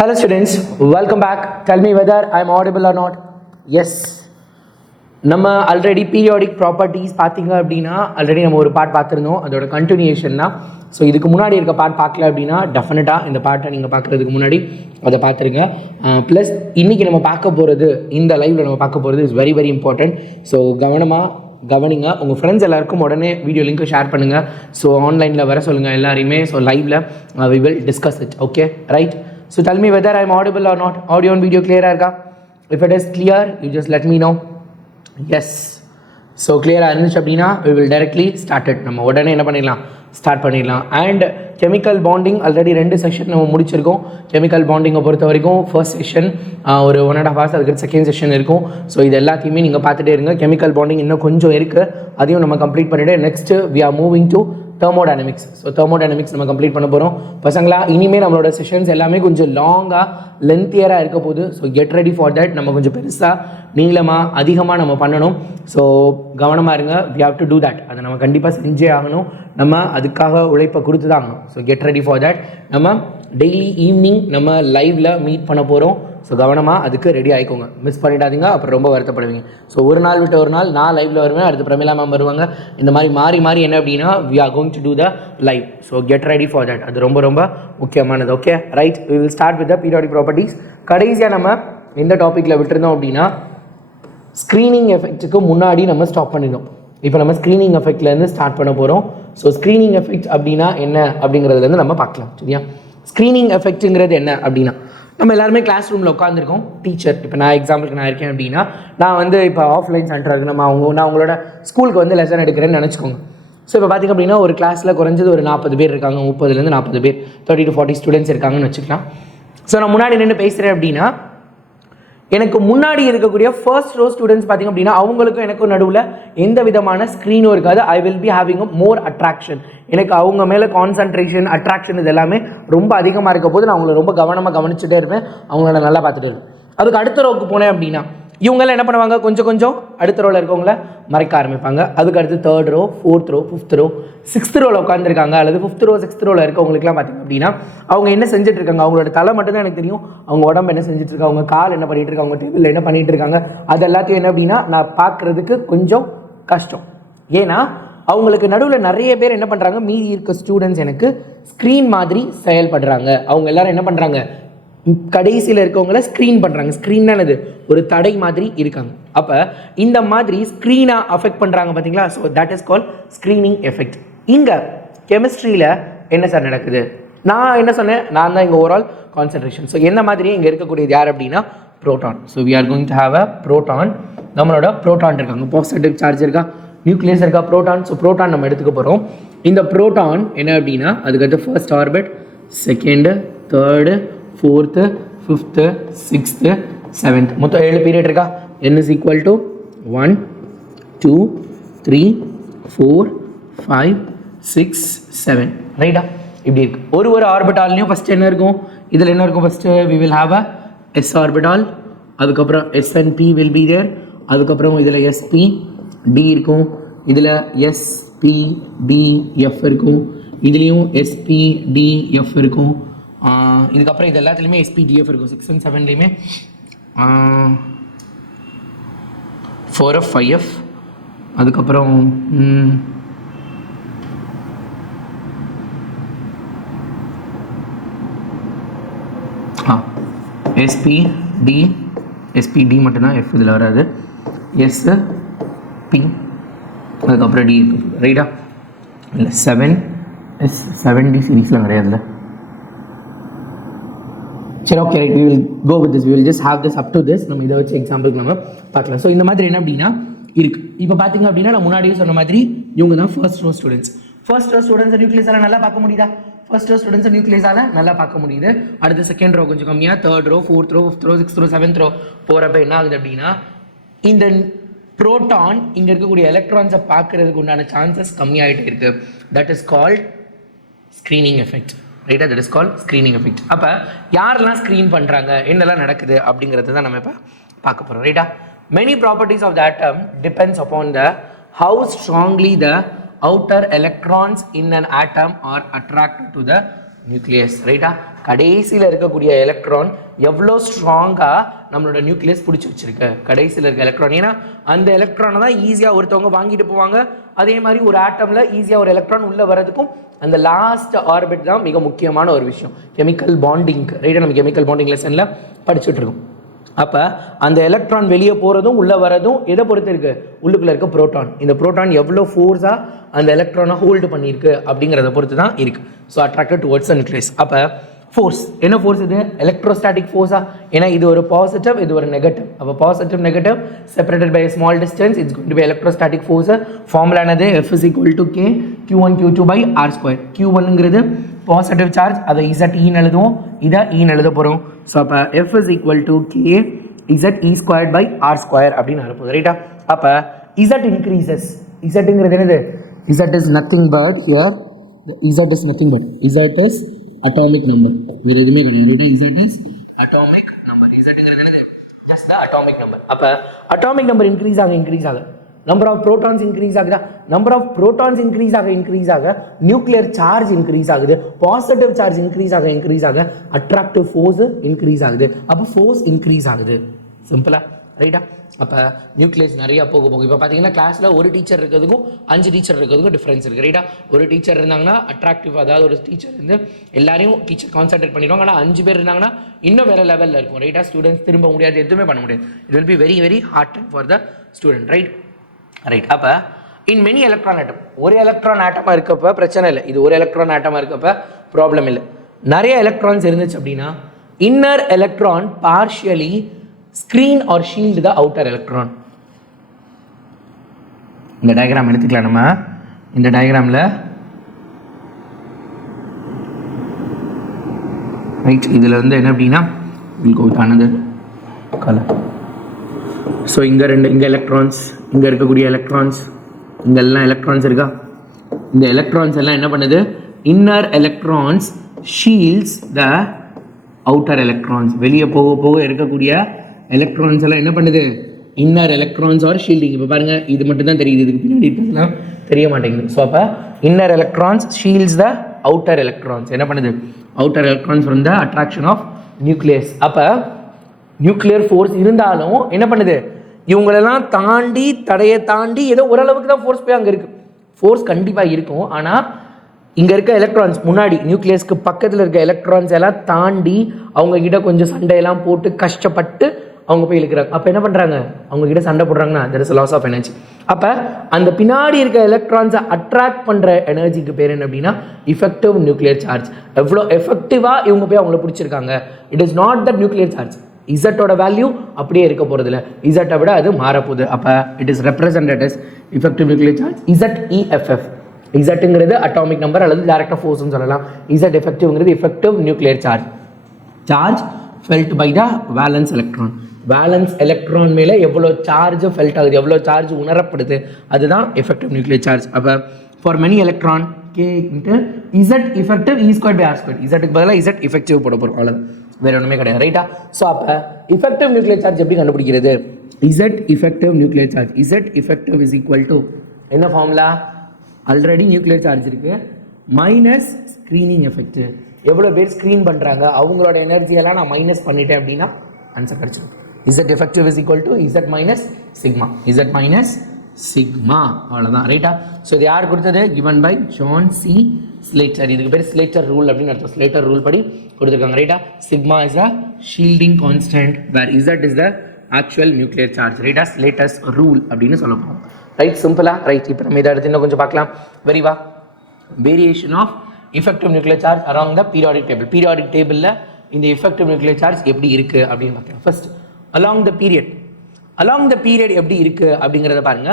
Hello students, welcome back. Tell me whether I am audible or not. Yes. நம்ம already periodic properties பார்த்தீங்க அப்படின்னா already நம்ம ஒரு part பார்த்துருந்தோம், அதோட கண்டினியூஷன் தான். ஸோ இதுக்கு முன்னாடி இருக்க பார்ட் பார்க்கல அப்படின்னா டெஃபினட்டாக இந்த பார்ட்டை நீங்கள் பார்க்குறதுக்கு முன்னாடி அதை பார்த்துருங்க. ப்ளஸ் இன்றைக்கி நம்ம பார்க்க போகிறது, இந்த லைவில் நம்ம பார்க்க போகிறது is very very important. So கவனிங்க. உங்கள் ஃப்ரெண்ட்ஸ் எல்லாருக்கும் உடனே வீடியோ லிங்க்கை ஷேர் பண்ணுங்கள். ஸோ ஆன்லைனில் வர சொல்லுங்கள் எல்லாரையுமே. ஸோ லைவில் we will discuss it. Okay, right? So tell me whether I am audible or not. Audio and video clear இருக்கா? If it is clear, you just let me know. Yes. So clear இருந்துச்சு அப்படின்னா we will directly start it. நம்ம உடனே என்ன பண்ணிடலாம், start பண்ணிடலாம். And chemical bonding already 2 session நம்ம முடிச்சிருக்கோம். கெமிக்கல் பாண்டிங்கை பொறுத்த வரைக்கும் ஃபர்ஸ்ட் செஷன் ஒரு 1.5 hours, அதுக்கு செகண்ட் செஷன் இருக்கும். ஸோ இது எல்லாத்தையுமே நீங்கள் பார்த்துட்டே இருங்க. கெமிக்கல் பாண்டிங் இன்னும் கொஞ்சம் இருக்குது, அதையும் நம்ம கம்ப்ளீட் பண்ணிவிட்டு next we are moving to thermodynamics. So thermodynamics நம்ம கம்ப்ளீட் பண்ண போகிறோம். பசங்களா இனிமேல் நம்மளோட செஷன்ஸ் எல்லாமே கொஞ்சம் லாங்காக லென்த்தியராக இருக்க போகுது. So get ready for that. நம்ம கொஞ்சம் பெருசாக நீளமாக அதிகமாக நம்ம பண்ணணும். ஸோ கவனமாக இருங்க. we have to do that. அதை நம்ம கண்டிப்பாக செஞ்சே ஆகணும். நம்ம அதுக்காக உழைப்பை கொடுத்து தான் ஆகணும். So get ready for that. நம்ம டெய்லி ஈவினிங் நம்ம லைவில் மீட் பண்ண போகிறோம். ஸோ கவனமாக அதுக்கு ரெடி ஆகிக்கோங்க, மிஸ் பண்ணிடாதீங்க, அப்புறம் ரொம்ப வருத்தப்படுவீங்க. ஸோ ஒரு நாள் விட்டு ஒரு நாள் நான் லைவில் வருவேன், அடுத்து பிரமிளா மேம் வருவாங்க. இந்த மாதிரி மாறி என்ன அப்படின்னா we are going to do the live. So get ready for that. அது ரொம்ப ரொம்ப முக்கியமானது. Okay, right. we will start with the periodic properties. கடைசியாக நம்ம எந்த டாப்பிக்கில் விட்டுருந்தோம் அப்படின்னா ஸ்க்ரீனிங் எஃபெக்ட்டுக்கு முன்னாடி நம்ம ஸ்டாப் பண்ணிடணும். இப்போ நம்ம ஸ்க்ரீனிங் எஃபெக்ட்லேருந்து ஸ்டார்ட் பண்ண போகிறோம். ஸோ ஸ்க்ரீனிங் எஃபெக்ட் அப்படின்னா என்ன அப்படிங்கிறதுலேருந்து நம்ம பார்க்கலாம். சரியா? ஸ்க்ரீனிங் எஃபெக்ட்டுங்கிறது என்ன அப்படின்னா, நம்ம எல்லாருமே கிளாஸ் ரூமில் உட்காந்துருக்கோம். டீச்சர், இப்போ நான் எக்ஸாம்பிளுக்கு நான் இருக்கேன் அப்படின்னா, நான் வந்து இப்போ ஆஃப்லைன் சென்டர் இருக்குது, நான் உங்களோட ஸ்கூலுக்கு வந்து லெசன் எடுக்கிறேன்னு நினச்சிக்கோங்க. ஸோ இப்போ பார்த்திங்க அப்படின்னா ஒரு கிளாஸில் குறைஞ்சது ஒரு 40 பேர் இருக்காங்க, 30லேருந்து 40 பேர், 30 to 40 ஸ்டூடெண்ட்ஸ் இருக்காங்கன்னு வச்சுக்கலாம். ஸோ நான் முன்னாடி நின்று பேசுகிறேன் அப்படின்னா எனக்கு முன்னாடி இருக்கக்கூடிய ஃபர்ஸ்ட் ரோ ஸ்டூடெண்ட்ஸ் பார்த்திங்க அப்படின்னா அவங்களுக்கும் எனக்கும் நடுவில் எந்த விதமான ஸ்க்ரீனும் இருக்காது. I will be having more attraction. எனக்கு அவங்க மேலே கான்சன்ட்ரேஷன், அட்ராக்ஷன் இது எல்லாமே ரொம்ப அதிகமாக இருக்க போது நான் அவங்கள ரொம்ப கவனமாக கவனிச்சுட்டே இருப்பேன், அவங்கள நல்லா பார்த்துட்டு இருப்பேன். அதுக்கு அடுத்த ரோவுக்கு போனேன் அப்படின்னா இவங்கெல்லாம் என்ன பண்ணுவாங்க, கொஞ்சம் அடுத்த ரோவில் இருக்கவங்கள மறைக்க ஆரம்பிப்பாங்க. அதுக்கு அடுத்து 3rd row, 4th row, 5th row, 6th ரோவில் உட்காந்துருக்காங்க, அல்லது 5th row, 6th ரோவில் இருக்கவங்களுக்குலாம் பார்த்திங்க அப்படின்னா அவங்க என்ன செஞ்சுட்டு இருக்காங்க, அவங்களோட தலை மட்டும்தான் எனக்கு தெரியும், அவங்க உடம்பு என்ன செஞ்சுட்டு இருக்காங்க, அவங்க கால் என்ன பண்ணிட்டு இருக்காங்க, அவங்க டேபிள் என்ன பண்ணிட்டு இருக்காங்க, அது எல்லாத்தையும் என்ன அப்படின்னா நான் பார்க்குறதுக்கு கொஞ்சம் கஷ்டம். ஏன்னா அவங்களுக்கு நடுவில் நிறைய பேர் என்ன பண்ணுறாங்க, மீதி இருக்க ஸ்டூடெண்ட்ஸ் எனக்கு ஸ்க்ரீன் மாதிரி செயல்படுறாங்க. அவங்க எல்லாரும் என்ன பண்ணுறாங்க, கடைசியில் இருக்கவங்கள ஸ்க்ரீன் பண்ணுறாங்க. ஸ்க்ரீன் என்னது, ஒரு தடை மாதிரி இருக்காங்க. அப்போ இந்த மாதிரி ஸ்க்ரீனாக அஃபெக்ட் பண்ணுறாங்க பார்த்தீங்களா. So that is call screening effect. இங்கே கெமிஸ்ட்ரியில் என்ன சார் நடக்குது, நான் என்ன சொன்னேன், நான் தான் இங்கே ஓவரால் கான்சன்ட்ரேஷன். ஸோ என்ன மாதிரி இங்கே இருக்கக்கூடியது யார் அப்படின்னா proton. So we are going to have a proton. நம்மளோட ப்ரோட்டான் இருக்காங்க, பாசிட்டிவ் சார்ஜ் இருக்கா, நியூக்ளியஸ் இருக்கா, ப்ரோட்டான். ஸோ ப்ரோட்டான் நம்ம எடுத்துக்க போகிறோம். இந்த ப்ரோட்டான் என்ன அப்படின்னா அதுக்கடுத்து first orbit, second, 3rd, 4th, 5th, 6th, 7th, மொத்தம் 7 பீரியட் இருக்கா. n is equal to 1 2 3 4 5 6 7, ரைட்டா? இப்படி இருக்கு. ஒரு ஆர்பிட்டால்லையும் ஃபஸ்ட்டு என்ன இருக்கும், இதில் என்ன இருக்கும், first we will have a s orbital, அதுக்கப்புறம் s and p will be there, அதுக்கப்புறம் இதில் sp d இருக்கும், இதில் sp d f இருக்கும், இதுலேயும் sp d f இருக்கும். இதுக்கப்புறம் இது எல்லாத்துலேயுமே SPDF இருக்கும். 6 and 7லேயுமே 4F 5F, அதுக்கப்புறம் SPD மட்டும்தான், F இதில் வராது, SP அதுக்கப்புறம் D இருக்கு, ரைட்டா? இல்லை 7D சீரீஸ்லாம் கிடையாதுல்ல. சரி, okay, right. we will go with this. we will just have this up to this. நம்ம இதை வச்சு எக்ஸாம்பிளுக்கு நம்ம பார்க்கலாம். ஸோ இந்த மாதிரி என்ன அப்படின்னா இருக்குது. இப்போ பார்த்தீங்க அப்படின்னா நான் முன்னாடியே சொன்ன மாதிரி இவங்க தான் first row students. First row students நியூக்ளியஸால் நல்லா பார்க்க முடியுதா? ஃபர்ஸ்ட் ரோ ஸ்டூடெண்ட்ஸ் நியூக்ளியஸால் நல்லா பார்க்க முடியுது. அடுத்து செகண்ட் ரோ கொஞ்சம் கம்மியாக, 3rd row, 4th row, 5th row, 6th row, 7th row போகிறப்ப என்ன ஆகுது அப்படின்னா இந்த ப்ரோட்டான் இங்கே இருக்கக்கூடிய எலக்ட்ரான்ஸை பார்க்கறதுக்கு உண்டான சான்சஸ் கம்மியாகிட்டே இருக்குது. That is called screening effect, ரைட்டா? That is call screening effect. அப்போ யாரெல்லாம் ஸ்க்ரீன் பண்ணுறாங்க, என்னெல்லாம் நடக்குது அப்படிங்கிறது தான் நம்ம இப்போ பார்க்க போகிறோம், ரைட்டா? Many properties of the atom depends upon the how strongly the outer electrons in an atom are attracted to the nucleus. ரைட்டா? கடைசியில் இருக்கக்கூடிய எலக்ட்ரான் எவ்வளோ ஸ்ட்ராங்காக நம்மளோட நியூக்ளியஸ் பிடிச்சி வச்சிருக்கு, கடைசியில் இருக்க எலக்ட்ரான். ஏன்னா அந்த எலக்ட்ரானை தான் ஈஸியாக ஒருத்தவங்க வாங்கிட்டு போவாங்க. அதே மாதிரி ஒரு ஆட்டமில் ஈஸியாக ஒரு எலக்ட்ரான் உள்ளே வரதுக்கும் அந்த லாஸ்ட் ஆர்பிட் தான் மிக முக்கியமான ஒரு விஷயம். Chemical bonding. ரைட்டாக நம்ம கெமிக்கல் பாண்டிங் லெசனில் படிச்சுட்டு இருக்கோம். அப்போ அந்த எலக்ட்ரான் வெளியே போகிறதும் உள்ளே வரதும் எதை பொறுத்து இருக்குது? உள்ளுக்குள்ளே இருக்க புரோட்டான். இந்த புரோட்டான் எவ்வளோ ஃபோர்ஸாக அந்த எலக்ட்ரானை ஹோல்டு பண்ணியிருக்கு அப்படிங்கிறத பொறுத்து தான் இருக்குது. So attracted towards nucleus. அப்போ ஃபோர்ஸ் என்ன ஃபோர்ஸ் இது? எலக்ட்ரோஸ்டாட்டிக் ஃபோர்ஸா? ஏன்னா இது ஒரு பாசிட்டிவ், இது ஒரு நெகட்டிவ். அப்போ positive negative separated by small distance, it's going to be electrostatic force. Formula என்னது? F is equal to K Q1 Q2 by R square. Q1ங்கிறது பாசிட்டிவ் சார்ஜ், அதை ZE எழுதுவோம், இதை E எழுத போகிறோம். ஸோ அப்போ F is equal to K ZE squared by R square அப்படின்னு அனுப்புது. ரைட்டா? அப்போ Z increases. Zங்கிறது என்னது? Z is nothing but here Z is nothing but Z is atomic number. வேறு எதுவுமே கிடையாது. Z is atomic number. Zங்கிறது என்னது? Just the atomic number. அப்போ atomic number increase ஆக நம்பர் ஆஃப் ப்ரோட்டான்ஸ் இன்க்ரீஸ் ஆகுதா? நம்பர் ஆஃப் ப்ரோட்டான்ஸ் இன்க்ரீஸ் ஆக nuclear charge increase ஆகுது. Positive charge increase ஆக அட்ராக்டிவ் ஃபோர்ஸ் இன்க்ரீஸ் ஆகுது. அப்போ ஃபோர்ஸ் இன்க்ரீஸ் ஆகுது. சிம்பிளா? ரைட்டா? அப்போ நியூக்ளியஸ் நிறையா போக இப்போ பார்த்தீங்கன்னா கிளாஸில் ஒரு டீச்சர் இருக்கிறதுக்கும் 5 டீச்சர் இருக்கிறதுக்கும் டிஃப்ரென்ஸ் இருக்குது. ரைட்டா? ஒரு டீச்சர் இருந்தாங்கன்னா அட்ராக்டிவ், அதாவது ஒரு டீச்சர் இருந்து எல்லாரையும் டீச்சர் கான்சன்ட்ரேட் பண்ணிடுவாங்க. ஆனால் 5 பேர் இருந்தாங்கன்னா இன்னும் வேறு லெவலில் இருக்கும். ரைட்டா? ஸ்டூடெண்ட்ஸ் திரும்ப முடியாது, எதுவுமே பண்ண முடியாது. It will be very very hard time for the student. Right? அப்போ இன் மெனி எலக்ட்ரான் ஆட்டம், ஒரு எலக்ட்ரான் ஆட்டமாக இருக்கப்போ பிரச்சனை இல்லை. இது ஒரு எலக்ட்ரான் ஆட்டமாக இருக்கப்போ ப்ராப்ளம் இல்லை. நிறைய எலக்ட்ரான்ஸ் இருந்துச்சு அப்படின்னா inner electron partially screen or shield the outer electron. இந்த டயக்ராம் எடுத்துக்கலாம். நம்ம இந்த டயக்ராமில் ரைட், இதில் வந்து என்ன அப்படின்னா another கலர். ஸோ இங்கே எலக்ட்ரான்ஸ், இங்கே இருக்கக்கூடிய எலக்ட்ரான்ஸ், இங்கெல்லாம் எலக்ட்ரான்ஸ் இருக்கா? இந்த எலக்ட்ரான்ஸ் எல்லாம் என்ன பண்ணுது? Inner electrons shields the outer electrons. வெளியே போக இருக்கக்கூடிய எலக்ட்ரான்ஸ் எல்லாம் என்ன பண்ணுது? Inner electrons R shielding. இப்போ பாருங்க, இது மட்டும் தான் தெரியுது, இதுக்கு பின்னாடி இருக்கிறதுலாம் தெரிய மாட்டேங்குது. ஸோ அப்போ inner electrons shields the outer electrons. என்ன பண்ணுது? Outer electrons from the attraction of nucleus. அப்போ நியூக்ளியர் ஃபோர்ஸ் இருந்தாலும் என்ன பண்ணுது? இவங்களெல்லாம் தாண்டி, தடையை தாண்டி ஏதோ ஓரளவுக்கு தான் ஃபோர்ஸ் போய் அங்கே இருக்குது. ஃபோர்ஸ் கண்டிப்பாக இருக்கும். ஆனால் இங்கே இருக்க எலக்ட்ரான்ஸ் முன்னாடி நியூக்ளியஸ்க்கு பக்கத்தில் இருக்க எலக்ட்ரான்ஸ் எல்லாம் தாண்டி அவங்க கிட்ட கொஞ்சம் சண்டையெல்லாம் போட்டு கஷ்டப்பட்டு அவங்க போய் இழுக்கிறாங்க. அப்போ என்ன பண்ணுறாங்க? அவங்க கிட்ட சண்டை போடுறாங்கன்னா there is a loss of energy. அப்போ அந்த பின்னாடி இருக்க எலக்ட்ரான்ஸை அட்ராக்ட் பண்ணுற எனர்ஜிக்கு பேர் என்ன அப்படின்னா இஃபெக்டிவ் நியூக்ளியர் சார்ஜ். எவ்வளோ எஃபெக்டிவாக இவங்க போய் அவங்கள பிடிச்சிருக்காங்க. It is not that nuclear charge. இசட்டோட வேல்யூ அப்படியே இருக்க போகிறதில்ல, இசட்டை விட அது மாறப்போகுது. அப்போ it is represented as effective nuclear charge ZEFF. இசட்டுங்கிறது அட்டாமிக் நம்பர் அல்லது டைரக்ட் ஃபோர்ஸ்னு சொல்லலாம். இசட் எஃபெக்டிவ்ங்கிறது effective nuclear charge. Charge felt by the valence electron. Valence electron மேலே எவ்வளோ சார்ஜ் ஃபெல்ட் ஆகுது, எவ்வளோ சார்ஜ் உணரப்படுது, அதுதான் எஃபெக்டிவ் நியூக்ளியர் சார்ஜ். அப்போ for many electron K Z effective E squared by R squared. இசட்டுக்கு பதிலாக இசட் எஃபெக்டிவ் போட போகிறோம், அவ்வளோதான், வேற ஒன்றுமே கிடையாது. ரைட்டா? ஸோ அப்போ இஃபெக்டிவ் நியூக்ளியர் சார்ஜ் எப்படி கண்டுபிடிக்கிறது? Z effective nuclear charge. Z effective is equal to என்ன ஃபார்முலா? ஆல்ரெடி நியூக்ளியர் சார்ஜ் இருக்கு மைனஸ் ஸ்க்ரீனிங் எஃபெக்ட். எவ்வளோ பேர் ஸ்க்ரீன் பண்ணுறாங்க அவங்களோட எனர்ஜியெல்லாம் நான் மைனஸ் பண்ணிட்டேன் அப்படின்னா ஆன்சர் கிடச்சிடும். Z effective is equal to Z minus sigma. Z minus sigma, அவ்வளோதான். ரைட்டா? ஸோ இது யார் கொடுத்தது? Given by John C Slater. இதுக்கு பேர் ஸ்லேட்டர் ரூல் அப்படின்னு அர்த்தம். ஸ்லேட்டர் ரூல் படி கொடுத்துருக்காங்க. ரைட்டா? Sigma is a shielding constant where Z is the actual nuclear charge. ரைட்டா? ஸ்லேட்டர்ஸ் ரூல் அப்படின்னு சொல்ல போகிறோம். ரைட்? சிம்பிளா? ரைட். இப்போ நம்ம இதை அடுத்து இன்னும் கொஞ்சம் பார்க்கலாம். வெரிவா? Variation of effective nuclear charge along the periodic table. Periodic table இந்த effective nuclear charge எப்படி இருக்கு அப்படின்னு பார்க்கலாம். First along the period எப்படி இருக்கு அப்படிங்கறத பாருங்க.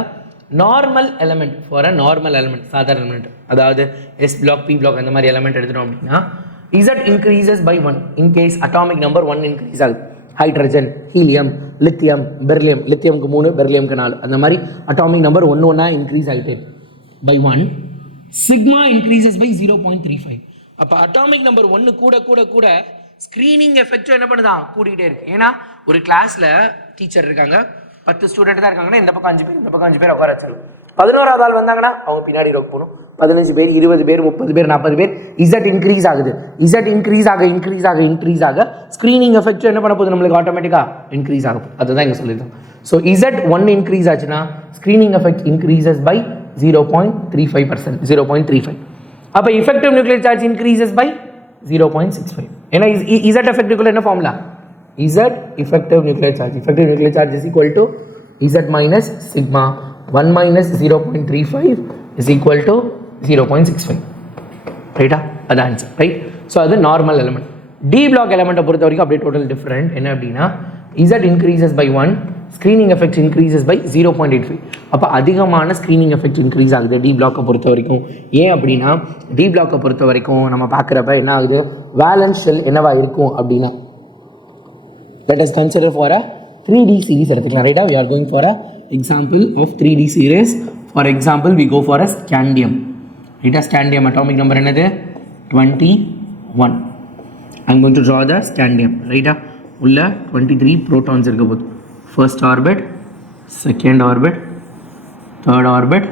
Normal element for a normal element, சாதாரண எலிமெண்ட், அதாவது S block P block அந்த மாதிரி எலிமெண்ட் எடுத்துட்டோம் அப்படின்னா Z increases by 1 in case atomic number 1 increase ஆகுது. ஹைட்ரஜன், ஹீலியம், லித்தியம், பெர்லியம், லித்தியம்க்கு 3, பெர்லியம்க்கு 4, அந்த மாதிரி அட்டாமிக் நம்பர் ஒன்று இன்க்ரீஸ் ஆகிட்டே by 1. Sigma increases by 0.35. அப்போ அட்டாமிக் நம்பர் 1 கூட கூட கூட ஸ்க்ரீனிங் எஃபெக்டும் என்ன பண்ணுதான்? கூடிக்கிட்டே இருக்கு. ஏன்னா ஒரு கிளாஸில் டீச்சர் இருக்காங்க, 10 ஸ்டூடெண்ட் தான் இருக்காங்கன்னா இந்த பக்கம் 5 பேர், இந்த பக்கம் 5 பேர் உட்கார வச்சிருக்கும். 11வது ஆள் வந்தாங்கன்னா அவங்க பின்னாடி ரோக் போகணும், 15 பேர் 20 பேர் 30 பேர் 40 பேர் இசட் இன்க்ரீஸ் ஆகுது. இசட் இன்க்ரீஸ் ஆக ஸ்க்ரீனிங் எஃபெக்ட் என்ன பண்ண போகுது நம்மளுக்கு ஆட்டோமேட்டிக்காக இன்க்ரீஸ் ஆகும். அதுதான் இங்கே சொல்லியிருக்கோம். ஸோ இசட் 1 இன்க்ரீஸ் ஆச்சுன்னா ஸ்க்ரீனிங் எஃபெக்ட் இன்க்ரீசஸ் பை 0.35%, 0.35. அப்போ effective nuclear charge increases by 0.65. ஏன்னா இசட் எஃபெக்டிவ்க்குள்ள என்ன formula? Z effective nuclear charge is equal to Z minus sigma 1 minus 0.35 is equal to 0.65. ரைட்டா? அது ஆன்சர். ரைட்? ஸோ அது normal element. D block எலமெண்ட்டை பொறுத்த வரைக்கும் அப்படியே டோட்டல் டிஃப்ரெண்ட். என்ன அப்படின்னா Z increases by 1, screening effect increases by 0.85. அப்போ அதிகமான ஸ்க்ரீனிங் எஃபெக்ட் இன்க்ரீஸ் ஆகுது டி பிளாக்கை பொறுத்த வரைக்கும். ஏன் அப்படின்னா டி பிளாக்கை பொறுத்த வரைக்கும் நம்ம பார்க்குறப்ப என்ன ஆகுது, வேலன்ஸ் ஷெல் என்னவா இருக்கும் அப்படின்னா, let us consider for a 3D series எடுத்துக்கலாம். ரைட்டா? we are going for a example of 3D series. For example we go for a scandium. ரைட்டா? scandium atomic number என்னது? 21. I'm going to draw the scandium. ரைட்டா? உள்ள 23 protons இருக்க போகுது. First orbit, second orbit, third orbit,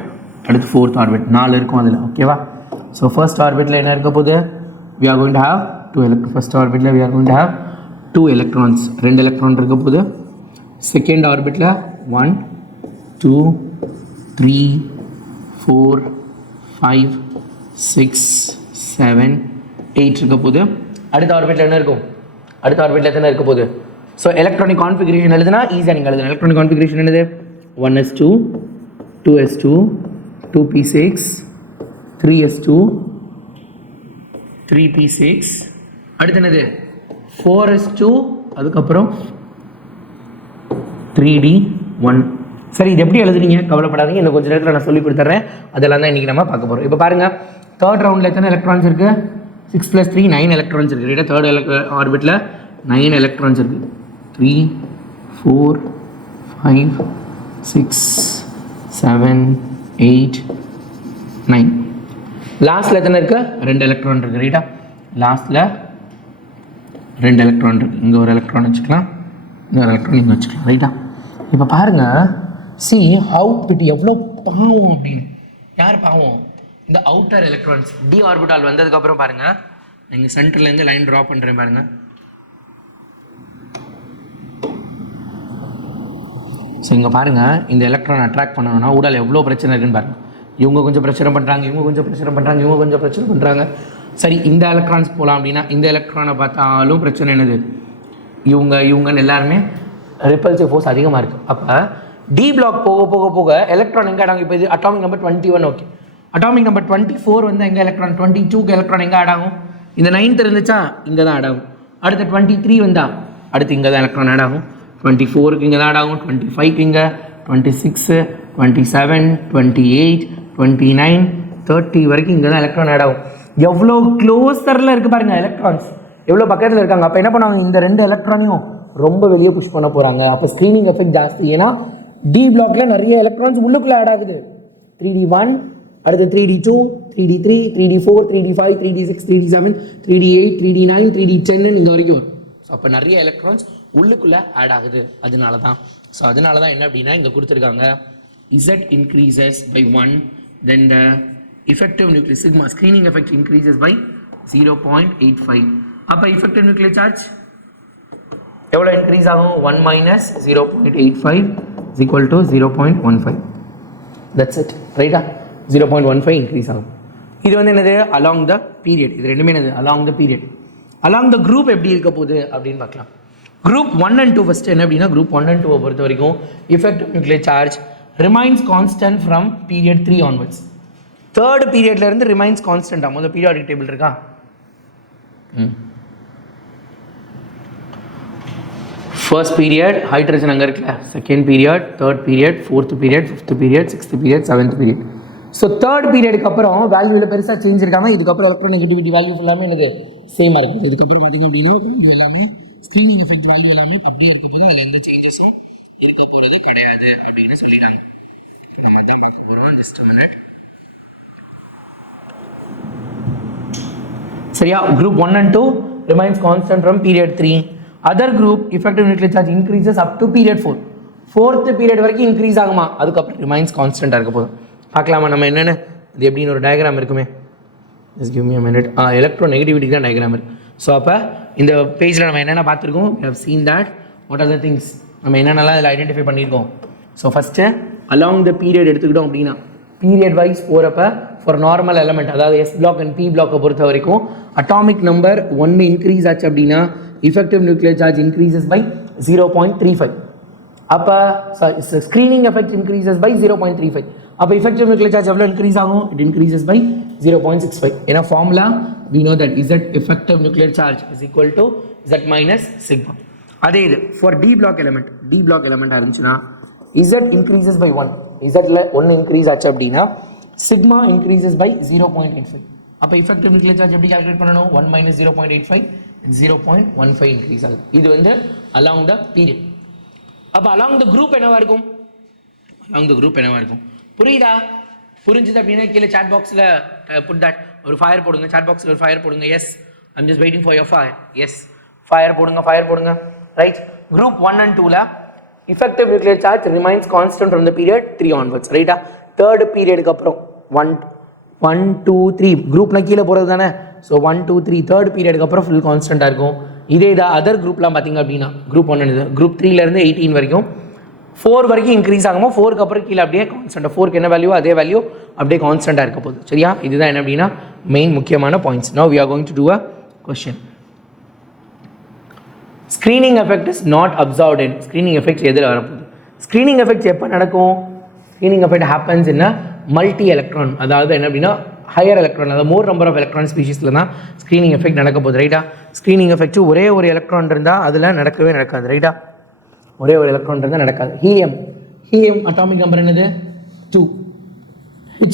அடுத்து fourth orbit, 4 இருக்கும் அதில். ஓகேவா? ஸோ ஃபர்ஸ்ட் ஆர்பிட்டில் என்ன இருக்க போகுது? we are going to have 2 electrons. First ஆர்பிட்டில் we are going to have 2 electrons, 2 electron இருக்க போகுது. செகண்ட் ஆர்பிட்டில் 1 2 3 4 5 6 7 8 இருக்க போகுது. அடுத்த ஆர்பிட்டில் என்ன இருக்கும்? அடுத்த ஆர்பிட்டில் எத்தனை இருக்க போகுது? ஸோ எலக்ட்ரானிக் கான்ஃபிகரேஷன் எழுதுனா ஈஸியாக நீங்கள் எழுதுனா எலக்ட்ரானிக் கான்ஃபிகரேஷன் என்னது? 1s2 2s2 2p6 3s2 3p6, அடுத்து என்னது? 4s2, அதுக்கப்புறம் 3d1. சரி, இது எப்படி எழுதுறீங்க கவலைப்படாதீங்க, இன்னும் கொஞ்சம் நேரத்தில் நான் சொல்லி கொடுத்துட்றேன். அதெல்லாம் தான் இன்றைக்கி நம்ம பார்க்க போகிறோம். இப்போ பாருங்கள், தேர்ட் ரவுண்டில் எத்தனை எலக்ட்ரான்ஸ் இருக்குது? 6 + 3 9 எலக்ட்ரான்ஸ் இருக்குது. ரைட்டா? தேர்ட் ஆர்பிட்டில் 9 எலக்ட்ரான்ஸ் இருக்குது. 3 4 5 6 7 8 9. லாஸ்ட்டில் எத்தனை இருக்குது? 2 எலக்ட்ரான் இருக்குது. ரைட்டா? லாஸ்ட்டில் 2 எலக்ட்ரான் இருக்குது. இங்கே ஒரு எலக்ட்ரான் வச்சுக்கலாம், இன்னொரு எலக்ட்ரான் இங்கே வச்சுக்கலாம். ரைட்டா? இப்போ பாருங்கள், சி ஹவு பிட் எவ்வளோ பாவம் அப்படின்னு. யார் பாவம்? இந்த அவுட்டர் எலக்ட்ரான்ஸ். டி ஆர்பிட்டால் வந்ததுக்கப்புறம் பாருங்கள், நீங்கள் சென்டர்லேருந்து லைன் ட்ரா பண்ணுறேன் பாருங்கள். ஸோ இங்கே பாருங்கள், இந்த எலக்ட்ரான் அட்ராக்ட் பண்ணணும்னா ஊடால எவ்வளோ பிரச்சனை இருக்குன்னு பாருங்கள். இவங்க கொஞ்சம் பிரச்சனை பண்ணுறாங்க, இவங்க கொஞ்சம் பிரச்சனை பண்ணுறாங்க, இவங்க கொஞ்சம் பிரச்சனை பண்ணுறாங்க. சரி, இந்த எலக்ட்ரான்ஸ் போகலாம் அப்படின்னா இந்த எலக்ட்ரானை பார்த்தாலும் பிரச்சனை என்னது? இவங்கன்னு எல்லாருமே ரிப்பல்சிவ் ஃபோர்ஸ் அதிகமாக இருக்குது. அப்போ டி பிளாக் போக போக போக எலக்ட்ரான் எங்கே ஆடாகும்? இப்போ இது atomic number 21. Okay, atomic number 24 வந்து எங்கே எலக்ட்ரான்? 22க்கு எலக்ட்ரான் எங்கே ஆடாகும்? இந்த 9th இருந்துச்சா இங்கே தான் ஆடாகும். அடுத்து 23 வந்தா அடுத்து இங்கே தான் எலக்ட்ரான் ஆடாகும். 24க்கு இங்கே தான் ஆடாகும். 25க்கு இங்கே, 26 27 28 29 30 வரைக்கும் இங்கே தான் எலக்ட்ரான் ஆடாகும். எவ்வளோ க்ளோஸரில் இருக்குது பாருங்கள் எலக்ட்ரான்ஸ், எவ்வளோ பக்கத்தில் இருக்காங்க. அப்போ என்ன பண்ணுவாங்க? இந்த 2 எலக்ட்ரானையும் ரொம்ப வெளியே புஷ் பண்ண போகிறாங்க. அப்போ ஸ்க்ரீனிங் எஃபெக்ட் ஜாஸ்தி. ஏன்னா டி பிளாக்ல நிறைய எலக்ட்ரான்ஸ் உள்ளுக்குள்ளே ஆட் ஆகுது. 3d1, அடுத்து 3d2 3d3 3d4 3d5 3d6 3d7 3d8 3d9 3d10 இங்கே வரைக்கும் வரும். ஸோ அப்போ நிறைய எலக்ட்ரான்ஸ் உள்ளுக்குள்ளே ஆட் ஆகுது. அதனால தான் என்ன அப்படின்னா இங்கே கொடுத்துருக்காங்க, Z increases by 1, then the effective nuclear sigma screening effect increases by 0.85. அப்போ effective nuclear charge எவ்வளோ இன்க்ரீஸ் ஆகும்? 1 minus 0.85 is equal to 0.15. that's it. ரைட்டா? 0.15 இன்க்ரீஸ் ஆகும். இது வந்து என்னது? Along the period. இது ரெண்டுமே என்னது? Along the period. Along the group எப்படி இருக்க போகுது அப்படின்னு பார்க்கலாம். குரூப் 1 and 2 ஃபஸ்ட்டு என்ன அப்படின்னா, குரூப் 1 and 2 பொறுத்த வரைக்கும் effective nuclear charge remains constant from period 3 onwards. Third பீரியட்ல இருந்து ரிமைன்ஸ் கான்ஸ்டன்ட் ஆகும். அந்த பீரியாடிக் டேபிள் இருக்கா? ஃபர்ஸ்ட் பீரியட் ஹைட்ரஜன் அங்கே இருக்குல்ல, second period, third period, fourth period, fifth period, sixth period, seventh period. So third பீரியடுக்கு அப்புறம் வேல்யூவில் பெருசாக சேஞ்ச் இருக்காமல், இதுக்கப்புறம் எலக்ட்ரோநெகட்டிவிட்டி வேல்யூ எல்லாமே எனக்கு சேமாக இருக்குது. இதுக்கப்புறம் பார்த்திங்க அப்படின்னா வேல்யூ எல்லாமே ஸ்க்ரீனிங் எஃபெக்ட் வேல்யூ எல்லாமே அப்படியே இருக்க போதும், அதில் எந்த சேஞ்சஸும் இருக்க போகிறது கிடையாது அப்படின்னு சொல்லிடுறாங்க. நம்ம தான் பார்க்க போகிறோம். Just a minute. சரியா? group 1 and 2 remains constant from period 3. other group effective nuclear charge increases up to period 4. fourth period வரைக்கும் இன்க்ரீஸ் ஆகுமா, அதுக்கப்புறம் ரிமைன்ஸ் கான்ஸ்டன்ட்டாக இருக்க போதும். பார்க்கலாமா நம்ம என்னென்னு? இது எப்படின்னு ஒரு டயக்ராம் இருக்குமே, just give me a minute. Electronegativity தான் டயக்ராம் இருக்குது. ஸோ அப்போ இந்த பேஜில் நம்ம என்னென்ன பார்த்துருக்கோம், we have seen that what are the things நம்ம என்னென்னலாம் இதில் ஐடென்டிஃபை பண்ணியிருக்கோம். So first along the period எடுத்துக்கிட்டோம் அப்படின்னா பீரியட் வைஸ் போகிறப்ப ஃபார் நார்மல் எலமெண்ட், அதாவது எஸ் பிளாக் அண்ட் பி பிளாக்கை பொறுத்த வரைக்கும் அட்டாமிக் நம்பர் 1 இன்க்ரீஸ் ஆச்சு அப்படின்னா effective nuclear charge increases by 0.35. அப்போ ஸ்க்ரீனிங் எஃபெக்ட் increases by 0.35. அப்போ effective nuclear charge எவ்வளோ இன்க்ரீஸ் ஆகும், it increases by 0.65. ஏன்னா formula we know that Z effective nuclear charge is equal to Z minus sigma. அதே இது for D black எலமெண்ட்டாக இருந்துச்சுன்னா Z increases by 1. Zல 1 increase ஆச்சு அப்படின்னா sigma increases by 0.85. அப்போ effective nuclear charge எப்படி calculate பண்ணணும், 1 minus 0.85 0.15 increase ஆகுது. இது வந்து along the period. அப்போ along the group என்னவா இருக்கும், புரியுதா? புரிஞ்சுது அப்படின்னா கீழே சாட் பாக்ஸில் புட் தட் ஒரு ஃபயர் போடுங்க, சாட் பாக்ஸில் ஒரு ஃபயர் போடுங்க. Yes, I'm just waiting for your fire. Yes, fire போடுங்க. ரைட், குரூப் 1 and 2ல effective nuclear charge remains constant from the period 3 onwards. ரைட்டா, தேர்ட் பீரியடுக்கு அப்புறம் 1 2 3 குரூப்னா கீழே போகிறது தானே. ஸோ 1 2 3 தேர்ட் பீரியடுக்கு அப்புறம் ஃபுல் கான்ஸ்டண்ட்டாக இருக்கும். இதே தான் அதர் குரூப்லாம் பார்த்தீங்க அப்படின்னா குரூப் 1 குரூப் 3லேருந்து 18 வரைக்கும் 4 வரைக்கும் இன்க்ரீஸ் ஆகுமோ 4க்கு அப்புறம் கீழே அப்படியே கான்ஸ்டன்ட், 4க்கு என்ன வேல்யூ அதே வேல்யூ அப்படியே கான்ஸ்டண்ட்டாக இருக்க போகுது. சரியா, இதுதான் என்ன அப்படின்னா மெயின் முக்கியமான points. Now we are going to do a question. Screening effect is not observed in. Screening effect எதில் வரப்போகுது? ஸ்க்ரீனிங் எஃபெக்ட் எப்போ நடக்கும்? Screening effect happens in multi electron, அதாவது என்ன அப்படின்னா ஹையர் எலக்ட்ரான், அதாவது மோர் நம்பர் ஆஃப் எலக்ட்ரான் ஸ்பீஷிஸில் தான் ஸ்க்ரீனிங் எஃபெக்ட் நடக்க போகுது. ரைட்டா, ஸ்க்ரீனிங் எஃபெக்ட் ஒரே ஒரு எலக்ட்ரான் இருந்தால் அதில் நடக்கவே நடக்காது. ரைட்டா, ஒரே ஒரு எலக்ட்ரான் இருந்தால் நடக்காது. ஹீலியம் அட்டாமிக் நம்பர் என்னது 2.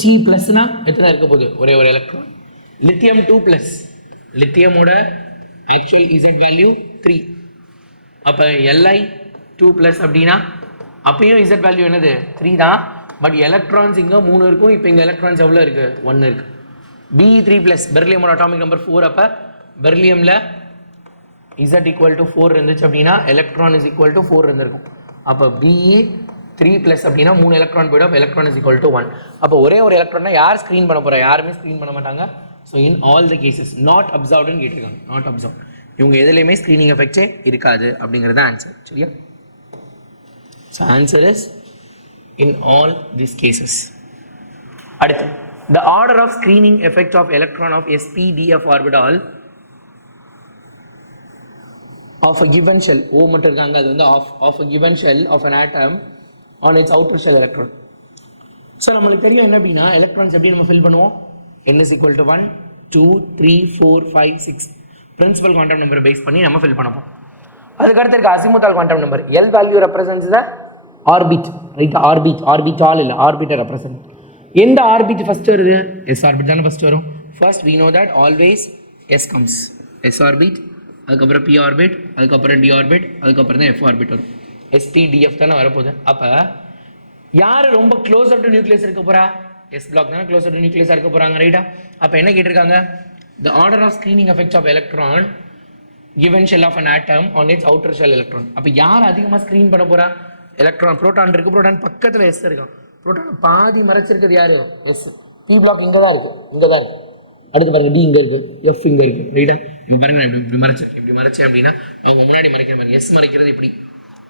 He ப்ளஸ்னா எத்தனை இருக்க போகுது, ஒரே ஒரு எலக்ட்ரான். லித்தியம் 2+, லித்தியமோட ஆக்சுவல் இசட் வேல்யூ 3. அப்போ Li 2+ அப்படின்னா அப்பயும் இசட் வேல்யூ என்னது 3 தான். பட் எலக்ட்ரான்ஸ் இங்கே 3 இருக்கும். இப்போ இங்கே எலக்ட்ரான்ஸ் எவ்வளோ இருக்குது, 1 இருக்குது. Be3+, பெர்லியமோட atomic number 4. அப்போ பெர்லியமில் Z equal to 4 இருந்துச்சு அப்படின்னா எலக்ட்ரான் இஸ் ஈக்குவல் டு 4 இருந்திருக்கும். அப்போ Be3+ அப்படின்னா 3 எலக்ட்ரான் போய்டும், எலக்ட்ரான் இஸ் ஈக்குவல் டு 1. அப்போ ஒரே ஒரு எலக்ட்ரான்னா யார் ஸ்க்ரீன் பண்ண போகிறா, யாருமே ஸ்க்ரீன் பண்ண மாட்டாங்க. So in all the cases not அப்சர்வ்டுன்னு கேட்டிருக்காங்க. நாட் அப்சர்வ், இவங்க எதுலேயுமே ஸ்க்ரீனிங் எஃபெக்டே இருக்காது அப்படிங்கிறது ஆன்சர். சரியா, so answer is in all this cases. அடுத்து, the order of screening effect of electron of sp-df orbital of a given shell, O மட்டும் இருக்காங்க, அது வந்து of a given shell of an atom on its outer shell electron. So நம்மளுக்கு தெரியும் என்ன அப்படின்னா electrons எப்படி நம்ம ஃபில் பண்ணுவோம், n is equal to 1 2 3 4 5 6 principal quantum நம்பரை பேஸ் பண்ணி நம்ம ஃபில் பண்ணப்போம். அதுக்கடுத்து இருக்க azimuthal quantum number L value represents த ஆர்பிட். ரைட், ஆர்பிட்டால் இல்லை, ஆர்பிட்டை ரெப்ரசன்ட். எந்த ஆர்பிட் ஃபர்ஸ்ட் வருது, S ஆர்பிட் தானே ஃபர்ஸ்ட் வரும். First we know that always S comes, S orbit, அதுக்கப்புறம் P ஆர்பிட், அதுக்கப்புறம் D ஆர்பிட், அதுக்கப்புறம் தான் F ஆர்பிட் வரும். sp-df தானே வரப்போகுது. அப்போ யார் ரொம்ப க்ளோசர் டு நியூக்ளியஸ் இருக்க போகிறா, S பிளாக் தானே க்ளோசர் டு நியூக்ளியஸாக இருக்க போகிறாங்க. ரைட்டா, அப்போ என்ன கேட்டிருக்காங்க, the order of screening effects of electron given shell of an atom on its outer shell electron. அப்போ யார் அதிகமாக ஸ்க்ரீன் பண்ண போகிறா, எலக்ட்ரான். ப்ரோட்டான் இருக்குது, ப்ரோட்டான் பக்கத்தில் S இருக்கான், ப்ரோட்டான் பாதி மறைச்சிருக்கிறது யாரு, S. P பிளாக் இங்கே தான் இருக்குது. அடுத்து பாருங்க, D இங்கே இருக்குது, F இங்கே இருக்குது. ரைட்டா, இப்போ பாருங்க, இப்படி மறைச்சேன் அப்படின்னா அவங்க முன்னாடி மறைக்கிற மாதிரி S மறைக்கிறது இப்படி,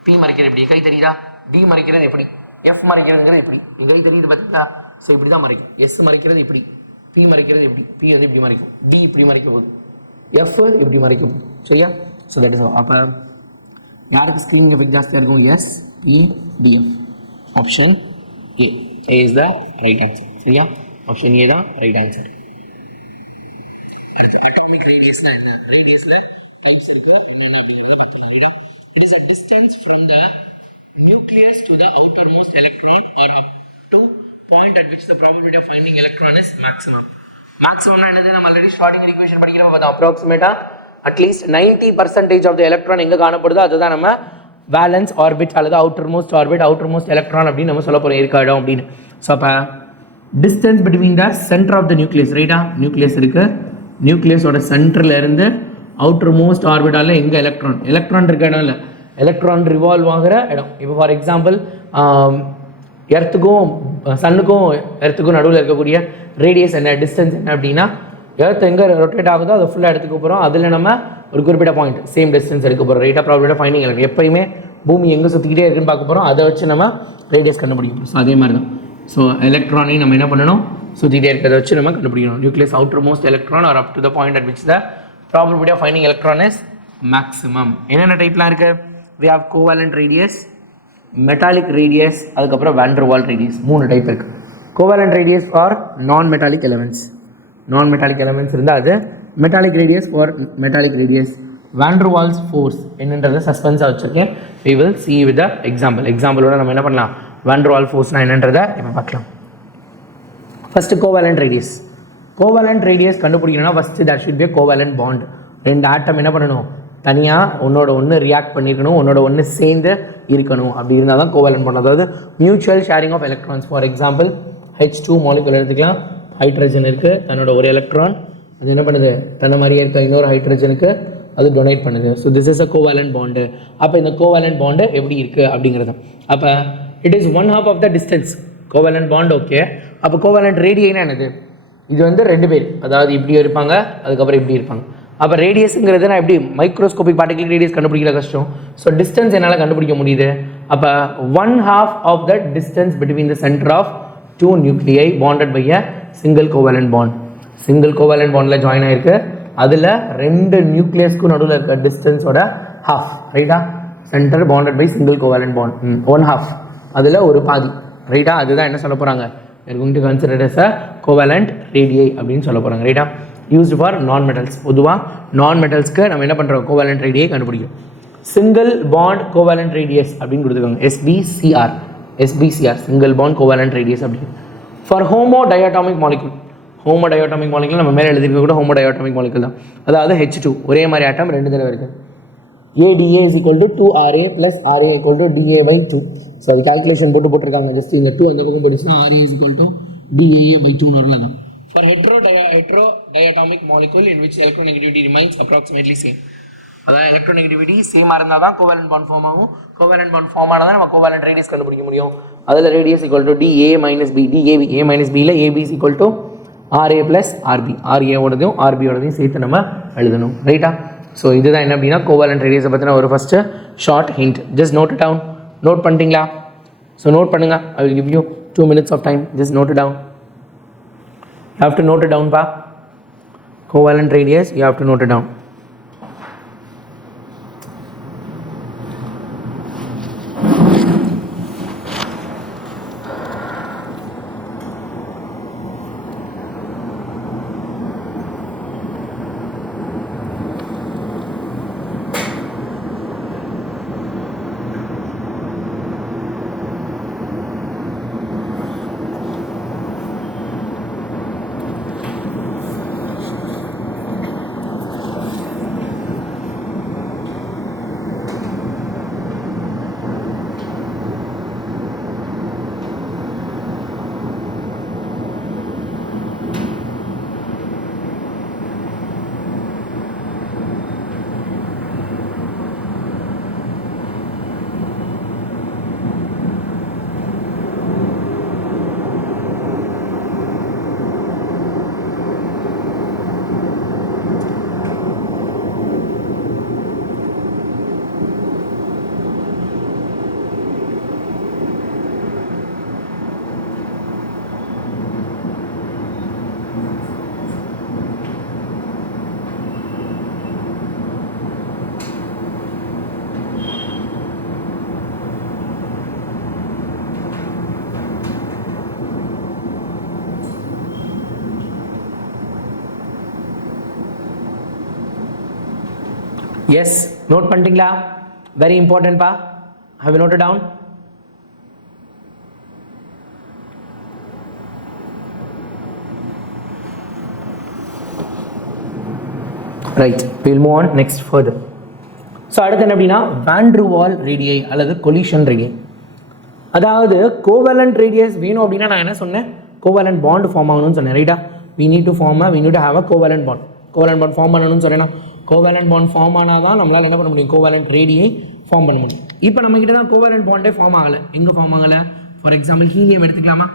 P மறைக்கிறது இப்படி, கை தெரியுதா, D மறைக்கிறது எப்படி, F மறைக்கிறதுங்கிறது எப்படி, கை தெரியுது பார்த்தீங்களா. ஸோ இப்படி தான் மறைக்கும். S மறைக்கிறது இப்படி, P மறைக்கிறது இப்படி, P வந்து இப்படி மறைக்கும், D இப்படி மறைக்கும், F இப்படி மறைக்கும். சரியா, ஸோ தட் இஸ். அப்போ யாருக்கு ஸ்க்ரீனிங் எஃபெக்ட் ஜாஸ்தியாக இருக்கும், sp-df. Option A is the right answer. சரியா, ஆப்ஷன் A தான் ரைட் ஆன்சர். அட்டாமிக் ரேடியஸ்ல என்ன, ரேடியஸ்ல டைப்ஸ் இருக்கு, என்னென்ன அப்படிங்கிறத பார்த்துக்கலாம். It is a distance from the nucleus to the outermost electron or up to point at which the probability of finding electron is maximum. மேக்ஸிமம்னா என்னது, நம்ம ஆல்ரெடி ஸ்டார்டிங் ஈக்குவேஷன் படிக்கிறப்ப பார்த்தோம். அப்ராக்சிமேட்டா அட்லீஸ்ட் 90% ஆஃப் த எலக்ட்ரான் எங்கே காணப்படுதோ அதுதான் நம்ம வேலன்ஸ் ஆர்பிட் அல்லது outermost orbit, outermost electron அப்படின்னு நம்ம சொல்ல போகிறோம், இருக்க இடம் அப்படின்னு. ஸோ அப்போ distance between the centre of the nucleus. ரைட்டா, நியூக்ளியஸ் இருக்குது, நியூக்ளியஸோட சென்டரில் இருந்து அவுட்டர் மோஸ்ட் ஆர்பிட்டால எங்கே எலக்ட்ரான் இருக்க இடம் இல்லை, எலக்ட்ரான் ரிவால்வ் ஆகிற இடம். இப்போ ஃபார் எக்ஸாம்பிள் எர்த்துக்கும் சன்னுக்கும் எர்த்துக்கும் நடுவில் இருக்கக்கூடிய ரேடியஸ் என்ன, டிஸ்டன்ஸ் என்ன அப்படின்னா, எர்த் எங்கே ரொட்டேட் ஆகுதோ அதை ஃபுல்லாக எடுத்துக்க போகிறோம். அதில் நம்ம ஒரு குறிப்பிட்ட பாயிண்ட் சேம் டிஸ்டன்ஸ் எடுக்க போகிறோம். ரைட்டாக ப்ராபபிலிட்டி ஆஃப் ஃபைண்டிங் எலக்ட்ரான். எப்பயுமே பூமி எங்கே சுற்றிக்கிட்டே இருக்குன்னு பார்க்க போகிறோம். அதை வச்சு நம்ம ரேடியஸ் கண்டுபிடிக்கணும். ஸோ அதே மாதிரி தான். ஸோ எலக்ட்ரானையும் நம்ம என்ன பண்ணணும், சுற்றிக்கிட்டே இருக்கிறத வச்சு நம்ம கண்டுபிடிக்கணும். Nucleus outermost electron are up to the point at which the probability of finding electron is maximum. என்னென்ன டைப்லாம் இருக்குது? we have covalent radius, metallic radius, அதுக்கப்புறம் van der Waals radius. 3 type இருக்குது. covalent radius for non-metallic elements. non-metallic elements இருந்தால் அது metallic radius for metallic radius. van der Waals force என்னன்றதை சஸ்பென்ஸாக வச்சுருக்கேன். we will see with the example. எக்ஸாம்பிளோட நம்ம என்ன பண்ணலாம், van der Waals force என்னன்றதை இப்போ பார்க்கலாம். First covalent radius. covalent radius கண்டுபிடிக்கணும்னா first that should be a covalent bond. 2 atom என்ன பண்ணணும், தனியாக ஒன்னோட ஒன்று ரியாக்ட் பண்ணியிருக்கணும், ஒன்னோட ஒன்று சேர்ந்து இருக்கணும். அப்படி இருந்தால் தான் கோவேலன்ட் பாண்ட். அதாவது mutual sharing of electrons. For example H2 molecule எடுத்துக்கலாம். ஹைட்ரஜன் இருக்குது, தன்னோட ஒரு எலக்ட்ரான் அது என்ன பண்ணுது, தன்னை மாதிரியே இருக்க இன்னொரு ஹைட்ரஜனுக்கு அது டொனேட் பண்ணுது. So this is a covalent bond. அப்போ இந்த கோவேலன்ட் பாண்டு எப்படி இருக்குது அப்படிங்கிறது. அப்போ it is 1/2 of the distance. Covalent bond okay. அப்போ கோவேலன்ட் ரேடியைனா என்னது, இது வந்து 2 பேர், அதாவது இப்படி இருப்பாங்க, அதுக்கப்புறம் இப்படி இருப்பாங்க. அப்போ ரேடியஸுங்கிறது நான் எப்படி மைக்ரோஸ்கோபிக் பார்ட்டிகல் ரேடியஸ் கண்டுபிடிக்கிற கஷ்டம். ஸோ டிஸ்டன்ஸ் என்னால் கண்டுபிடிக்க முடியுது. அப்போ 1/2 of the distance between the centre of 2 nuclei bonded by a single covalent bond. Single covalent பாண்டில் ஜாயின் ஆகிருக்கு. அதில் 2 நியூக்ளியஸ்க்கும் நடுவில் இருக்க டிஸ்டன்ஸோட ஹாஃப். ரைட்டா, centre bonded by single covalent bond 1/2, அதில் ஒரு பாதி. ரைட்டா, அதுதான் என்ன சொல்ல போகிறாங்க, going to consider as a covalent radii அப்படின்னு சொல்ல போகிறாங்க. ரைட்டா, used for non metals. பொதுவாக நான் மெட்டல்ஸ்க்கு நம்ம என்ன பண்ணுறோம், கோவேலன்ட் ரேடியை கண்டுபிடிக்கும். சிங்கிள் பாண்ட் கோவேலன்ட் ரேடியஸ் அப்படின்னு கொடுத்துருக்காங்க. SBCR சிங்கிள் பாண்ட் கோவேலன்ட் ரேடியஸ் அப்படின்னு. For homo diatomic molecule. Homo diatomic molecule நம்ம மேலே எழுதிருக்க கூட ஹோமோ டயட்டாமிக் மாலிகுல் தான். அதாவது H2 ஒரே மாதிரி ஆட்டம் 2 தடவை இருக்குது. ADA is equal to 2RA plus RA equal to DA/2. So அது கால்குலேஷன் போட்டிருக்காங்க. ஜஸ்ட் இந்த 2 அந்த பக்கம் போட்டுச்சுன்னா RA is equal to DAA/2 வரலாம் தான். For heterodiatomic molecule in which electronegativity remains approximately same. அதான் எலக்ட்ரோநெகட்டிவிட்டி சேமாக இருந்தால் தான் கோவேலன்ட் பாண்ட் ஃபார்ம் ஆகும். கோவேலன்ட் பாண்ட் ஃபார்ம் ஆனால் தான் நம்ம கோவேலன்ட் ரேடியஸ் கண்டுபிடிக்க முடியும். அதில் radius equal to DA-B, DAB, A-Bயில் AB is equal to RA plus RB. RA-ஓடதையும் RB-ஓடதையும் சேர்த்து நம்ம எழுதணும். ரைட்டா, ஸோ இதுதான் என்ன அப்படின்னா கோவேலன்ட் ரேடியஸை பற்றின ஒரு first short hint. Just note it down. Note பண்ணிட்டீங்களா? ஸோ நோட் பண்ணுங்கள். I will give you 2 minutes of time. Just note it down. You have to note it down, pa. Covalent radius, you have to note it down. Yes, note பண்ணிட்டீங்களா? Very important pa. Have you noted down? Right, we will move on next further. So அடுத்து என்ன அப்படின்னா van der Waals ரேடியை அல்லது collision ரேடியை. அதாவது கோவேலன்ட் radius வேணும் அப்படின்னா நான் என்ன சொன்னேன், கோவேலன்ட் பாண்ட் ஃபார்ம் ஆகணும்னு சொன்னேன். ரைட்டா, we need to have a covalent bond. Covalent bond form பண்ணணும்னு சொன்னேன்னா கோவேலன்ட் பாண்ட் ஃபார்ம் ஆனால் தான் நம்மளால் என்ன பண்ண முடியும், கோவேலன்ட் ரேடியை ஃபார்ம் பண்ண முடியும். இப்போ நம்மக்கிட்ட தான் கோவேலன்ட் பாண்டே ஃபார்ம் ஆகலை. எங்கே ஃபார்ம் ஆகலை? ஃபார் எக்ஸாம்பிள் ஹீலியம் எடுத்துக்கலாமா?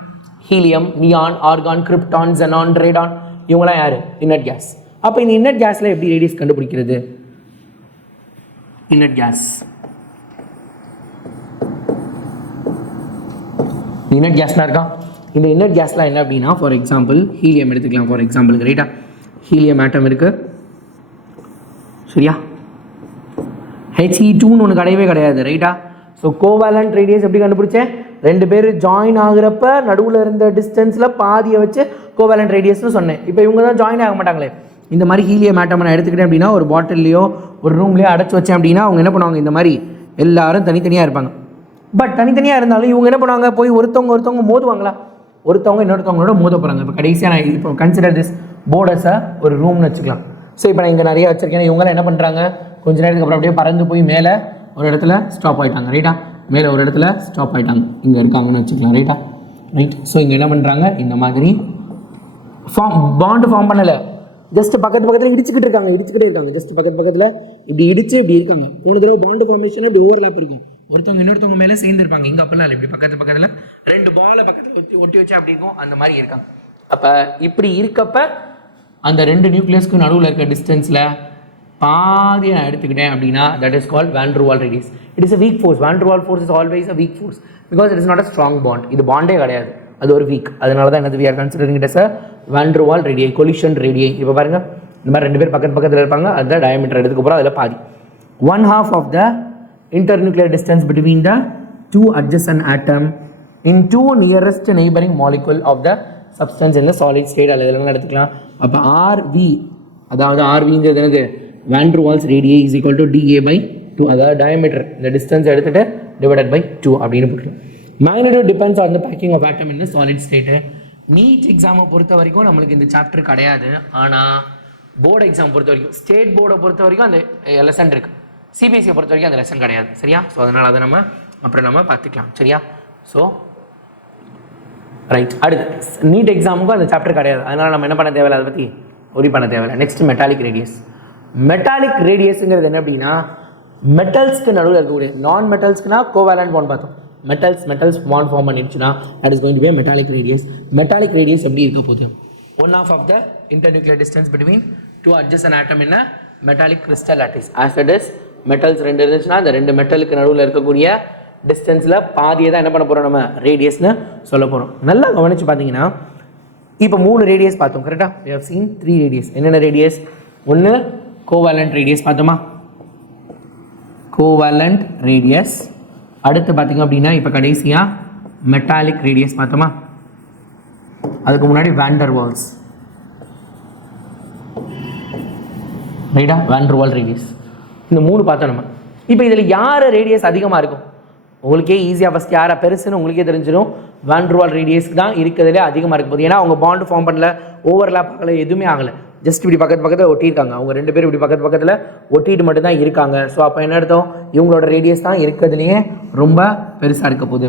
Helium, neon, argon, krypton, xenon, Radon, இவங்களாம் யார்? Inert case. அப்போ இந்த இன்னட் கேஸில் எப்படி ரேடியஸ் கண்டுபிடிக்கிறது? இன்னட் கேஸ், இன்னட் கேஸ்லாம் இருக்கா? இந்த இன்னட் கேஸ்லாம் என்ன அப்படின்னா, ஃபார் எக்ஸாம்பிள் ஹீலியம் எடுத்துக்கலாம். ஃபார் எக்ஸாம்பிளுக்கு ரைட்டா, ஹீலியம் ஆட்டம் இருக்கு சரியா? He2ன்னு ஒன்று கிடையவே கிடையாது ரைட்டா. ஸோ கோவேலண்ட் ரேடியஸ் எப்படி கண்டுபிடிச்சேன்? ரெண்டு பேர் ஜாயின் ஆகுறப்ப நடுவில் இருந்த டிஸ்டன்ஸில் பாதியை வச்சு கோவேலண்ட் ரேடியஸ்னு சொன்னேன். இப்போ இவங்க தான் ஜாயின் ஆக மாட்டாங்களே. இந்த மாதிரி ஹீலியம் ஆட்டம் நான் எடுத்துக்கிட்டேன் அப்படின்னா, ஒரு பாட்டில்லையோ ஒரு ரூம்லேயோ அடைச்சி வச்சேன் அப்படின்னா அவங்க என்ன பண்ணுவாங்க? இந்த மாதிரி எல்லாரும் தனித்தனியாக இருப்பாங்க. பட் தனித்தனியாக இருந்தாலும் இவங்க என்ன பண்ணுவாங்க? போய் ஒருத்தவங்க மோதுவாங்களா? ஒருத்தவங்க இன்னொருத்தவங்களோட மோத போகிறாங்க. இப்போ கடைசியாக நான் இப்போ கன்சிடர் திஸ் போர்டஸை ஒரு ரூம்னு வச்சுக்கலாம். ஸோ இப்போ நான் இங்கே நிறைய வச்சுருக்கேன். இவங்களாம் என்ன பண்ணுறாங்க? கொஞ்ச நேரத்துக்கு அப்புறம் அப்படியே பறந்து போய் மேலே ஒரு இடத்துல ஸ்டாப் ஆகிட்டாங்க ரைட்டா. மேலே ஒரு இடத்துல ஸ்டாப் ஆகிட்டாங்க, இங்கே இருக்காங்கன்னு வச்சுக்கலாம் ரைட்டா. ரைட். ஸோ இங்கே என்ன பண்ணுறாங்க? இந்த மாதிரி பாண்டு ஃபார்ம் பண்ணலை, ஜஸ்ட் பக்கத்தில் இடிச்சுக்கிட்டே இருக்காங்க. ஜஸ்ட் பக்கத்தில் இப்படி இடிச்சு இப்படி இருக்காங்க. போன தடவை பாண்டு ஃபார்மேஷன் இப்படி ஓவர்லாப் இருக்கும். ஒருத்தவங்க இன்னொருத்தவங்க மேலே சேர்ந்துருப்பாங்க. இங்கே அப்பெல்லாம் இல்லை, இப்படி பக்கத்தில் ரெண்டு பாலை பக்கத்தில் ஒட்டி வச்சா அப்படி இருக்கும், அந்த மாதிரி இருக்காங்க. அப்போ இப்படி இருக்கப்ப அந்த ரெண்டு நியூக்ளியஸ்க்கு நடுவில் இருக்க டிஸ்டன்ஸில் பாதியை நான் எடுத்துக்கிட்டேன் அப்படின்னா, that is called van der Waal radius. It is a weak force. Van der Waal force is always a weak force because it is not a strong bond. இது பாண்டே கிடையாது, அது ஒரு வீக். அதனால தான் என்னது, we are considering it as a van der Waal radii, collision radii. இப்போ பாருங்கள், இந்த மாதிரி ரெண்டு பேர் பக்கத்தில் இருப்பாங்க. அதுதான் டயமீட்டர் எடுத்துக்க போகிறோம். அதில் பாதி 1/2 of the internuclear distance between the two adjacent atom in two nearest neighboring molecule of the substance in the solid state. அதெல்லாம் எடுத்துக்கலாம். அப்போ RV, அதாவது RVங்கிறது எனக்கு van der Waals radii is equal to dA/2, அதாவது டயமீட்டர் இந்த distance எடுத்துகிட்டு divided by 2 அப்படின்னு போட்டுக்கலாம். Magnitude depends on the packing of atom in solid state. NEET எக்ஸாமை பொறுத்த வரைக்கும் நம்மளுக்கு இந்த சாப்டர் கிடையாது. ஆனால் போர்டு எக்ஸாம் பொறுத்த வரைக்கும், ஸ்டேட் போர்டை பொறுத்த வரைக்கும் அந்த லெசன் இருக்குது. சிபிஎஸ்சியை பொறுத்த வரைக்கும் அந்த லெசன் கிடையாது சரியா. ஸோ அதனால் அதை நம்ம பார்த்துக்கலாம் சரியா. So right. அடுத்து நீட் எக்ஸாமுக்கும் அந்த சாப்டர் கிடையாது. அதனால் நம்ம என்ன பண்ண தேவையில்லை, அதை பற்றி ஒரி பண்ண தேவையில்லை. Next metallic radius. மெட்டாலிக் ரேடியஸுங்கிறது என்ன அப்படின்னா, மெட்டல்ஸ்க்கு நடுவில் இருக்கக்கூடிய, நான் மெட்டல்ஸ்க்குனா கோவேலண்ட் பாண்ட் பார்த்தோம். மெட்டல்ஸ் பாண்ட் ஃபார்ம் பண்ணிடுச்சுன்னா that is going to be metallic radius. Metallic radius எப்படி இருக்க போகுது? 1/2 of the internuclear distance between two adjacent atom in metallic crystal lattice. As it is metals ரெண்டு இருந்துச்சுன்னா அந்த ரெண்டு மெட்டலுக்கு நடுவில் இருக்கக்கூடிய டிஸ்டன்ஸில் பாதியை தான் என்ன பண்ண போகிறோம், நம்ம ரேடியஸ்னு சொல்ல போகிறோம். நல்லா கவனித்து பார்த்தீங்கன்னா இப்போ 3 ரேடியஸ் பார்த்தோம் கரெக்டாக. we have seen 3 radius. என்னென்ன ரேடியஸ்? ஒன்று கோவேலண்ட் ரேடியஸ் பார்த்தோமா, கோவேலண்ட் ரேடியஸ். அடுத்து பார்த்தீங்க அப்படின்னா இப்போ கடைசியாக மெட்டாலிக் ரேடியஸ் பார்த்தோமா. அதுக்கு முன்னாடி வான் டெர் வால்ஸ் ரைட்டா, வான் டெர் வால் ரேடியஸ். இந்த 3 பார்த்தோம் நம்ம. இப்போ இதில் யார் ரேடியஸ் அதிகமாக இருக்கும்? உங்களுக்கே ஈஸியாக ஃபஸ்ட் யாரை பெருசுன்னு உங்களுக்கே தெரிஞ்சிடும். வான் டெர் வால் ரேடியஸ்க்கு தான் இருக்கிறதுலே அதிகமாக இருக்கும் போது. ஏன்னா அவங்க பாண்டு ஃபார்ம் பண்ணல, ஓவர்லாப் ஆகலை, எதுவுமே ஆகலை. ஜஸ்ட் இப்படி பக்கத்தில் ஒட்டியிருக்காங்க. அவங்க ரெண்டு பேரும் இப்படி பக்கத்தில் ஒட்டிட்டு மட்டும்தான் இருக்காங்க. ஸோ அப்போ என்ன அர்த்தம்? இவங்களோட ரேடியஸ் தான் இருக்கிறதுலையே ரொம்ப பெருசாக இருக்க போகுது.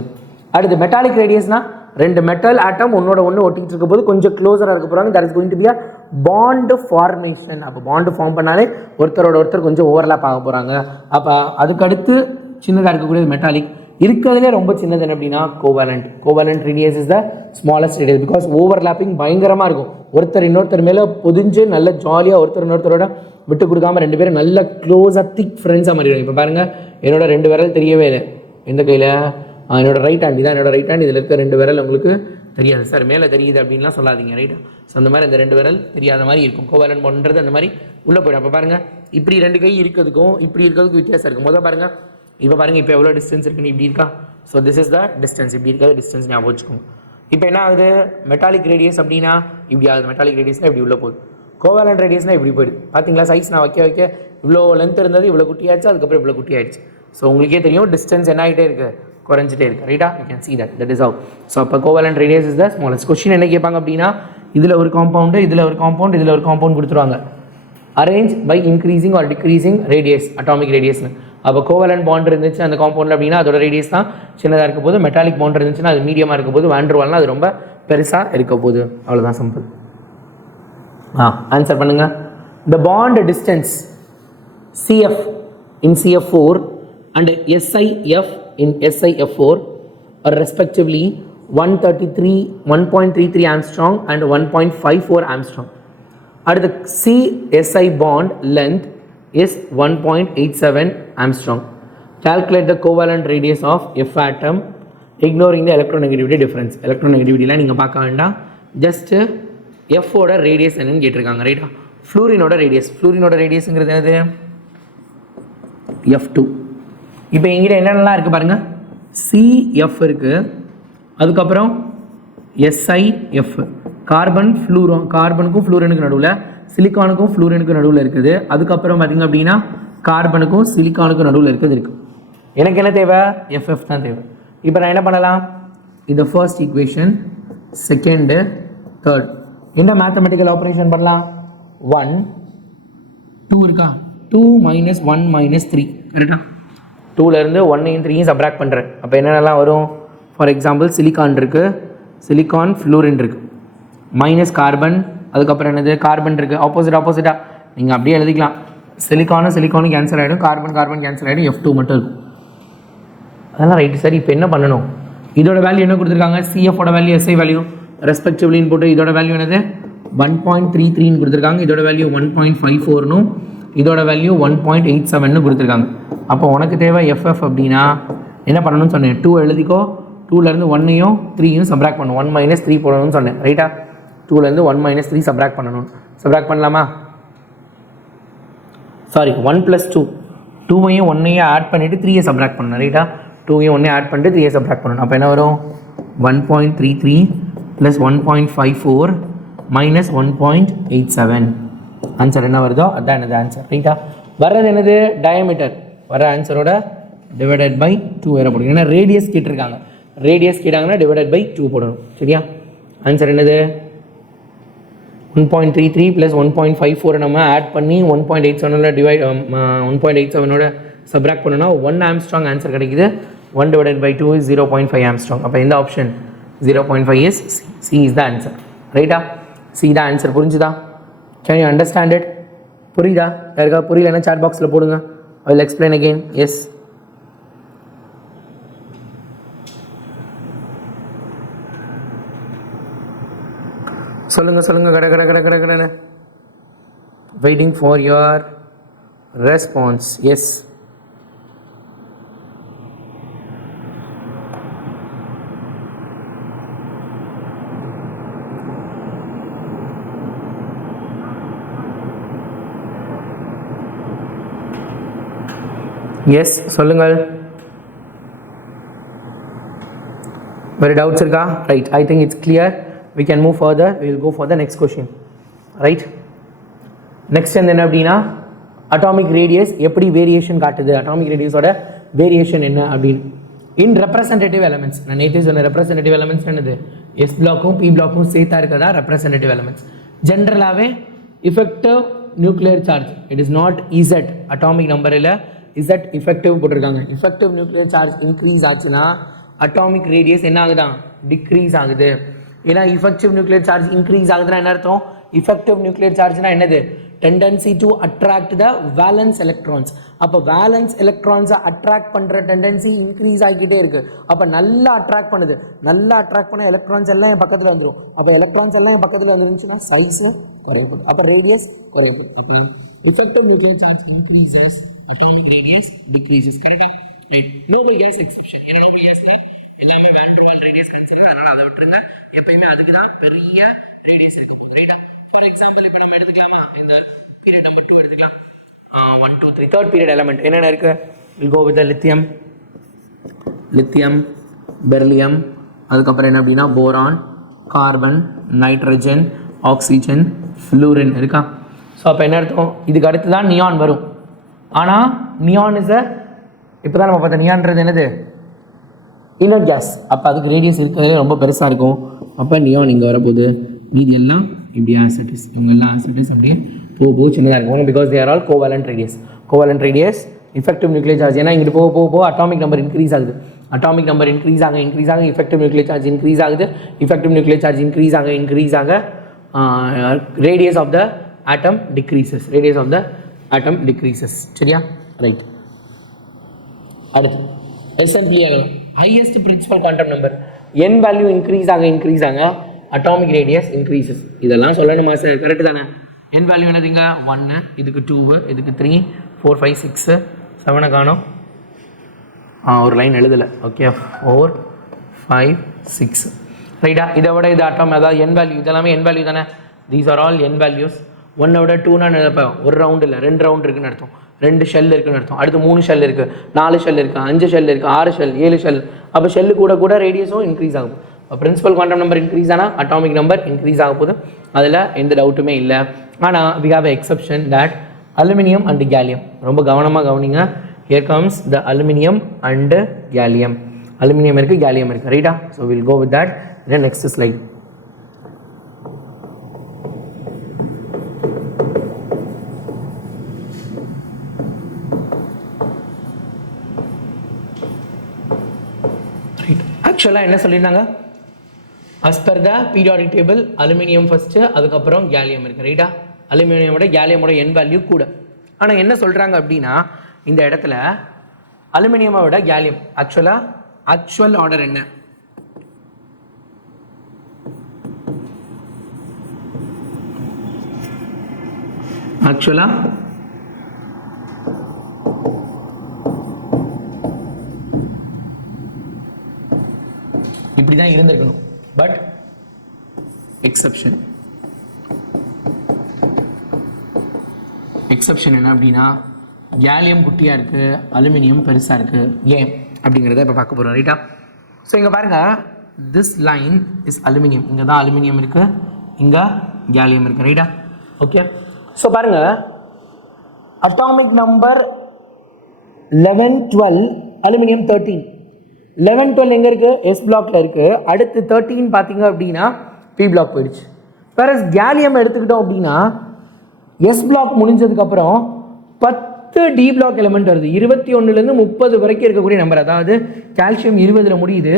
அடுத்து மெட்டாலிக் ரேடியஸ்னால் ரெண்டு மெட்டல் ஆட்டம் ஒன்னோட ஒன்று ஒட்டிகிட்டு இருக்க போது கொஞ்சம் க்ளோஸராக இருக்க போகிறாங்க. That is going to be a bond formation. அப்போ பாண்டு ஃபார்ம் பண்ணாலே ஒருத்தர் கொஞ்சம் ஓவர்லாப் ஆக போகிறாங்க. அப்போ அதுக்கடுத்து சின்னதாக இருக்கக்கூடியது மெட்டாலிக். இருக்கிறதுலே ரொம்ப சின்னது என்ன அப்படின்னா covalent radius is the smallest radius because overlapping பயங்கரமாக இருக்கும். ஒருத்தர் இன்னொருத்தர் மேலே பொதிஞ்சு நல்ல ஜாலியாக ஒருத்தர் இன்னொருத்தரோட விட்டு கொடுக்காம ரெண்டு பேரும் நல்ல க்ளோஸாக திக் ஃப்ரெண்ட்ஸாக மாறிடுவாங்க. இப்போ பாருங்கள், என்னோட 2 விரல் தெரியவே இல்லை. எந்த கையில்? என்னோட ரைட் ஹேண்ட். இதான் என்னோட ரைட் ஹேண்ட். இதில் இருக்க 2 விரல் உங்களுக்கு தெரியாது சார், மேலே தெரியுது அப்படின்லாம் சொல்லாதீங்க ரைட்டா. ஸோ அந்த மாதிரி அந்த 2 விரல் தெரியாத மாதிரி இருக்கும். கோவேலண்ட் பண்ணுறது அந்த மாதிரி உள்ளே போய்டும். அப்போ பாருங்கள், இப்படி 2 கை இருக்கிறதுக்கும் இப்படி இருக்கிறதுக்கும் வித்தியாசம் இருக்குது. முதல் பாருங்கள், இப்போ பாருங்கள், இப்போ எவ்வளோ டிஸ்டன்ஸ் இருக்குன்னு இப்படி இருக்கா. So this is the distance. இப்படி இருக்காது டிஸ்டன்ஸ் ஞாபகம் வச்சுக்கோங்க. இப்போ என்ன ஆகுது? மெட்டாலிக் ரேடியஸ் அப்படின்னா இப்படி ஆகுது. மெட்டாலிக் ரேடியஸ்னால் இப்படி உள்ளே போகுது. கோவேலண்ட் ரேடியஸ்னால் இப்படி போயிடுது. பார்த்தீங்களா, சைஸ் நான் வைக்க இவ்வளோ லென்த் இருந்தது, இவ்வளோ குட்டியாச்சு, அதுக்கப்புறம் இவ்வளோ குட்டி ஆயிடுச்சு. ஸோ உங்களுக்கே தெரியும் டிஸ்டன்ஸ் என்ன ஆகிட்டே இருக்குது, குறைஞ்சிட்டே இருக்குது ரைட்டா. You can see that is how. So அப்போ covalent radius is the smallest. Question என்ன கேட்பாங்க அப்படின்னா, இதில் ஒரு காம்பவுண்டு, இதில் ஒரு காம்பவுண்ட், இதில் ஒரு காம்பவுண்ட் கொடுத்துருவாங்க. Arrange by increasing or decreasing radius, atomic ரேடியஸ்னு. அப்போ கோவேலண்ட் பாண்ட் இருந்துச்சு அந்த காம்பவுண்டில் அப்படின்னா அதோட ரேடியஸ் தான் சின்னதாக இருக்க போது. மெட்டாலிக் பாண்ட் இருந்துச்சுன்னா அது மீடியமாக இருக்க போது. வான் டெர் வால்னா அது ரொம்ப பெருசாக இருக்க போகுது. அவ்வளோதான், சிம்பிள். ஆன்சர் பண்ணுங்கள். The bond distance CF in CF4 and SIF in SIF4 or respectively 1.33 Armstrong and 1.54 Armstrong. At the CSI bond length is 1.87 Armstrong. Calculate the covalent radius of F atom ignoring the electronegativity difference. Electronegativity la neenga paaka vendam, just F oda radius ennu ketirukanga, right? Fluorine oda radius ingradhu enadhu F2. இப்போ எங்கிட்ட என்னென்னலாம் இருக்குது பாருங்கள், CF இருக்குது, அதுக்கப்புறம் SiF, கார்பனுக்கும் ஃப்ளூரனுக்கு நடுவில், சிலிக்கானுக்கும் ஃப்ளூரனுக்கு நடுவில் இருக்குது. அதுக்கப்புறம் பார்த்திங்க அப்படின்னா கார்பனுக்கும் சிலிக்கானுக்கும் நடுவில் இருக்குது. எனக்கு என்ன தேவை? FF தான் தேவை. இப்போ நான் என்ன பண்ணலாம், இந்த ஃபர்ஸ்ட் ஈக்குவேஷன், செகண்டு, தேர்ட், என்ன மேத்தமெட்டிக்கல் ஆப்ரேஷன் பண்ணலாம்? 1 2 இருக்கா, 2 - 1 - 3 கரெக்டாக. 2லேருந்து 1ஐயும் 3ஐயும் சப்ராக்ட் பண்ணுறேன். அப்போ என்னென்னலாம் வரும்? ஃபார் எக்ஸாம்பிள் சிலிக்கான் இருக்குது, சிலிக்கான் ஃப்ளூரின் இருக்குது, மைனஸ் கார்பன், அதுக்கப்புறம் என்னது கார்பன் இருக்குது. ஆப்போசிட்டாக நீங்கள் அப்படியே எழுதிக்கலாம். சிலிக்கானும் கேன்சல் ஆகிடும், கார்பன் கேன்சல் ஆகிடும், F2 மட்டும் இருக்கும். அதெல்லாம் ரைட்டு சார். இப்போ என்ன பண்ணணும்? இதோட வேல்யூ என்ன கொடுத்துருக்காங்க? CFோட வேல்யூ, SI வேல்யூ ரெஸ்பெக்டிவ்லின்னு போட்டு இதோட வேல்யூ என்னது 1.33ன்னு கொடுத்துருக்காங்க, இதோட வேல்யூ 1.54னும், இதோட வேல்யூ 1.87ன்னு கொடுத்துருக்காங்க. அப்போ உனக்கு தேவை FF அப்படின்னா என்ன பண்ணணும்னு சொன்னேன், 2 எழுதிக்கோ. 2லேருந்து 1ஐயும் 3ஐயும் சப்ராக்ட் பண்ணணும், 1 - 3 போடணும்னு சொன்னேன், ரைட்டா? 2லேருந்து 1 - 3 சப்ராக்ட் பண்ணணும். சப்ராக்ட் பண்ணலாமா? சாரி, 1 + 2, 2ஐயும் 1ஐயும் ஆட் பண்ணிவிட்டு 3ஐ சப்ராக்ட் பண்ணணும், ரைட்டா? 2ஐயும் 1ஐயும் ஆட் பண்ணிட்டு 3ஐ சப்ராக்ட் பண்ணணும். அப்போ என்ன வரும்? 1.33 + 1.54 - 1.87. ஆன்சர் என்ன வருதோ அதுதான் என்னது ஆன்சர், ரைட்டா? வர்றது என்னது? டயமீட்டர். வர ஆன்சரோட டிவைடட் பை 2 வேறு போடணும். ஏன்னா ரேடியஸ் கேட்டாங்கன்னா டிவைடட் பை 2 போடணும், சரியா? ஆன்சர் என்னது? 1.33 + 1.54 நம்ம ஆட் பண்ணி 1.87 டிவைட் 1.87ஓட சப்ராக்ட் பண்ணோன்னா 1 ஆம்ஸ்ட்ராங் ஆன்சர் கிடைக்குது. 1 / 2 is 0.5 ஆம்ஸ்ட்ராங். அப்போ இந்த option 0.5 is C is the answer, ரைட்டா? C தான் ஆன்சர். புரிஞ்சுதா? Can you understand it? புரியுதா? யாருக்காவது புரியலன்னா சாட் பாக்ஸில் போடுங்க. I will explain again. Yes. சொல்லுங்க கட waiting for your response. Yes. Yes சொல்லுங்கள். வேறு டவுட்ஸ் இருக்கா? Right, I think it's clear. We can move further. We will go for the next question, right? Next என்ன அப்படின்னா atomic radius எப்படி variation காட்டுது, atomic ரேடியஸோட வேரியேஷன் என்ன அப்படின்னு. இன் ரெப்ரசன்டேட்டிவ் எலமெண்ட்ஸ், நான் நேற்று சொன்ன ரெப்ரசன்டேட்டிவ் எலமெண்ட்ஸ் என்னது? S பிளாக்கும் P பிளாக்கும் சேர்த்தா இருக்கதா ரெப்ரசன்டேட்டிவ் எலமெண்ட்ஸ். ஜென்ரலாகவே effective nuclear charge, it is not Z, atomic நம்பரில் Z effective போட்டிருக்காங்க. effective nuclear charge increase ஆச்சுன்னா அட்டாமிக் ரேடியஸ் என்ன ஆகுதான்? டிக்ரீஸ் ஆகுது. ஏன்னா effective nuclear charge increase ஆகுதுன்னா என்ன அர்த்தம்? effective nuclear chargeனா என்னது? tendency to attract the valence electrons. அப்போ valence electrons attract பண்ணுற tendency increase ஆகிக்கிட்டே இருக்கு. அப்போ நல்லா attract பண்ணுது, நல்லா attract பண்ண electrons எல்லாம் என் பக்கத்தில் வந்துடும். அப்போ electrons எல்லாம் என் பக்கத்தில் வந்துருந்துச்சுன்னா சைஸு குறையப்படும், அப்போ ரேடியஸ் குறையப்படும். அப்போ effective nuclear charge increases, atomic radius decreases. கரெக்டா? ரைட். Nobel case exception. ஏன்னா நோபல் கேஸ்ல எல்லாமே van to van radius consider, அதனால அதை விட்டுருங்க. எப்பயுமே அதுக்கு தான் பெரிய ரேடியஸ் இருக்கும், ரைட்டா? ஃபார் எக்ஸாம்பிள் இப்போ நம்ம எடுத்துக்கலாமா, இந்த பீரியட் நம்பர் 2 எடுத்துக்கலாம். 1 2 3 தேர்ட் பீரியட் எலமெண்ட் என்னென்ன இருக்கு? Will go with lithium, beryllium, அதுக்கப்புறம் என்ன அப்படின்னா boron, carbon, nitrogen, oxygen, fluorine இருக்கா? ஸோ அப்போ என்ன அர்த்தம்? இதுக்கு அடுத்து தான் நியான் வரும். ஆனால் நியான் இஸ் இப்போ தான் நம்ம பார்த்தா நியான்றது என்னது? Inner gas. அப்போ அதுக்கு ரேடியஸ் இருக்கிறதே ரொம்ப பெருசாக இருக்கும். அப்போ நியான் இங்கே வரப்போகுது. மீதி எல்லாம் இப்படி ஆசிட்டிஸ், இவங்க எல்லாம் ஆசிட்டிஸ் அப்படியே போக சின்னதாக இருக்கும். Because they are all covalent radius effective nuclear charge. ஏன்னா இங்கிட்டு போக அட்டாமிக் நம்பர் இன்க்ரீஸ் ஆகுது. அட்டாமிக் நம்பர் இன்க்ரீஸ் ஆக effective nuclear charge இன்க்ரீஸ் ஆகுது. effective nuclear charge இன்க்ரீஸ் ஆக radius of the atom decreases. சரியா? ரைட். அடுத்து SNP highest principal quantum number. N value increase ஆக atomic radius increases. இதெல்லாம் சொல்லணுமா sir? Correct தானே? N value என்னதுங்க? 1, இதுக்கு 2, இதுக்கு 3, 4, 5, 6, 7 காணோம். ஒரு லைன் எழுதலை. ஓகே, 4, 5, 6 ரைட்டா? இதை விட இது அட்டாமிக், அதாவது N வேல்யூ, இதெல்லாமே N வேல்யூ தானே. These are all N values. 1 விட 2 நினைப்பேன், ஒரு ரவுண்ட் இல்லை 2 ரவுண்ட் இருக்குன்னு அர்த்தம், 2 ஷெல் இருக்குன்னு அர்த்தம். அடுத்து 3 ஷெல் இருக்குது, 4 ஷெல் இருக்குது, 5 ஷெல் இருக்குது, 6 ஷெல், 7 ஷெல். அப்போ ஷெல்லு கூட ரேடியஸும் இன்க்ரீஸ் ஆகும். பிரின்சிபல் குவாண்டம் நம்பர் இன்க்ரீஸ் ஆனால் அட்டாமிக் நம்பர் இன்க்ரீஸ் ஆக போகுது, அதில் எந்த டவுட்டுமே இல்லை. ஆனால் we have a exception that aluminium and gallium. ரொம்ப கவனமாக கவனிங்க. Here comes the aluminum and gallium. Aluminum இருக்குது, gallium இருக்குது, ரைட்டா? So will go with that. Then next slide. ஆக்சுவலாக என்ன சொல்லியிருந்தாங்க? as per the periodic table aluminium first, அதுக்கப்புறம் கேலியம் இருக்குது, ரைட்டா? அலுமினியமோட கேலியமோட N வேல்யூ கூட. ஆனால் என்ன சொல்கிறாங்க அப்படின்னா, இந்த இடத்துல அலுமினியமை விட கேலியம் ஆக்சுவல் ஆர்டர் என்ன? ஆக்சுவலா இப்படிதான் இருந்திருக்கணும். பட் எக்ஸப்ஷன் என்ன அப்படின்னா, கேலியம் குட்டியாக இருக்குது, அலுமினியம் பெருசாக இருக்குது. ஏன் அப்படிங்கிறத இப்போ பார்க்க போகிறோம், ரைட்டா? ஸோ இங்கே பாருங்கள், திஸ் லைன் இஸ் அலுமினியம். இங்கே தான் அலுமினியம் இருக்குது, இங்கே கேலியம் இருக்குது, ரைட்டா? ஓகே. ஸோ பாருங்கள், அட்டாமிக் நம்பர் 11, 12, அலுமினியம் 13. 11, 12 எங்கே இருக்குது? எஸ் பிளாக்ல இருக்குது. அடுத்து 13 பார்த்தீங்க அப்படின்னா பி பிளாக் போயிடுச்சு. வேற கேலியம் எடுத்துக்கிட்டோம் அப்படின்னா எஸ் பிளாக் முடிஞ்சதுக்கப்புறம் 10 டி பிளாக் எலிமெண்ட் வருது. 21லேருந்து 30 வரைக்கும் இருக்கக்கூடிய நம்பர். அதாவது கால்சியம் 20 முடியுது,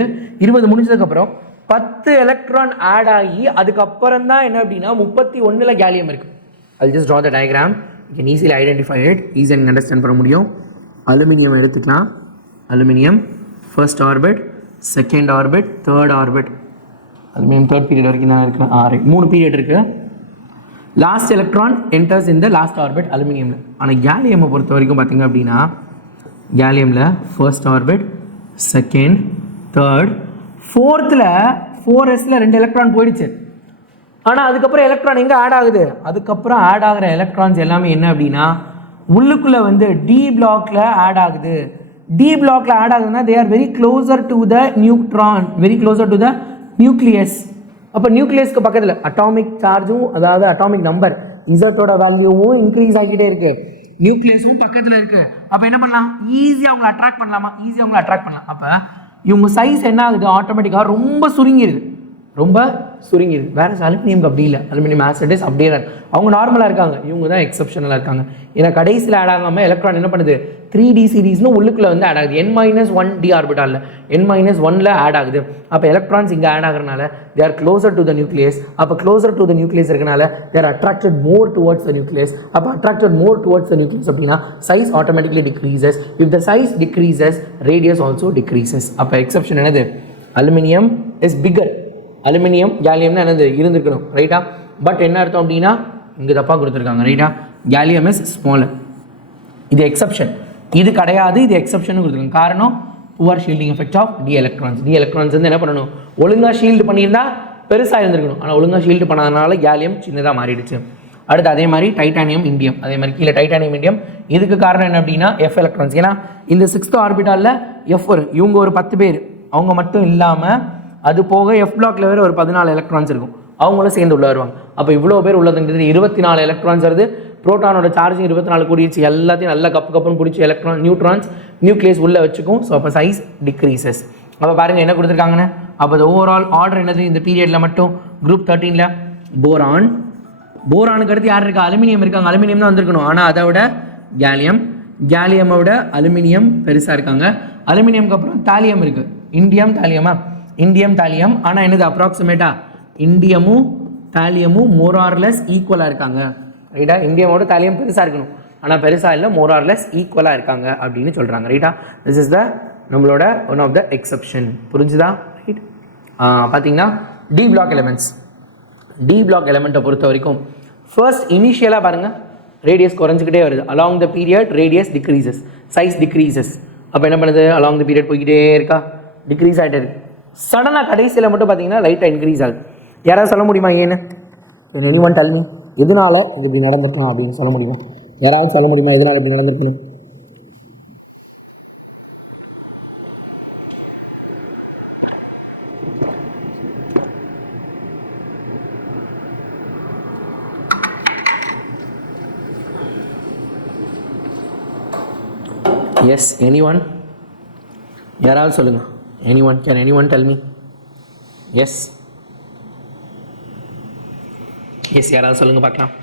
20 முடிஞ்சதுக்கப்புறம் 10 எலக்ட்ரான் ஆட் ஆகி அதுக்கப்புறம் தான் என்ன அப்படின்னா 31ல் கேலியம் இருக்குது. I'll just draw the diagram. You can easily identify it. Easy and understand பண்ண முடியும். அலுமினியம் எடுத்துக்கலாம். Aluminium first orbit, second orbit, third orbit. Aluminium third period வரைக்கும் தான் இருக்கு. 3 பீரியட் இருக்குது. லாஸ்ட் எலக்ட்ரான் என்டர்ஸ் இந்த லாஸ்ட் ஆர்பிட் அலுமினியமில். ஆனால் கேலியமை பொறுத்த வரைக்கும் பார்த்தீங்க அப்படின்னா, கேலியமில் ஃபர்ஸ்ட் ஆர்பிட், செகண்ட், தேர்ட், ஃபோர்த்தில் 4s 2 எலக்ட்ரான் போயிடுச்சு. ஆனால் அதுக்கப்புறம் எலக்ட்ரான் எங்கே ஆட் ஆகுது? அதுக்கப்புறம் ஆட் ஆகிற எலக்ட்ரான்ஸ் எல்லாமே என்ன அப்படின்னா உள்ளுக்குள்ளே வந்து டி பிளாக்ல ஆட் ஆகுது. டி பிளாக்ல ஆட் ஆகுதுன்னா they are very closer to the neutron, very closer to the nucleus. அப்போ நியூக்ளியஸ்க்கு பக்கத்தில் அட்டாமிக் சார்ஜும், அதாவது அட்டாமிக் நம்பர் இசட்டோட வேல்யூவும் இன்க்ரீஸ் ஆகிட்டே இருக்கு, நியூக்ளியஸும் பக்கத்தில் இருக்கு. அப்போ என்ன பண்ணலாம்? ஈஸியாக அவங்களை அட்ராக்ட் பண்ணலாமா? ஈஸியாக அவங்களை அட்ராக்ட் பண்ணலாம். அப்போ இவங்க சைஸ் என்ன ஆகுது? ஆட்டோமேட்டிக்காக ரொம்ப சுருங்கிடுது. வேற அலுமினியம் அப்படி இல்லை. அலுமினியம் ஆசிடஸ் அப்படியே தான் அவங்க நார்மலாக இருக்காங்க. இவங்க தான் எக்ஸப்ஷனலாக இருக்காங்க. ஏன்னா கடைசியில் ஆட் ஆகாமல் எலக்ட்ரான் என்ன பண்ணுது? 3D சீரீஸ்னு உள்ளுக்குள்ளே வந்து ஆட் ஆகுது. N-1 டி ஆர்பிட்டாலில் N-1ல் ஆட் ஆகுது. அப்போ எலக்ட்ரான்ஸ் இங்கே ஆட் ஆகிறனால they are closer to the nucleus. அப்போ க்ளோசர் டு த நியூக்ளியஸ் இருக்கனால they are attracted more towards the nucleus. அப்போ attracted more towards the nucleus அப்படின்னா size automatically decreases. If the size decreases, radius also decreases. அப்போ exception என்னது? Aluminium is bigger. Aluminium கேலியம்னா என்னது? இருந்திருக்கணும், ரைட்டா? But என்ன அர்த்தம் அப்படின்னா இங்கே தப்பாக கொடுத்துருக்காங்க, ரைட்டா? Gallium is smaller. இது எக்ஸப்ஷன், இது கிடையாது, இது எக்ஸப்ஷன் கொடுத்துருக்காங்க. காரணம் poor shielding effect of D electrons. D electrons வந்து என்ன பண்ணணும்? ஒழுங்காக ஷீல்டு பண்ணியிருந்தா பெருசாக இருந்திருக்கணும். ஆனால் ஒழுங்காக ஷீல்டு பண்ணாதனால கேலியம் சின்னதாக மாறிடுச்சு. அடுத்து அதே மாதிரி டைட்டானியம், இண்டியம், அதே மாதிரி கீழே டைட்டானியம், இண்டியம். இதுக்கு காரணம் என்ன அப்படின்னா எஃப் எலக்ட்ரான்ஸ். ஏன்னா இந்த 6th ஆர்பிட்டாலில் எஃப் வரும். இவங்க ஒரு 10 பேர், அவங்க மட்டும் இல்லாமல் அது போக எஃப் பிளாக்ல வேறு ஒரு 14 எலக்ட்ரான்ஸ் இருக்கும், அவங்களும் சேர்ந்து உள்ள வருவாங்க. அப்போ இவ்வளோ பேர் உள்ளதுங்கிறது 24 எலக்ட்ரான்ஸ் வருது. புரோட்டானோட சார்ஜிங் 24 கூடிடுச்சு. எல்லாத்தையும் நல்லா கப்புன்னு பிடிச்சி எலக்ட்ரான் நியூட்ரான்ஸ் நியூக்ளியஸ் உள்ளே வச்சுக்கும். ஸோ அப்போ சைஸ் டிக்ரீசஸ். அப்போ பாருங்கள் என்ன கொடுத்துருக்காங்கன்னு. அப்போ அது ஓவரால் ஆர்டர் என்னது இந்த பீரியடில் மட்டும்? Group 13ல் boron. போரானுக்கு அடுத்து யார் இருக்கா? அலுமினியம் இருக்காங்க. அலுமினியம் தான் வந்திருக்கணும். ஆனால் அதை விட கேலியம், கேலியமை விட அலுமினியம் பெருசாக இருக்காங்க. அலுமினியம்க்கு அப்புறம் தாலியம் இருக்குது. இண்டியம், தாலியமா? Indium, thallium. ஆனால் என்னது? அப்ராக்சிமேட்டா இண்டியமும் தாலியமும் மோரார்லெஸ் ஈக்குவலாக இருக்காங்க, ரைட்டா? இண்டியமோட தாலியம் பெருசாக இருக்கணும், ஆனால் பெருசாக இல்லை, மோரார்லெஸ் ஈக்குவலாக இருக்காங்க அப்படின்னு சொல்கிறாங்க, ரைட்டா? திஸ் இஸ் த நம்மளோட ஒன் ஆஃப் த எக்ஸப்ஷன். புரிஞ்சுதா? ரைட். பார்த்தீங்கன்னா D block elements. D block எலிமெண்ட்டை பொறுத்த வரைக்கும் ஃபர்ஸ்ட் இனிஷியலாக பாருங்கள், ரேடியஸ் குறைஞ்சிக்கிட்டே வருது. Along the period radius decreases, size decreases. அப்போ என்ன பண்ணுது? அலாங் த பீரியட் போய்கிட்டே இருக்கா, டிக்ரீஸ் ஆகிட்டே இருக்கு. சடனாக கடைசியில் மட்டும் பார்த்தீங்கன்னா லைட்டாக இன்க்ரீஸ் ஆகுது. யாராவது சொல்ல முடியுமா ஏன்னு? எனிவன் டெல் மீ, எதனால இது இப்படி நடந்துருக்கலாம் அப்படின்னு சொல்ல முடியுமா? யாராவது சொல்ல முடியுமா எதனால இப்படி நடந்திருக்கணும்? Yes, anyone? யாராவது சொல்லுங்க. Anyone? Can anyone tell me? Yes. Yes, யாராவது சொல்லுங்க பார்க்கலாம்.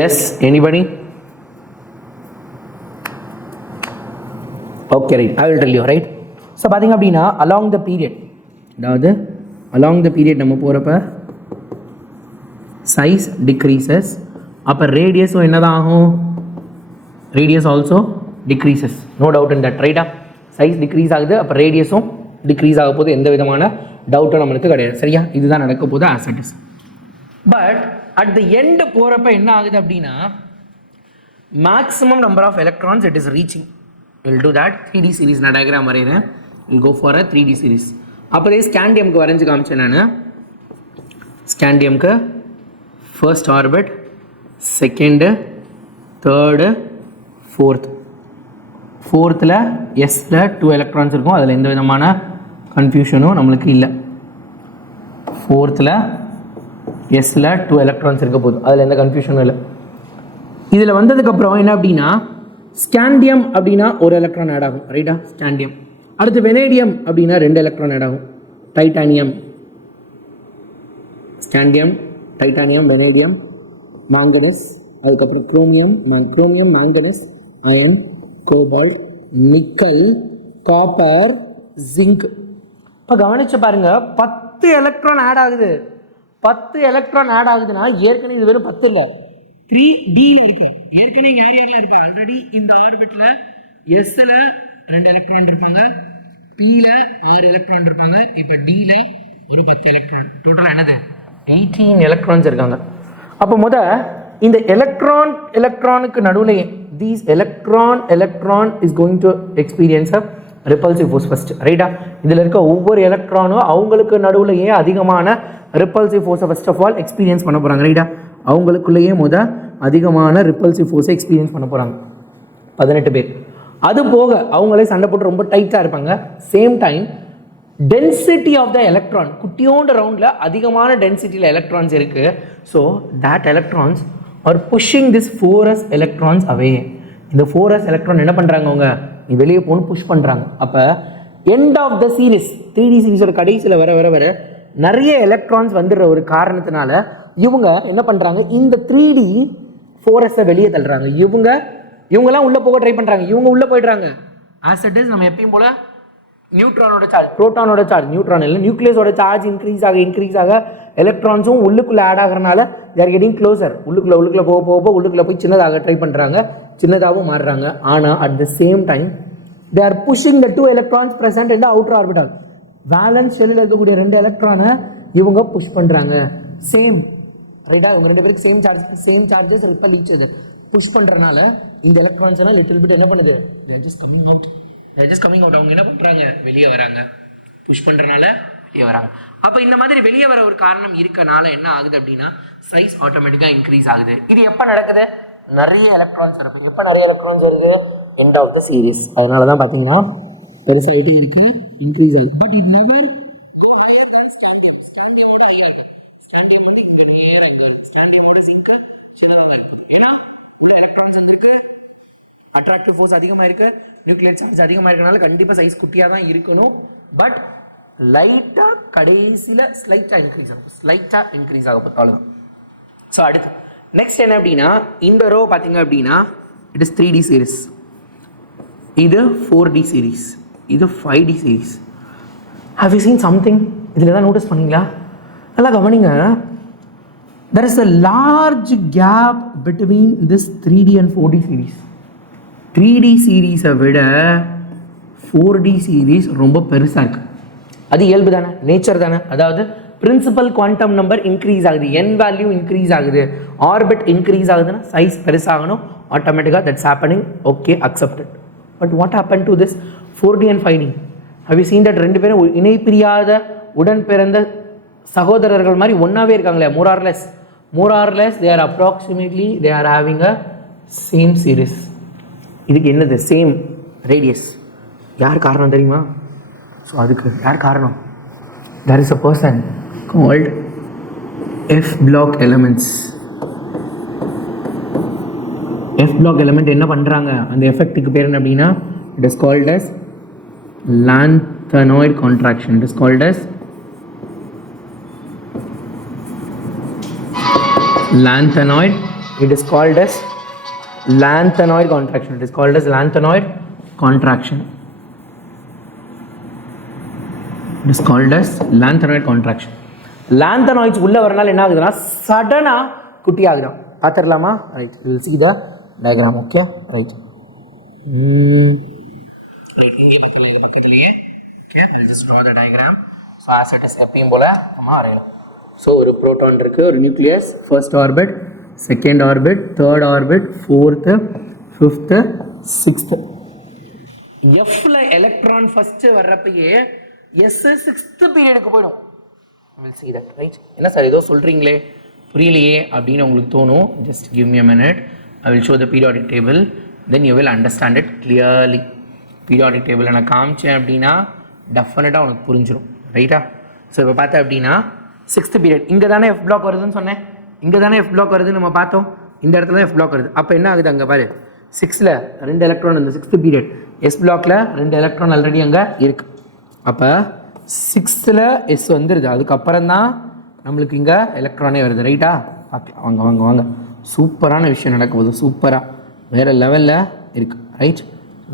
Yes, anybody? Okay right, I will tell you. Right. So பார்த்திங்க அப்படின்னா அலாங் த பீரியட், அதாவது அலாங் த பீரியட் நம்ம போகிறப்ப சைஸ் டிக்ரீசஸ், அப்போ ரேடியஸும் என்ன தான் ஆகும்? Radius also decreases, no doubt in that. ரைட்டா? சைஸ் டிக்ரீஸ் ஆகுது, அப்போ ரேடியஸும் டிக்ரீஸ் ஆக போது, எந்த விதமான டவுட்டும் நம்மளுக்கு கிடையாது. சரியா? இதுதான் நடக்க போகுது as it is. But at the end போகிறப்ப என்ன ஆகுது அப்படின்னா maximum number of electrons it is reaching. We'll do that. 3D series நான் டயக்ராம் வரைகிறேன். We'll go for a 3D series. அப்போதே ஸ்கேண்டியம்க்கு வரைஞ்சி காமிச்சேன் நான். ஸ்கேண்டியம்க்கு ஃபர்ஸ்ட் ஆர்பிட், செகண்டு, தேர்டு, ஃபோர்த்தில் எஸ்ல 2 எலக்ட்ரான்ஸ் இருக்கும். அதில் எந்த விதமான கன்ஃபியூஷனும் நம்மளுக்கு இல்லை. ஃபோர்த்தில் எஸ்ல 2 எலக்ட்ரான்ஸ் இருக்க போகுது, அதில் எந்த கன்ஃபியூஷனும் இல்லை. இதில் வந்ததுக்கப்புறம் என்ன அப்படின்னா ஸ்கேண்டியம் அப்படின்னா 1 எலக்ட்ரான் ஆட் ஆகும். ரைட்டா? ஸ்கேண்டியம். அடுத்து வெனேடியம் அப்படின்னா 2 எலக்ட்ரான் ஆட் ஆகும். Titanium, scandium, titanium, vanadium, manganese, அதுக்கப்புறம் chromium, manganese, iron, cobalt, nickel, copper, zinc. இப்போ கவனிச்சு பாருங்க, 10 எலக்ட்ரான் ஆட் ஆகுது. 10 எலக்ட்ரான் ஆட் ஆகுதுன்னா ஏற்கனவே இது வெறும் 10 இல்லை, 3D இருக்கு. ஏற்கனவே ஏரியாவில் இருக்கு. ஆல்ரெடி இந்த ஆர்பிட்ல எஸ்ல 2 எலக்ட்ரான் இருப்பாங்க, பில 6 எலக்ட்ரான் இருப்பாங்க, இப்போ டில ஒரு 10 எலக்ட்ரான், டோட்டல் என்னது 18 எலக்ட்ரான்ஸ் இருக்காங்க. அப்போ இந்த எலக்ட்ரானுக்கு நடுவில் these electron is going to experience a repulsive force first. ரைட்டா? இதில் இருக்க ஒவ்வொரு எலக்ட்ரானும் அவங்களுக்கு நடுவுலையே அதிகமான ரிப்பல்சிவ் ஃபோர்ஸை ஃபர்ஸ்ட் ஆஃப் ஆல் எக்ஸ்பீரியன்ஸ் பண்ண போகிறாங்க. ரைட்டா? அவங்களுக்குள்ளேயே அதிகமான ரிப்பல்சிவ் ஃபோர்ஸை எக்ஸ்பீரியன்ஸ் பண்ண போகிறாங்க 18 பேர். அது போக அவங்களே சண்டை போட்டு ரொம்ப டைட்டாக இருப்பாங்க. Same time density of the electron, குட்டியோண்ட ரவுண்டில் அதிகமான டென்சிட்டியில் எலக்ட்ரான்ஸ் இருக்குது. So that electrons are pushing this 4s electrons away. இந்த 4s எலக்ட்ரான் என்ன பண்ணுறாங்க? அவங்க நீ வெளியே போகணும் புஷ் பண்ணுறாங்க. அப்போ end of the series, 3D சீரீஸோட கடைசியில் வர நிறைய எலக்ட்ரான்ஸ் வந்துடுற ஒரு காரணத்தினால இவங்க என்ன பண்ணுறாங்க? இந்த 3D 4s வெளியே தள்ளுறாங்க. இவங்கெல்லாம் உள்ளே போக ட்ரை பண்ணுறாங்க. இவங்க உள்ளே போய்ட்றாங்க. ஆஸ் இட் இஸ் நம்ம எப்பயும் போல் நியூட்ரானோட சார்ஜ், புரோட்டானோட சார்ஜ், நியூட்ரான் இல்லை நியூக்ளியஸோட சார்ஜ் இன்க்ரீஸ் ஆக எலக்ட்ரான்ஸும் உள்ளுக்குள்ளே ஆட் ஆகிறனால தேர் கெட்டிங் க்ளோசர். உள்ளுக்குள்ளே போக உள்ளுக்குள்ளே போய் சின்னதாக ட்ரை பண்ணுறாங்க, சின்னதாகவும் மாறுறாங்க. ஆனால் at the same time they are pushing the 2 electrons present in the outer orbital. Valence ஷெல்லில் இருக்கக்கூடிய 2 எலக்ட்ரானை இவங்க புஷ் பண்ணுறாங்க. சேம். ரைட்டா? இவங்க 2 பேருக்கு same charges repel each other push பண்ணுறனால இந்த எலக்ட்ரான்ஸ் எல்லாம் லிட்டில் பிட் என்ன பண்ணுது? they are just coming out. அவங்க என்ன பண்ணுறாங்க? வெளியே வராங்க. புஷ் பண்ணுறனால வெளியே வராங்க. அப்போ இந்த மாதிரி வெளியே வர ஒரு காரணம் இருக்கனால என்ன ஆகுது அப்படின்னா சைஸ் ஆட்டோமேட்டிக்காக இன்க்ரீஸ் ஆகுது. இது எப்போ நடக்குது? நிறைய எலக்ட்ரான்ஸ் இருக்கும். எப்போ நிறைய எலக்ட்ரான்ஸ் இருக்குது? End of the series. அதனால தான் பார்த்தீங்கன்னா பெருசாகிட்டே இருக்கு, இன்க்ரீஸ் ஆகுது. But it never go higher than scandium. ஸ்கேண்டியமோட ஹையர், ஸ்கேண்டியமோட நேர் ஆகுது. ஸ்கேண்டியமோட சிங்க் சின்னதாக இருக்கும். ஏன்னா உள்ள எலக்ட்ரான்ஸ் வந்திருக்கு, அட்ராக்டிவ் ஃபோர்ஸ் அதிகமாக இருக்குது, நியூக்ளியர் சார்ஜ் அதிகமாக இருக்கனால கண்டிப்பாக சைஸ் குட்டியாக தான் இருக்கணும். பட் லைட்டாக கடைசியில் ஸ்லைட்டாக இன்க்ரீஸ் ஆக போகுது. அவ்வளோதான். ஸோ அடுத்து நெக்ஸ்ட் என்ன அப்படின்னா இந்த ரோ பார்த்தீங்க அப்படின்னா இட் இஸ் 3D சீரிஸ். இது 4D சீரீஸ், இது 5D series. How you seen something? இதில் தான் நோட்டீஸ் பண்ணீங்களா? நல்லா கவனிங்க. there is a large gap between this 3D and 4D series. 3D சீரீஸை விட 4D சீரீஸ் ரொம்ப பெருசாக இருக்குது. அது இயல்பு தானே, நேச்சர் தானே. அதாவது பிரின்சிபல் குவாண்டம் நம்பர் இன்க்ரீஸ் ஆகுது, n வேல்யூ இன்க்ரீஸ் ஆகுது, ஆர்பிட் இன்க்ரீஸ் ஆகுதுன்னா சைஸ் பெருசாகணும் ஆட்டோமேட்டிக்காக. That's happening. Okay, accepted. But what happen to this 4D and 5D? How you seen that? ரெண்டு பேரும் இணை பிரியாத உடன் பிறந்த சகோதரர்கள் மாதிரி ஒன்றாவே இருக்காங்களே. more or less they are approximately they are having a same series. இதுக்கு என்னது? Same radius. யார் காரணம் தெரியுமா? ஸோ அதுக்கு யார் காரணம்? there is a person called F block elements. F block element என்ன பண்ணுறாங்க? அந்த எஃபெக்ட்டுக்கு பேர் என்ன அப்படின்னா, it is called as lanthanoid contraction. It is called as lanthanoid. It is called as lanthanoid contraction. It is called as lanthanoid contraction. It is called as lanthanoid contraction. lanthanoids உள்ள வரனால என்ன ஆகுதுன்னா சடனா குட்டி ஆகுதும். பார்த்துடலாமா? Right, will see the diagram. Okay, right. இங்கே பக்கத்துலேயே okay, I'll just draw the diagram. So as it is எப்பயும் போல நம்ம வரையலாம். ஸோ ஒரு ப்ரோட்டான் இருக்குது, ஒரு nucleus, first orbit, second orbit, third orbit, fourth, fifth, sixth. எஃப்ல எலக்ட்ரான் ஃபர்ஸ்ட் வர்றப்பயே எஸ் சிக்ஸ்த்து பீரியடுக்கு போயிடும். Will see that, right? என்ன சார் ஏதோ சொல்கிறீங்களே புரியலையே அப்படின்னு உங்களுக்கு தோணும். Just give me a minute. I will show the periodic table, then you will understand it clearly. periodic table நான் காமிச்சேன் அப்படின்னா டெஃபினட்டாக உனக்கு புரிஞ்சிடும், ரைட்டா? ஸோ இப்போ பார்த்தேன் அப்படின்னா சிக்ஸ்த் பீரியட் இங்கே தானே எஃப் பிளாக் வருதுன்னு சொன்னேன். இங்கே தானே எஃப் பிளாக் வருதுன்னு நம்ம பார்த்தோம். இந்த இடத்துல தான் எஃப் பிளாக் வருது. அப்போ என்ன ஆகுது? அங்கே பாரு, 6ல் 2 எலக்ட்ரான். இந்த சிக்ஸ்த் பீரியட் எஸ் பிளாக்ல 2 எலக்ட்ரான் ஆல்ரெடி அங்கே இருக்குது. அப்போ 6ல் எஸ் வந்துடுது. அதுக்கப்புறம் தான் நம்மளுக்கு இங்கே எலக்ட்ரானே வருது, ரைட்டா? பார்க்கலாம், வாங்க வாங்க வாங்க. சூப்பரான விஷயம் நடக்க போகுது, சூப்பராக வேறு லெவலில் இருக்குது, right?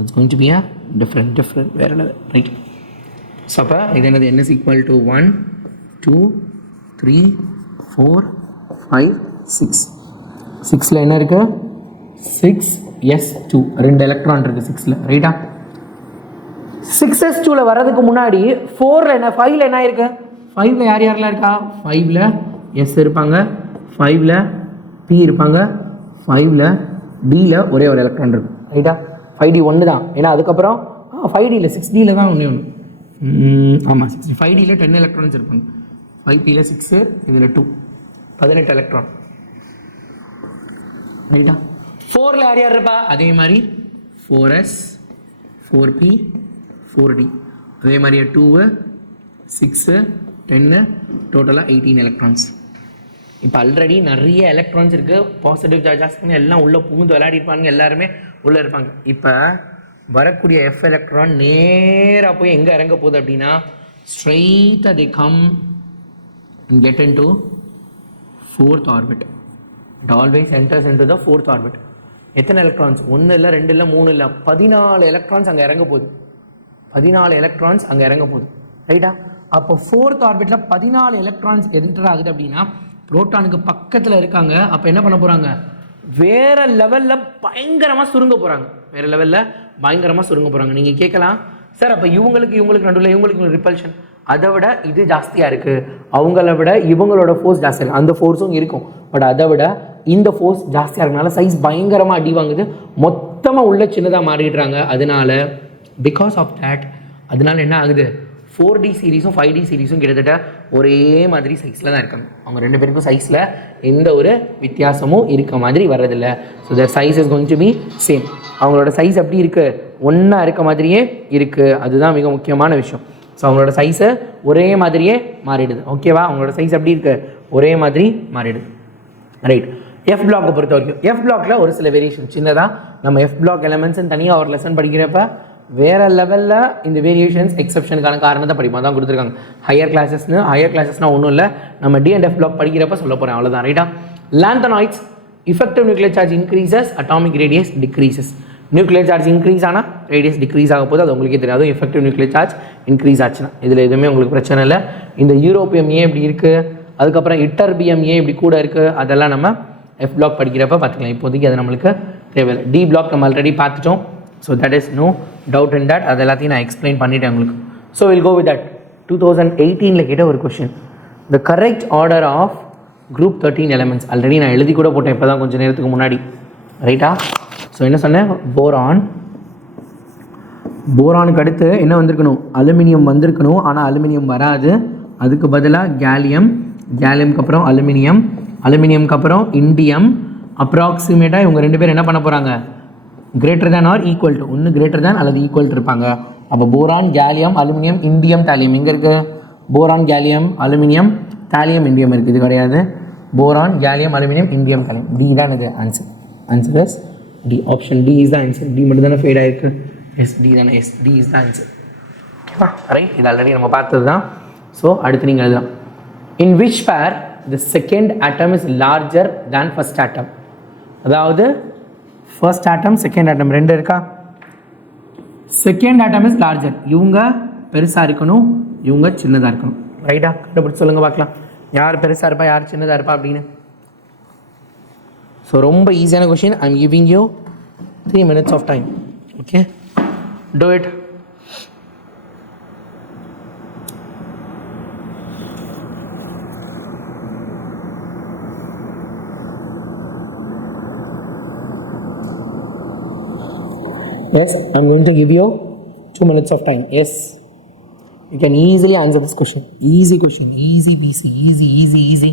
It's going to be a different வேறு லெவல், ரைட்? ஸோ அப்போ இது என்னது? n is equal to 1 2 3 4 5 6. 6ல் என்ன இருக்குது? 6s2, 2 எலக்ட்ரான் இருக்குது 6ல், ரைட்டா? 6s2ல வர்றதுக்கு முன்னாடி 4ல் என்ன, 5ல் என்ன இருக்கு? 5ல் யார் யாரெல்லாம் இருக்கா? 5ல் s இருப்பாங்க, 5ல் p இருப்பாங்க, 5ல் dல ஒரே ஒரு எலக்ட்ரான் இருக்கும், ரைட்டா? 5d ஒன்று தான். ஏன்னா அதுக்கப்புறம் 5dல 6dல தான் ஒன்று. ஆமாம், 5dல 10 எலக்ட்ரான்ஸ் இருப்பாங்க. 5pல 6, இதில் 2, 18 எலக்ட்ரான், ரைட்டா? 4ல் யார் யார் இருப்பா? அதே மாதிரி 4s 4p 4d, அதே மாதிரியே 2 6 10, டோட்டலாக 18 எலக்ட்ரான்ஸ். இப்போ ஆல்ரெடி நிறைய எலக்ட்ரான்ஸ் இருக்குது. பாசிட்டிவ் சார்ஜஸ் எல்லாம் உள்ளே புகுந்து விளையாடிருப்பாங்க, எல்லாருமே உள்ளே இருப்பாங்க. இப்போ வரக்கூடிய எஃப் எலக்ட்ரான் நேராக போய் எங்கே இறங்க போகுது அப்படின்னா ஸ்ட்ரெயிட்டாக they come and get into 4th orbit. It always enters into the 4th orbit. எத்தனை எலக்ட்ரான்ஸ்? 1 இல்லை 2 இல்லை 3 இல்லை 14 எலக்ட்ரான்ஸ் அங்கே இறங்க போகுது. 14 எலக்ட்ரான்ஸ் அங்கே இறங்க போகுது, ரைட்டா? அப்போ 4th ஆர்பிட்டில் 14 எலக்ட்ரான்ஸ் என்டர் ஆகுது அப்படின்னா புரோட்டானுக்கு பக்கத்தில் இருக்காங்க. அப்போ என்ன பண்ண போகிறாங்க? வேறு லெவலில் பயங்கரமாக சுருங்க போகிறாங்க. வேறு லெவலில் பயங்கரமாக சுருங்க போகிறாங்க. நீங்கள் கேட்கலாம், சார் அப்போ இவங்களுக்கு நடுவில் இவங்களுக்கு ரிப்பல்ஷன், அதை விட இது ஜாஸ்தியாக இருக்குது, அவங்கள விட இவங்களோட ஃபோர்ஸ் ஜாஸ்தியாக இருக்குது. அந்த ஃபோர்ஸும் இருக்கும், பட் அதை விட இந்த ஃபோர்ஸ் ஜாஸ்தியாக இருக்கனால சைஸ் பயங்கரமாக அடி வாங்குது, மொத்தமாக உள்ள சின்னதாக மாறிடுறாங்க. அதனால பிகாஸ் ஆஃப் தேட் அதனால என்ன ஆகுது? 4D சீரீஸும் 5D சீரீஸும் கிட்டத்தட்ட ஒரே மாதிரி சைஸில் தான் இருக்காங்க. அவங்க ரெண்டு பேருக்கும் சைஸில் எந்த ஒரு வித்தியாசமும் இருக்க மாதிரி வர்றதில்லை. So their size is going to be same. அவங்களோட சைஸ் எப்படி இருக்குது? ஒன்றா இருக்க மாதிரியே இருக்குது. அதுதான் மிக முக்கியமான விஷயம். ஸோ அவங்களோட சைஸை ஒரே மாதிரியே மாறிடுது, ஓகேவா? அவங்களோட சைஸ் எப்படி இருக்குது? ஒரே மாதிரி மாறிடுது, ரைட்? எஃப் பிளாக்கை பொறுத்த வரைக்கும் எஃப் பிளாக்ல ஒரு சில வேரியேஷன் சின்னதாக நம்ம எஃப் பிளாக் எலமெண்ட்ஸ்ன்னு தனியாக ஒரு லெசன் படிக்கிறப்ப வேறு லெவலில் இந்த வேரியேஷன்ஸ் எக்ஸப்ஷனுக்கான காரணத்தை படிப்போம் தான் கொடுத்துருக்காங்க. ஹையர் கிளாஸஸ்னால் ஒன்றும் இல்லை, நம்ம டி அண்ட் எஃப் பிளாக் படிக்கிறப்ப சொல்ல போகிறேன், அவ்வளோதான், ரைட்டா? லாந்தனாய்ட்ஸ் effective nuclear charge increases, atomic radius decreases. Nuclear charge increase ஆனால் ரேடியஸ் டிக்ரீஸ் ஆக போது அது உங்களுக்கே தெரியும். அதுவும் எஃபெக்டிவ் நியூக்ளியர் சார்ஜ் இன்க்ரீஸ் ஆச்சுன்னா இதில் எதுவுமே உங்களுக்கு பிரச்சனை இல்லை. இந்த யூரோப்பியம் ஏன் இப்படி இருக்குது, அதுக்கப்புறம் இட்டர்பியம் ஏன் இப்படி கூட இருக்குது, அதெல்லாம் நம்ம எஃப் பிளாக் படிக்கிறப்ப பார்த்துக்கலாம். இப்போதைக்கு அது நம்மளுக்கு தேவையில்லை. டி பிளாக் நம்ம ஆல்ரெடி பார்த்துட்டோம். So that is no doubt in that. அது எல்லாத்தையும் நான் எக்ஸ்பிளைன் பண்ணிட்டேன் உங்களுக்கு. So will go with that. 2018 கேட்ட ஒரு question, the correct order of group 13 elements. Already நான் எழுதி கூட போட்டேன் இப்போ தான் கொஞ்சம் நேரத்துக்கு முன்னாடி, ரைட்டா? ஸோ என்ன சொன்னேன், போரானுக்கு அடுத்து என்ன வந்திருக்கணும், அலுமினியம் வந்திருக்கணும். ஆனால் அலுமினியம் வராது, அதுக்கு பதிலாக கேலியம்க்கு அப்புறம் அலுமினியம்க்கு அப்புறம் இண்டியம். அப்ராக்சிமேட்டாக இவங்க 2 பேர் என்ன பண்ண போகிறாங்க, greater than or equal to, ஒன்று கிரேட்டர் தேன் அல்லது ஈக்குவல் இருப்பாங்க. அப்போ boron, gallium, aluminium, indium, thallium எங்கே இருக்குது, boron, gallium, aluminium, thallium, indium இருக்குது. இது கிடையாது. Boron, gallium, aluminium, indium, thallium. D தான் இது answer is D. Option D is the answer. D மட்டும் தானே ஃபெயிட் ஆயிருக்கு. எஸ் டி தானே, yes D is the answer. ஓகேவா, ரைட்? இது ஆல்ரெடி நம்ம பார்த்தது தான். ஸோ அடுத்து நீங்கள் எழுதலாம். In which pair the second atom is larger than first atom. அதாவது ஃபர்ஸ்ட் ஆட்டம் செகண்ட் ஆட்டம் 2 இருக்கா, செகண்ட் ஆட்டம் இஸ் லார்ஜர். இவங்க பெருசாக இருக்கணும், இவங்க சின்னதாக இருக்கணும். ரைட்டா? கண்டுபிடிச்சு சொல்லுங்கள் பார்க்கலாம், யார் பெருசாக இருப்பா யார் சின்னதாக இருப்பா அப்படின்னு. ஸோ ரொம்ப ஈஸியான question. I am giving you 3 minutes of time. Okay, do it. Yes, I'm going to give you 2 minutes of time. Yes, you can easily answer this question. Easy question, easy peasy, easy.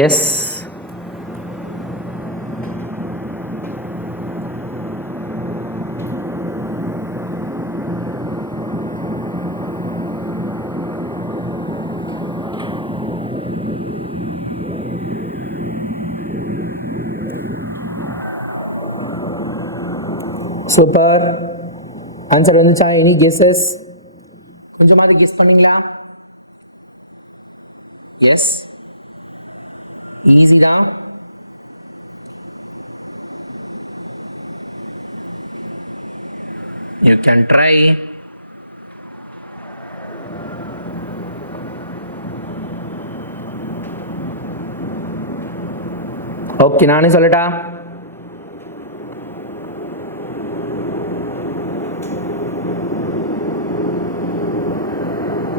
Yes. Super. Answer வந்துச்சா? Any guesses? கொஞ்சமாவது guess பண்ணீங்களா? Yes, easy தான். You can try. Okay, நானே சொல்லட்டா?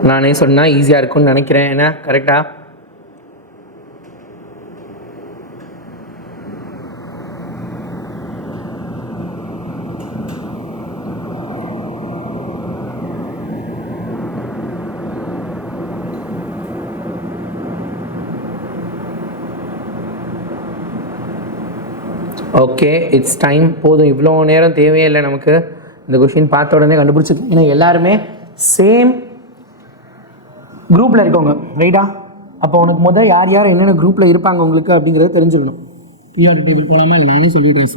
நானே சொன்னால் ஈஸியாக இருக்கும்னு நினைக்கிறேன். என்ன, கரெக்டா? Okay, it's time. போதும், இவ்வளோ நேரம் தேவையே இல்லை நமக்கு. இந்த கொஷின் பார்த்த உடனே கண்டுபிடிச்சிருக்கேன். ஏன்னா எல்லாருமே சேம் குரூப்பில் இருக்கவங்க, ரைட்டா? அப்போ உனக்கு முதல் யார் யார் என்னென்ன குரூப்பில் இருப்பாங்க உங்களுக்கு அப்படிங்கிறத தெரிஞ்சுக்கணும். பீரியாடிக் டேபிள் போகலாமா? இல்லை நானே சொல்லிடுறேன்.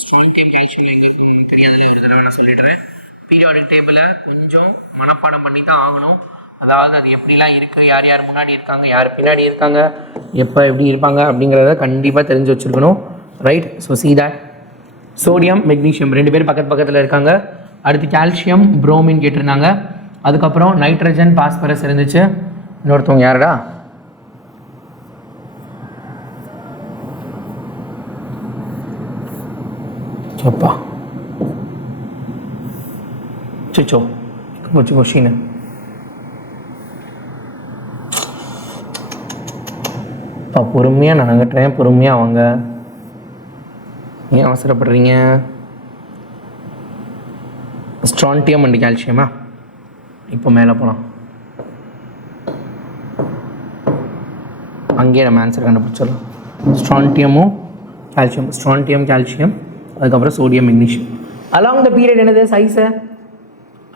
ஸ்ட்ரான்டியம் கால்சியம் எங்கே இருக்குன்னு தெரியாதுல, ஒரு தடவை நான் சொல்லிடுறேன். பீரியாடிக் டேபிளை கொஞ்சம் மனப்பாடம் பண்ணி தான் ஆகணும். அதாவது அது எப்படிலாம் இருக்குது, யார் யார் முன்னாடி இருக்காங்க, யார் பின்னாடி இருக்காங்க, எப்போ எப்படி இருப்பாங்க அப்படிங்கிறத கண்டிப்பாக தெரிஞ்சு வச்சுருக்கணும். Right? So see that. Sodium, magnesium 2 பேர் பக்கத்தில் இருக்காங்க. அடுத்து கால்சியம், புரோமின் கேட்டிருந்தாங்க. அதுக்கப்புறம் நைட்ரஜன், பாஸ்பரஸ் இருந்துச்சு. இன்னொருத்தவங்க யாருடா? சப்பா சிச்சோ போச்சு கொஷின். பொறுமையாக நான் அகட்டுறேன், பொறுமையாக வாங்க. ஏன் அவசரப்படுறீங்க? ஸ்ட்ரான்டியம் அண்ட் கால்சியமா? இப்போ மேலே போகலாம். அங்கேயே நம்ம ஆன்சர் கண்டுபிடிச்சிடலாம். ஸ்ட்ரான்டியமும் கால்சியம், அதுக்கப்புறம் sodium, magnesium. Along the period என்னது size?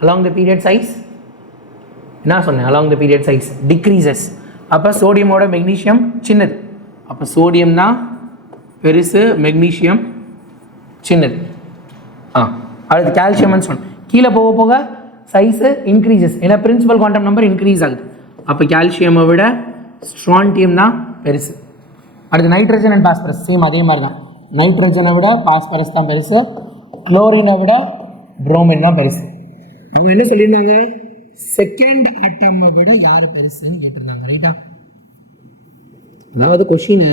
Along the period size என்ன சொன்னேன்? Along the period size decreases. அப்போ சோடியமோட மெக்னீஷியம் சின்னது. அப்போ சோடியம் தான் பெருசு, மெக்னீஷியம் சின்னது. அடுத்து கால்சியம்னு சொன்னோம். கீழே போக போக சைஸு இன்க்ரீசஸ், ஏன்னா பிரின்சிபல் குவாண்டம் நம்பர் இன்க்ரீஸ் ஆகுது. அப்போ கால்சியமை விட ஸ்ட்ரான்டியம் தான் பெருசு. அடுத்து நைட்ரஜன் அண்ட் பாஸ்பரஸ் சேம் அதே மாதிரி தான். நைட்ரஜனை விட பாஸ்பரஸ் தான் பெருசு, குளோரினை விட புரோமின் தான் பெருசு. அவங்க என்ன சொல்லியிருந்தாங்க, செகண்ட் ஆட்டமை விட யார் பெருசுன்னு கேட்டிருந்தாங்க. ரைட்டா? அதாவது கொஷின்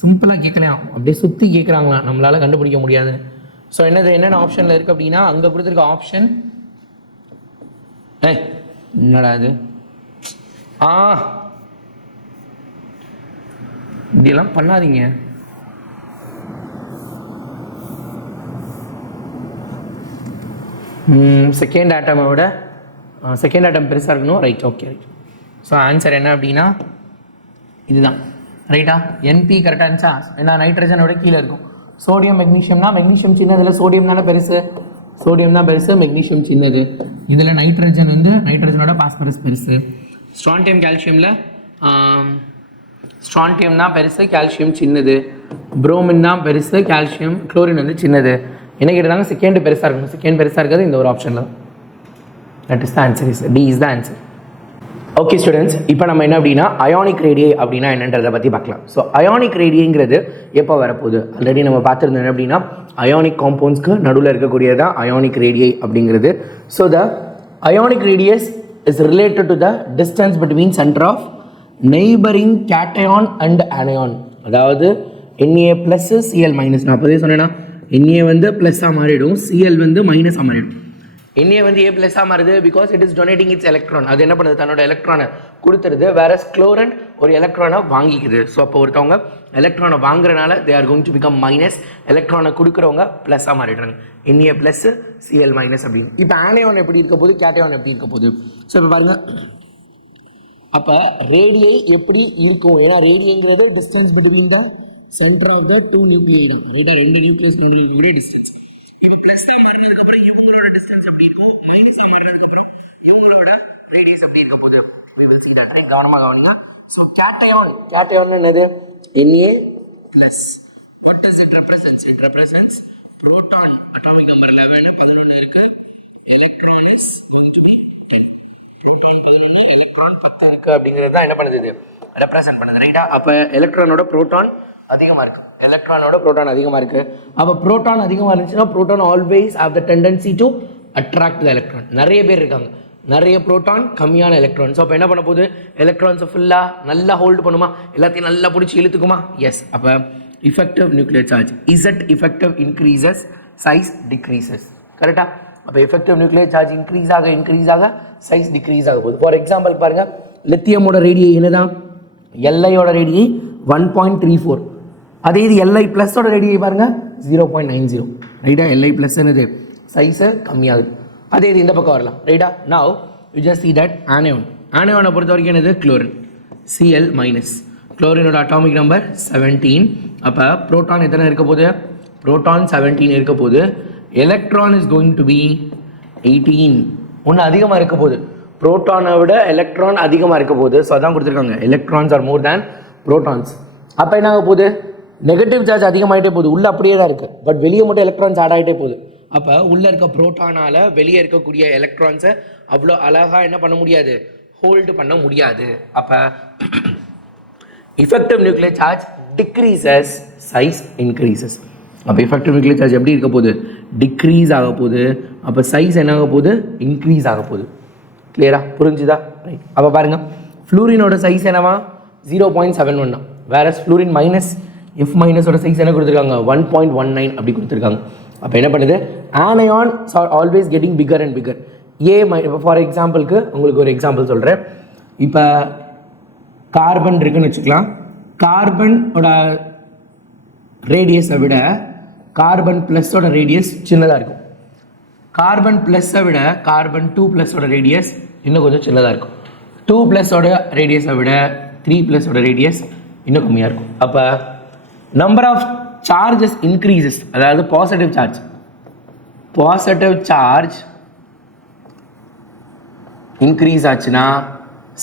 சிம்பிளாக கேட்கலாம், அப்படியே சுற்றி கேட்குறாங்களா, நம்மளால கண்டுபிடிக்க முடியாதுன்னு. ஸோ என்னென்ன ஆப்ஷனில் இருக்குது அப்படின்னா, அங்கே கொடுத்துருக்க ஆப்ஷன் என்னடா அது, இப்படியெல்லாம் பண்ணாதீங்க. செகண்ட் ஆட்டமை விட செகண்ட் ஆட்டம் பெருசாக இருக்கணும். Right, okay right. So answer என்ன அப்படின்னா இதுதான். ரைட்டா? என்பி கரெக்டாக இருந்துச்சா? ஏன்னா நைட்ரஜனோட கீழே இருக்கும். சோடியம் மெக்னீஷியம்னா மெக்னீஷியம் சின்னதில் சோடியம் தானே பெருசு, சோடியம் தான் பெருசு, மெக்னீஷியம் சின்னது. இதில் நைட்ரஜன் வந்து நைட்ரஜனோட பாஸ்பரஸ் பெருசு. ஸ்ட்ரான்டியம் கால்சியமில் ஸ்ட்ரான்டியம் தான் பெருசு, கால்சியம் சின்னது. புரோமின் தான் பெருசு, கால்சியம் குளோரின் வந்து சின்னது. என்ன கேட்டாங்க, செகண்ட் பெருசாக இருக்கணும். செகண்ட் பெருசாக இருக்கிறது இந்த ஒரு ஆப்ஷனில். That is the answer. Is D is the answer. Okay students, இப்போ நம்ம என்ன அப்படின்னா அயானிக் ரேடியை அப்படின்னா என்னன்றதை பற்றி பார்க்கலாம். ஸோ அயானிக் ரேடியங்கிறது எப்போ வரப்போகுது, ஆல்ரெடி நம்ம பார்த்துருந்தோம் அப்படின்னா அயானிக் காம்பவுண்ட்ஸ்க்கு நடுவில் இருக்கக்கூடியது தான் அயானிக் ரேடியை அப்படிங்கிறது. So the ionic radius is related to the distance between centre of neighbouring cation and anion. அதாவது Na ப்ளஸ் Cl மைனஸ். நான் அப்போதே சொன்னேன்னா Na வந்து ப்ளஸ்ஸாக மாறிடும், Cl வந்து மைனஸாக மாறிடும். Na வந்து A ப்ளஸ்ஸாக மாறுது because it is donating it's electron. அது என்ன பண்ணுது, தன்னோட எலக்ட்ரானை கொடுத்துருது. வேற குளோரின் ஒரு எலக்ட்ரானை வாங்கிக்குது. ஸோ அப்போ ஒருத்தவங்க எலக்ட்ரானை வாங்குறதுனால they are going to become minus, எலக்ட்ரானை கொடுக்குறவங்க ப்ளஸ்ஸாக மாறிடுறாங்க. Na ப்ளஸ் Cl மைனஸ் அப்படின்னு. இப்போ ஆனியான் எப்படி இருக்க போது, கேட்டயான் எப்படி இருக்க போகுது. ஸோ இப்போ பாருங்க, அப்போ ரேடியை எப்படி இருக்கும், ஏன்னா ரேடியங்கிறது distance between the centre of the two நியூக்ளியைடு. ரைட்டா? ரெண்டு நியூக்ளியஸ் டிஸ்டன்ஸ். இப்போ ப்ளஸ்ஸாக மாறினதுக்கப்புறம் இவங்களோட டிஸ்டன்ஸ் எப்படி இருக்கும், மைனஸாக மாறினதுக்கப்புறம் இவங்களோட ரேடியஸ் எப்படி இருக்க போகுது. we will see that. Right? கவனமாக கவனிங்க. ஸோ கேட்டயான் என்னது, Na plus. what does it represents? It represents proton, atomic number 11 இருக்கு. electron is going to be 10. proton 11, electron 10 இருக்கு அப்படிங்கிறது தான் என்ன பண்ணுது, ரெப்ரசென்ட் பண்ணுது. ரைட்டா? அப்போ எலக்ட்ரானோட புரோட்டான் அதிகமாக இருக்கு, எலக்ட்ரானோட புரோட்டான் அதிகமாக இருக்கு. அப்போ புரோட்டான் அதிகமாக இருந்துச்சுன்னா proton always have the tendency to attract the electron. நிறைய பேர் இருக்காங்க, நிறைய புரோட்டான் கம்மியான எலக்ட்ரான். ஸோ அப்போ என்ன பண்ண போகுது, எலக்ட்ரான்ஸை ஃபுல்லாக நல்லா ஹோல்டு பண்ணுமா, எல்லாத்தையும் நல்லா பிடிச்சி இழுத்துக்குமா. எஸ். அப்போ effective nuclear charge Z effective increases, size decreases. கரெக்டா? அப்போ effective nuclear charge increase ஆக size decrease ஆக போகுது. ஃபார் எக்ஸாம்பிள் பாருங்க, லித்தியமோட ரேடியை என்னதான், Liயோட ரேடியை 1.34. அதே இது Li ப்ளஸோட ரேடியை பாருங்க 0.90. ரைட்டா? Li ப்ளஸ் என்னது, சைஸை கம்மியாகுது. அதே இது இந்த பக்கம் வரலாம். ரைட்டா? Now you just see that ஆனியானை பொறுத்த வரைக்கும் என்னது, குளோரின் Cl மைனஸ். குளோரினோட அட்டாமிக் நம்பர் 17. அப்போ புரோட்டான் எத்தனை இருக்க போகுது, புரோட்டான் 17 இருக்க போகுது. Electron is going to be 18. ஒன்று அதிகமாக இருக்க போகுது, புரோட்டானை விட எலக்ட்ரான் அதிகமாக இருக்க போகுது. ஸோ அதான் கொடுத்துருக்காங்க, எலக்ட்ரான்ஸ் ஆர் மோர் தேன் புரோட்டான்ஸ். அப்போ என்ன ஆக போகுது, நெகட்டிவ் சார்ஜ் அதிகமாகிட்டே போகுது. உள்ளே அப்படியே தான் இருக்குது, பட் வெளியே மட்டும் எலக்ட்ரான்ஸ் ஆட் ஆகிட்டே போகுது. அப்போ உள்ளே இருக்க புரோட்டானால் வெளியே இருக்கக்கூடிய எலக்ட்ரான்ஸை அவ்வளோ அழகாக என்ன பண்ண முடியாது, ஹோல்டு பண்ண முடியாது. அப்போ effective nuclear charge decreases, size increases. அப்போ effective nuclear charge எப்படி இருக்க போகுது, டிக்ரீஸ் ஆக போகுது. அப்போ சைஸ் என்ன ஆக போகுது, இன்க்ரீஸ் ஆக போகுது. கிளியரா? புரிஞ்சுதா? ரைட். அப்போ பாருங்க, ஃப்ளூரினோட சைஸ் என்னவா, 0.71 தான். வேற ஃப்ளூரின் மைனஸ் எஃப் மைனஸோட சைஸ் என்ன கொடுத்துருக்காங்க, 1.19 அப்படி கொடுத்துருக்காங்க. அப்போ என்ன பண்ணுது, anion are always getting figure and figure. இப்போ ஃபார் எக்ஸாம்பிளுக்கு உங்களுக்கு ஒரு எக்ஸாம்பிள் சொல்கிறேன். இப்போ கார்பன் இருக்குன்னு வச்சுக்கலாம். கார்பனோட ரேடியஸை விட கார்பன் ப்ளஸோட ரேடியஸ் சின்னதாக இருக்கும். கார்பன் ப்ளஸ்ஸை விட கார்பன் 2+ ரேடியஸ் இன்னும் கொஞ்சம் சின்னதாக இருக்கும். 2+ ரேடியஸை விட 3+ ரேடியஸ் இன்னும் கம்மியாக இருக்கும். அப்போ நம்பர் ஆஃப் சார்ஜஸ் இன்க்ரீசஸ், அதாவது பாசிட்டிவ் சார்ஜ் இன்க்ரீஸ் ஆச்சுன்னா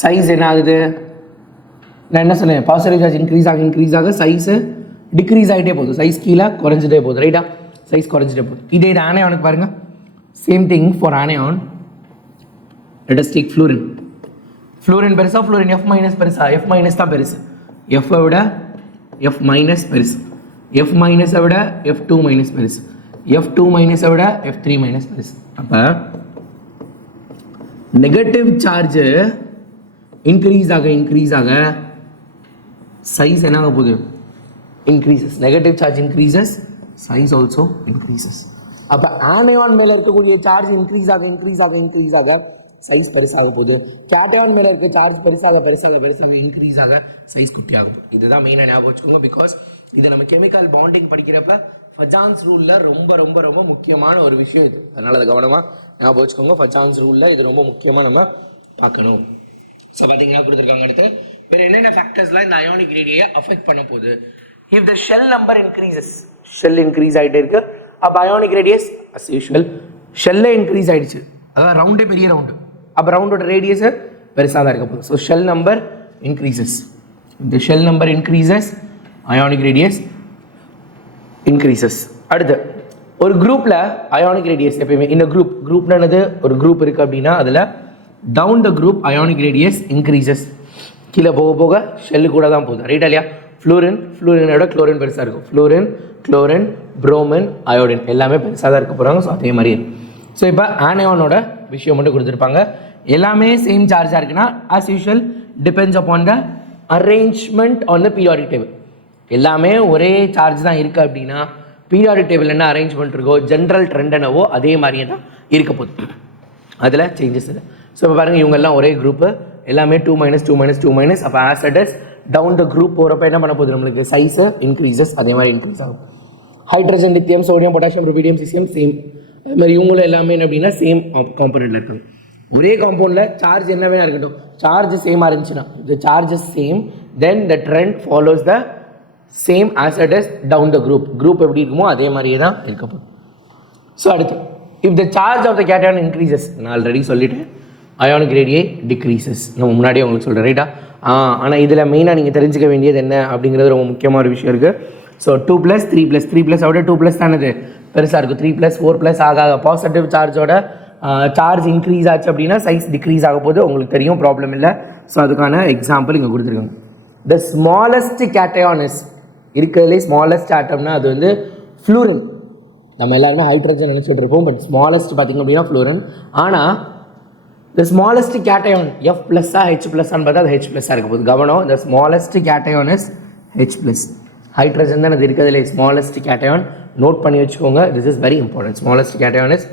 சைஸ் என்ன ஆகுது, நான் என்ன சொன்னேன், பாசிட்டிவ் சார்ஜ் இன்க்ரீஸ் ஆக சைஸு டிக்ரீஸ் ஆகிட்டே போகுது, சைஸ் கீழே குறைஞ்சிட்டே போகுது. ரைட்டா? சைஸ் குறைஞ்சிட்டே போகுது. இதே இது ஆனையானுக்கு பாருங்க, same thing for anion. Let us take fluorine. Fluorine பெருசா, ஃப்ளூரின் F மைனஸ் பெருசா? F மைனஸ் தான் பெருசு. F விட F மைனஸ் பெருசு. F மைனஸை விட F2 மைனஸ் பெருசு. F2 மைனஸை விட F3 மைனஸ் பெருசு. அப்போ நெகட்டிவ் சார்ஜ் இன்க்ரீஸ் ஆக சைஸ் என்ன ஆக போகுது? Increases. Negative charge increases, size also increases. அப்போ ஆனையான் மேலே இருக்கக்கூடிய சார்ஜ் இன்க்ரீஸ் ஆக சைஸ் பெருசாக போகுது. கேட்டையான் மேலே இருக்க சார்ஜ் பெருசாக இன்க்ரீஸ் ஆக சைஸ் குட்டியாகும். இதுதான் மெயினாக ஞாபகம் வச்சுக்கோங்க. பிகாஸ் இது நம்ம கெமிக்கல் பாண்டிங் படிக்கிறப்ப ஃபஜான்ஸ் ரூலில் ரொம்ப ரொம்ப ரொம்ப முக்கியமான ஒரு விஷயம் இது. அதனால் அதை கவனமாக ஞாபகம் வச்சுக்கோங்க. ஃபஜான்ஸ் ரூலில் இது ரொம்ப முக்கியமாக நம்ம பார்க்கணும். ஸோ பார்த்தீங்கன்னா கொடுத்துருக்காங்க. அடுத்து வேறு என்னென்ன ஃபேக்டர்ஸ்லாம் இந்த அயோனிக் ரேடியை அஃபெக்ட் பண்ண போகுது? If the shell number increases, shell increase ஆகிட்டே இருக்கு, அப்போ அயோனிக் ரேடியஸ் அஸ் யூஷுவல் ஷெல்லே இன்க்ரீஸ் ஆகிடுச்சு. அதாவது ரவுண்டே பெரிய ரவுண்டு, அப்போ ரவுண்டோட ரேடியஸை பெருசாக தான் இருக்க போகுது. So shell number increases. இந்த shell number increases, ionic radius increases. அடுத்து ஒரு குரூப்பில் அயோனிக் ரேடியஸ் எப்பயுமே இந்த குரூப்னது ஒரு குரூப் இருக்குது அப்படின்னா அதில் down the group ionic radius increases. கீழே போக போக ஷெல்லு கூட தான் போகுது. ரைட்டா இல்லையா? ஃப்ளூரினோட குளோரின் பெருசாக இருக்கும். ஃப்ளூரின், குளோரின், புரோமின், அயோடின் எல்லாமே பெருசாக தான் இருக்க போகிறாங்க. ஸோ அதே மாதிரி இருக்கும். ஸோ இப்போ ஆனையானோட விஷயம் மட்டும் கொடுத்துருப்பாங்க. எல்லாமே சேம் சார்ஜாக இருக்குன்னா as usual depends upon the arrangement on the periodic table. எல்லாமே ஒரே சார்ஜ் தான் இருக்குது அப்படின்னா பீரியாடிக் டேபிள் என்ன அரேஞ்ச்மெண்ட் இருக்கோ, ஜென்ரல் ட்ரெண்ட் என்னவோ அதே மாதிரியே தான் இருக்க போகுது. அதில் சேஞ்சஸ் இல்லை. ஸோ இப்போ பாருங்கள், இவங்கெல்லாம் ஒரே குரூப்பு, எல்லாமே 2 - 2 - 2 அப்போ as it is down the group போகிறப்ப என்ன பண்ண போகுது? நம்மளுக்கு சைஸு இன்க்ரீசஸ் அதே மாதிரி இன்க்ரீஸ் ஆகும். Hydrogen, lithium, sodium, potassium, rubidium, caesium same. அது மாதிரி இவங்களும் எல்லாமே என்ன அப்படின்னா சேம் காம்பனெண்ட்டில் இருக்காங்க. ஒரே காம்பவுண்டில் சார்ஜ் என்ன வேணா இருக்கட்டும், சார்ஜ் சேமாக இருந்துச்சுன்னா the charge is same, then the trend follows the same as it is down the group எப்படி இருக்குமோ அதே மாதிரியே தான் இருக்க போகுது. ஸோ அடுத்து if the charge of the cation increases, நான் ஆல்ரெடி சொல்லிட்டேன், அயோனிக் ரேடியை டிக்ரீசஸ். நம்ம முன்னாடியே உங்களுக்கு சொல்கிறேன். ரைட்டா? ஆனால் இதில் மெயினாக நீங்கள் தெரிஞ்சுக்க வேண்டியது என்ன அப்படிங்கிறது ரொம்ப முக்கியமான ஒரு விஷயம் இருக்குது. ஸோ 2 + 3 + 3 விட 2 தானது பெருசாக இருக்கும். 3 + 4 ஆக பாசிட்டிவ் சார்ஜோட சார்ஜ் இன்க்ரீஸ் ஆச்சு அப்படின்னா சைஸ் டிக்ரீஸ் ஆக போது உங்களுக்கு தெரியும், ப்ராப்ளம் இல்லை. ஸோ அதுக்கான எக்ஸாம்பிள் இங்கே கொடுத்துருக்காங்க. த ஸ்மாலஸ்ட் கேட்டையான் இஸ், இருக்கிறதுலே ஸ்மாலஸ்ட் ஆட்டம்னா அது வந்து ஃப்ளூரின். நம்ம எல்லாருமே ஹைட்ரஜன் நினச்சிட்டு இருப்போம், பட் ஸ்மாலஸ்ட் பார்த்திங்க அப்படின்னா ஃப்ளூரின். ஆனால் the smallest cation F plus H plus பார்த்தா அது H plus இருக்க போகுது. கவனம், the smallest cation is H plus. Hydrogen தான் அது இருக்கிறதுல smallest cation. நோட் பண்ணி வச்சுக்கோங்க, this is very important. smallest cation is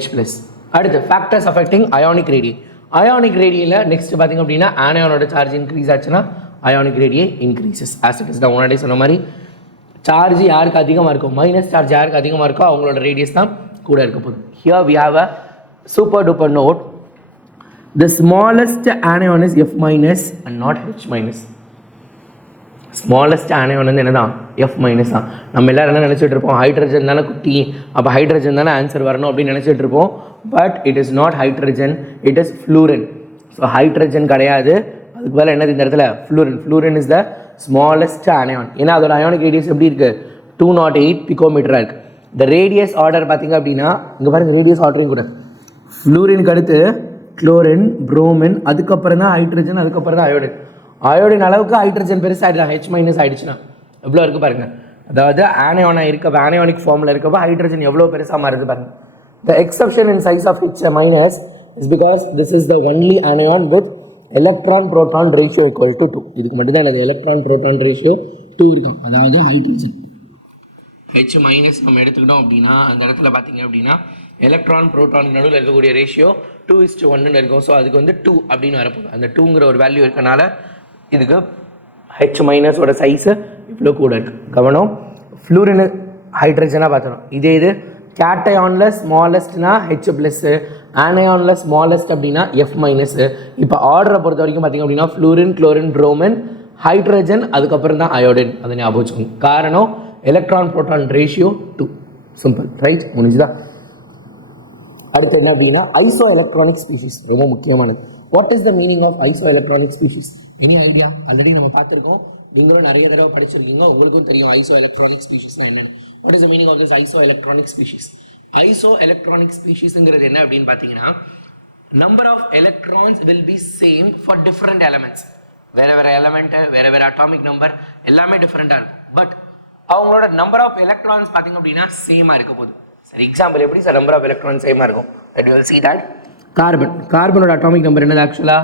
H plus. அடுத்து factors affecting ionic ரேடியை. Ionic ரேடியில் next பார்த்திங்க அப்படின்னா ஆனையானோட சார்ஜ் இன்க்ரீஸ் ஆச்சுன்னா ionic ரேடியை increases. As it is நான் முன்னாடி சொன்ன மாதிரி சார்ஜ் யாருக்கு அதிகமாக இருக்கும், மைனஸ் சார்ஜ் யாருக்கு அதிகமாக இருக்கோ அவங்களோட ரேடியஸ் தான் கூட இருக்க போகுது. Here we have a super duper note. The smallest anion is F minus and not H minus. Smallest anion வந்து என்ன தான்? F minus தான். நம்ம எல்லோரும் என்ன நினச்சிட்டு இருப்போம், ஹைட்ரஜன் தானே குட்டி, அப்போ ஹைட்ரஜன் தானே ஆன்சர் வரணும் அப்படின்னு நினச்சிட்டு இருப்போம். But it is not hydrogen, it is fluorine. So hydrogen கிடையாது, அதுக்கு மேலே என்னது இந்த இடத்துல fluorine. Fluorine is the smallest anion. ஏன்னா அதோட அயோனிக் ரேடியஸ் எப்படி இருக்குது? 208 பிகோமீட்டராக இருக்குது. இந்த ரேடியஸ் ஆர்டர் பார்த்திங்க அப்படின்னா இங்கே பாருங்கள், ரேடியஸ் ஆர்டரிங் கூட ஃப்ளூரினுக்கு அடுத்து குளோரின், புரோமின், அதுக்கப்புறம் தான் ஹைட்ரஜன், அதுக்கப்புறம் தான் அயோடின். அயோடின் அளவுக்கு ஹைட்ரஜன் பெருசாகிடலாம், H மைனஸ் ஆகிடுச்சுன்னா எவ்வளோ இருக்குது பாருங்கள். அதாவது ஆனையானாக இருக்க ஆனையானிக் ஃபார்மில் இருக்கப்போ ஹைட்ரஜன் எவ்வளோ பெருசாக மாறுது பாருங்கள். The exception in size of H minus is because this is the only anion with electron proton ratio = 2. இதுக்கு மட்டும்தான் எனது எலக்ட்ரான் புரோட்டான் ரேஷியோ 2 இருக்கும். அதாவது ஹைட்ரஜன் H மைனஸ் நம்ம எடுத்துக்கிட்டோம் அப்படின்னா அந்த இடத்துல பார்த்தீங்க அப்படின்னா எலக்ட்ரான் புரோட்டானுக்கு நடுவில் இருக்கக்கூடிய ரேஷியோ 2:1 இருக்கும். ஸோ அதுக்கு வந்து 2 அப்படின்னு வரப்போகுது. அந்த 2ங்கிற ஒரு வேல்யூ இருக்கனால இதுக்கு H மைனஸோட சைஸு இவ்வளோ கூட இருக்குது. கவனம், ஃப்ளூரின் ஹைட்ரஜனாக பார்த்தோம். இதே இது கேட்டையானில் ஸ்மாலஸ்ட்னா H ப்ளஸ்ஸு, ஆனையானில் ஸ்மாலஸ்ட் அப்படின்னா F மைனஸு. இப்போ ஆர்டரை பொறுத்த வரைக்கும் பார்த்திங்க அப்படின்னா ஃப்ளூரின், குளோரின், புரோமின், ஹைட்ரஜன், அதுக்கப்புறம் தான் அயோடின். அதை ஞாபகம் வச்சுக்கோங்க. காரணம் electron proton ratio 2. Simple, right? முடிஞ்சுதா? அடுத்து என்ன அப்படின்னா ஐசோ எலக்ட்ரானிக் ஸ்பீஷிஸ், ரொம்ப முக்கியமானது. What is the meaning of isoelectronic species? Any idea? Already நம்ம பார்த்துருக்கோம். நீங்களும் நிறைய தடவை படிச்சிருக்கீங்க, உங்களுக்கும் தெரியும் ஐசோ எலக்ட்ரானிக் ஸ்பீஷிஸ்னா என்னன்னு. What is the meaning of this isoelectronic species? Isoelectronic ஸ்பீஷிஸ்ங்கிறது என்ன அப்படின்னு பார்த்தீங்கன்னா, number of electrons will be same for different elements. வேற வேற எலமெண்ட், வேற வேற அட்டாமிக் நம்பர் எல்லாமே டிஃப்ரெண்டாக இருக்கும். பட் அவங்களோட நம்பர் ஆஃப் எலக்ட்ரான்ஸ் பார்த்தீங்க அப்படின்னா சேமாக இருக்க போகுது. சரி, எக்ஸாம்பிள் எப்படி சார் நம்பர் ஆஃப் எலக்ட்ரான்ஸ் சேமாக இருக்கும்? That you will see that கார்பனோட அட்டாமிக் நம்பர் என்னது? ஆக்சுவலாக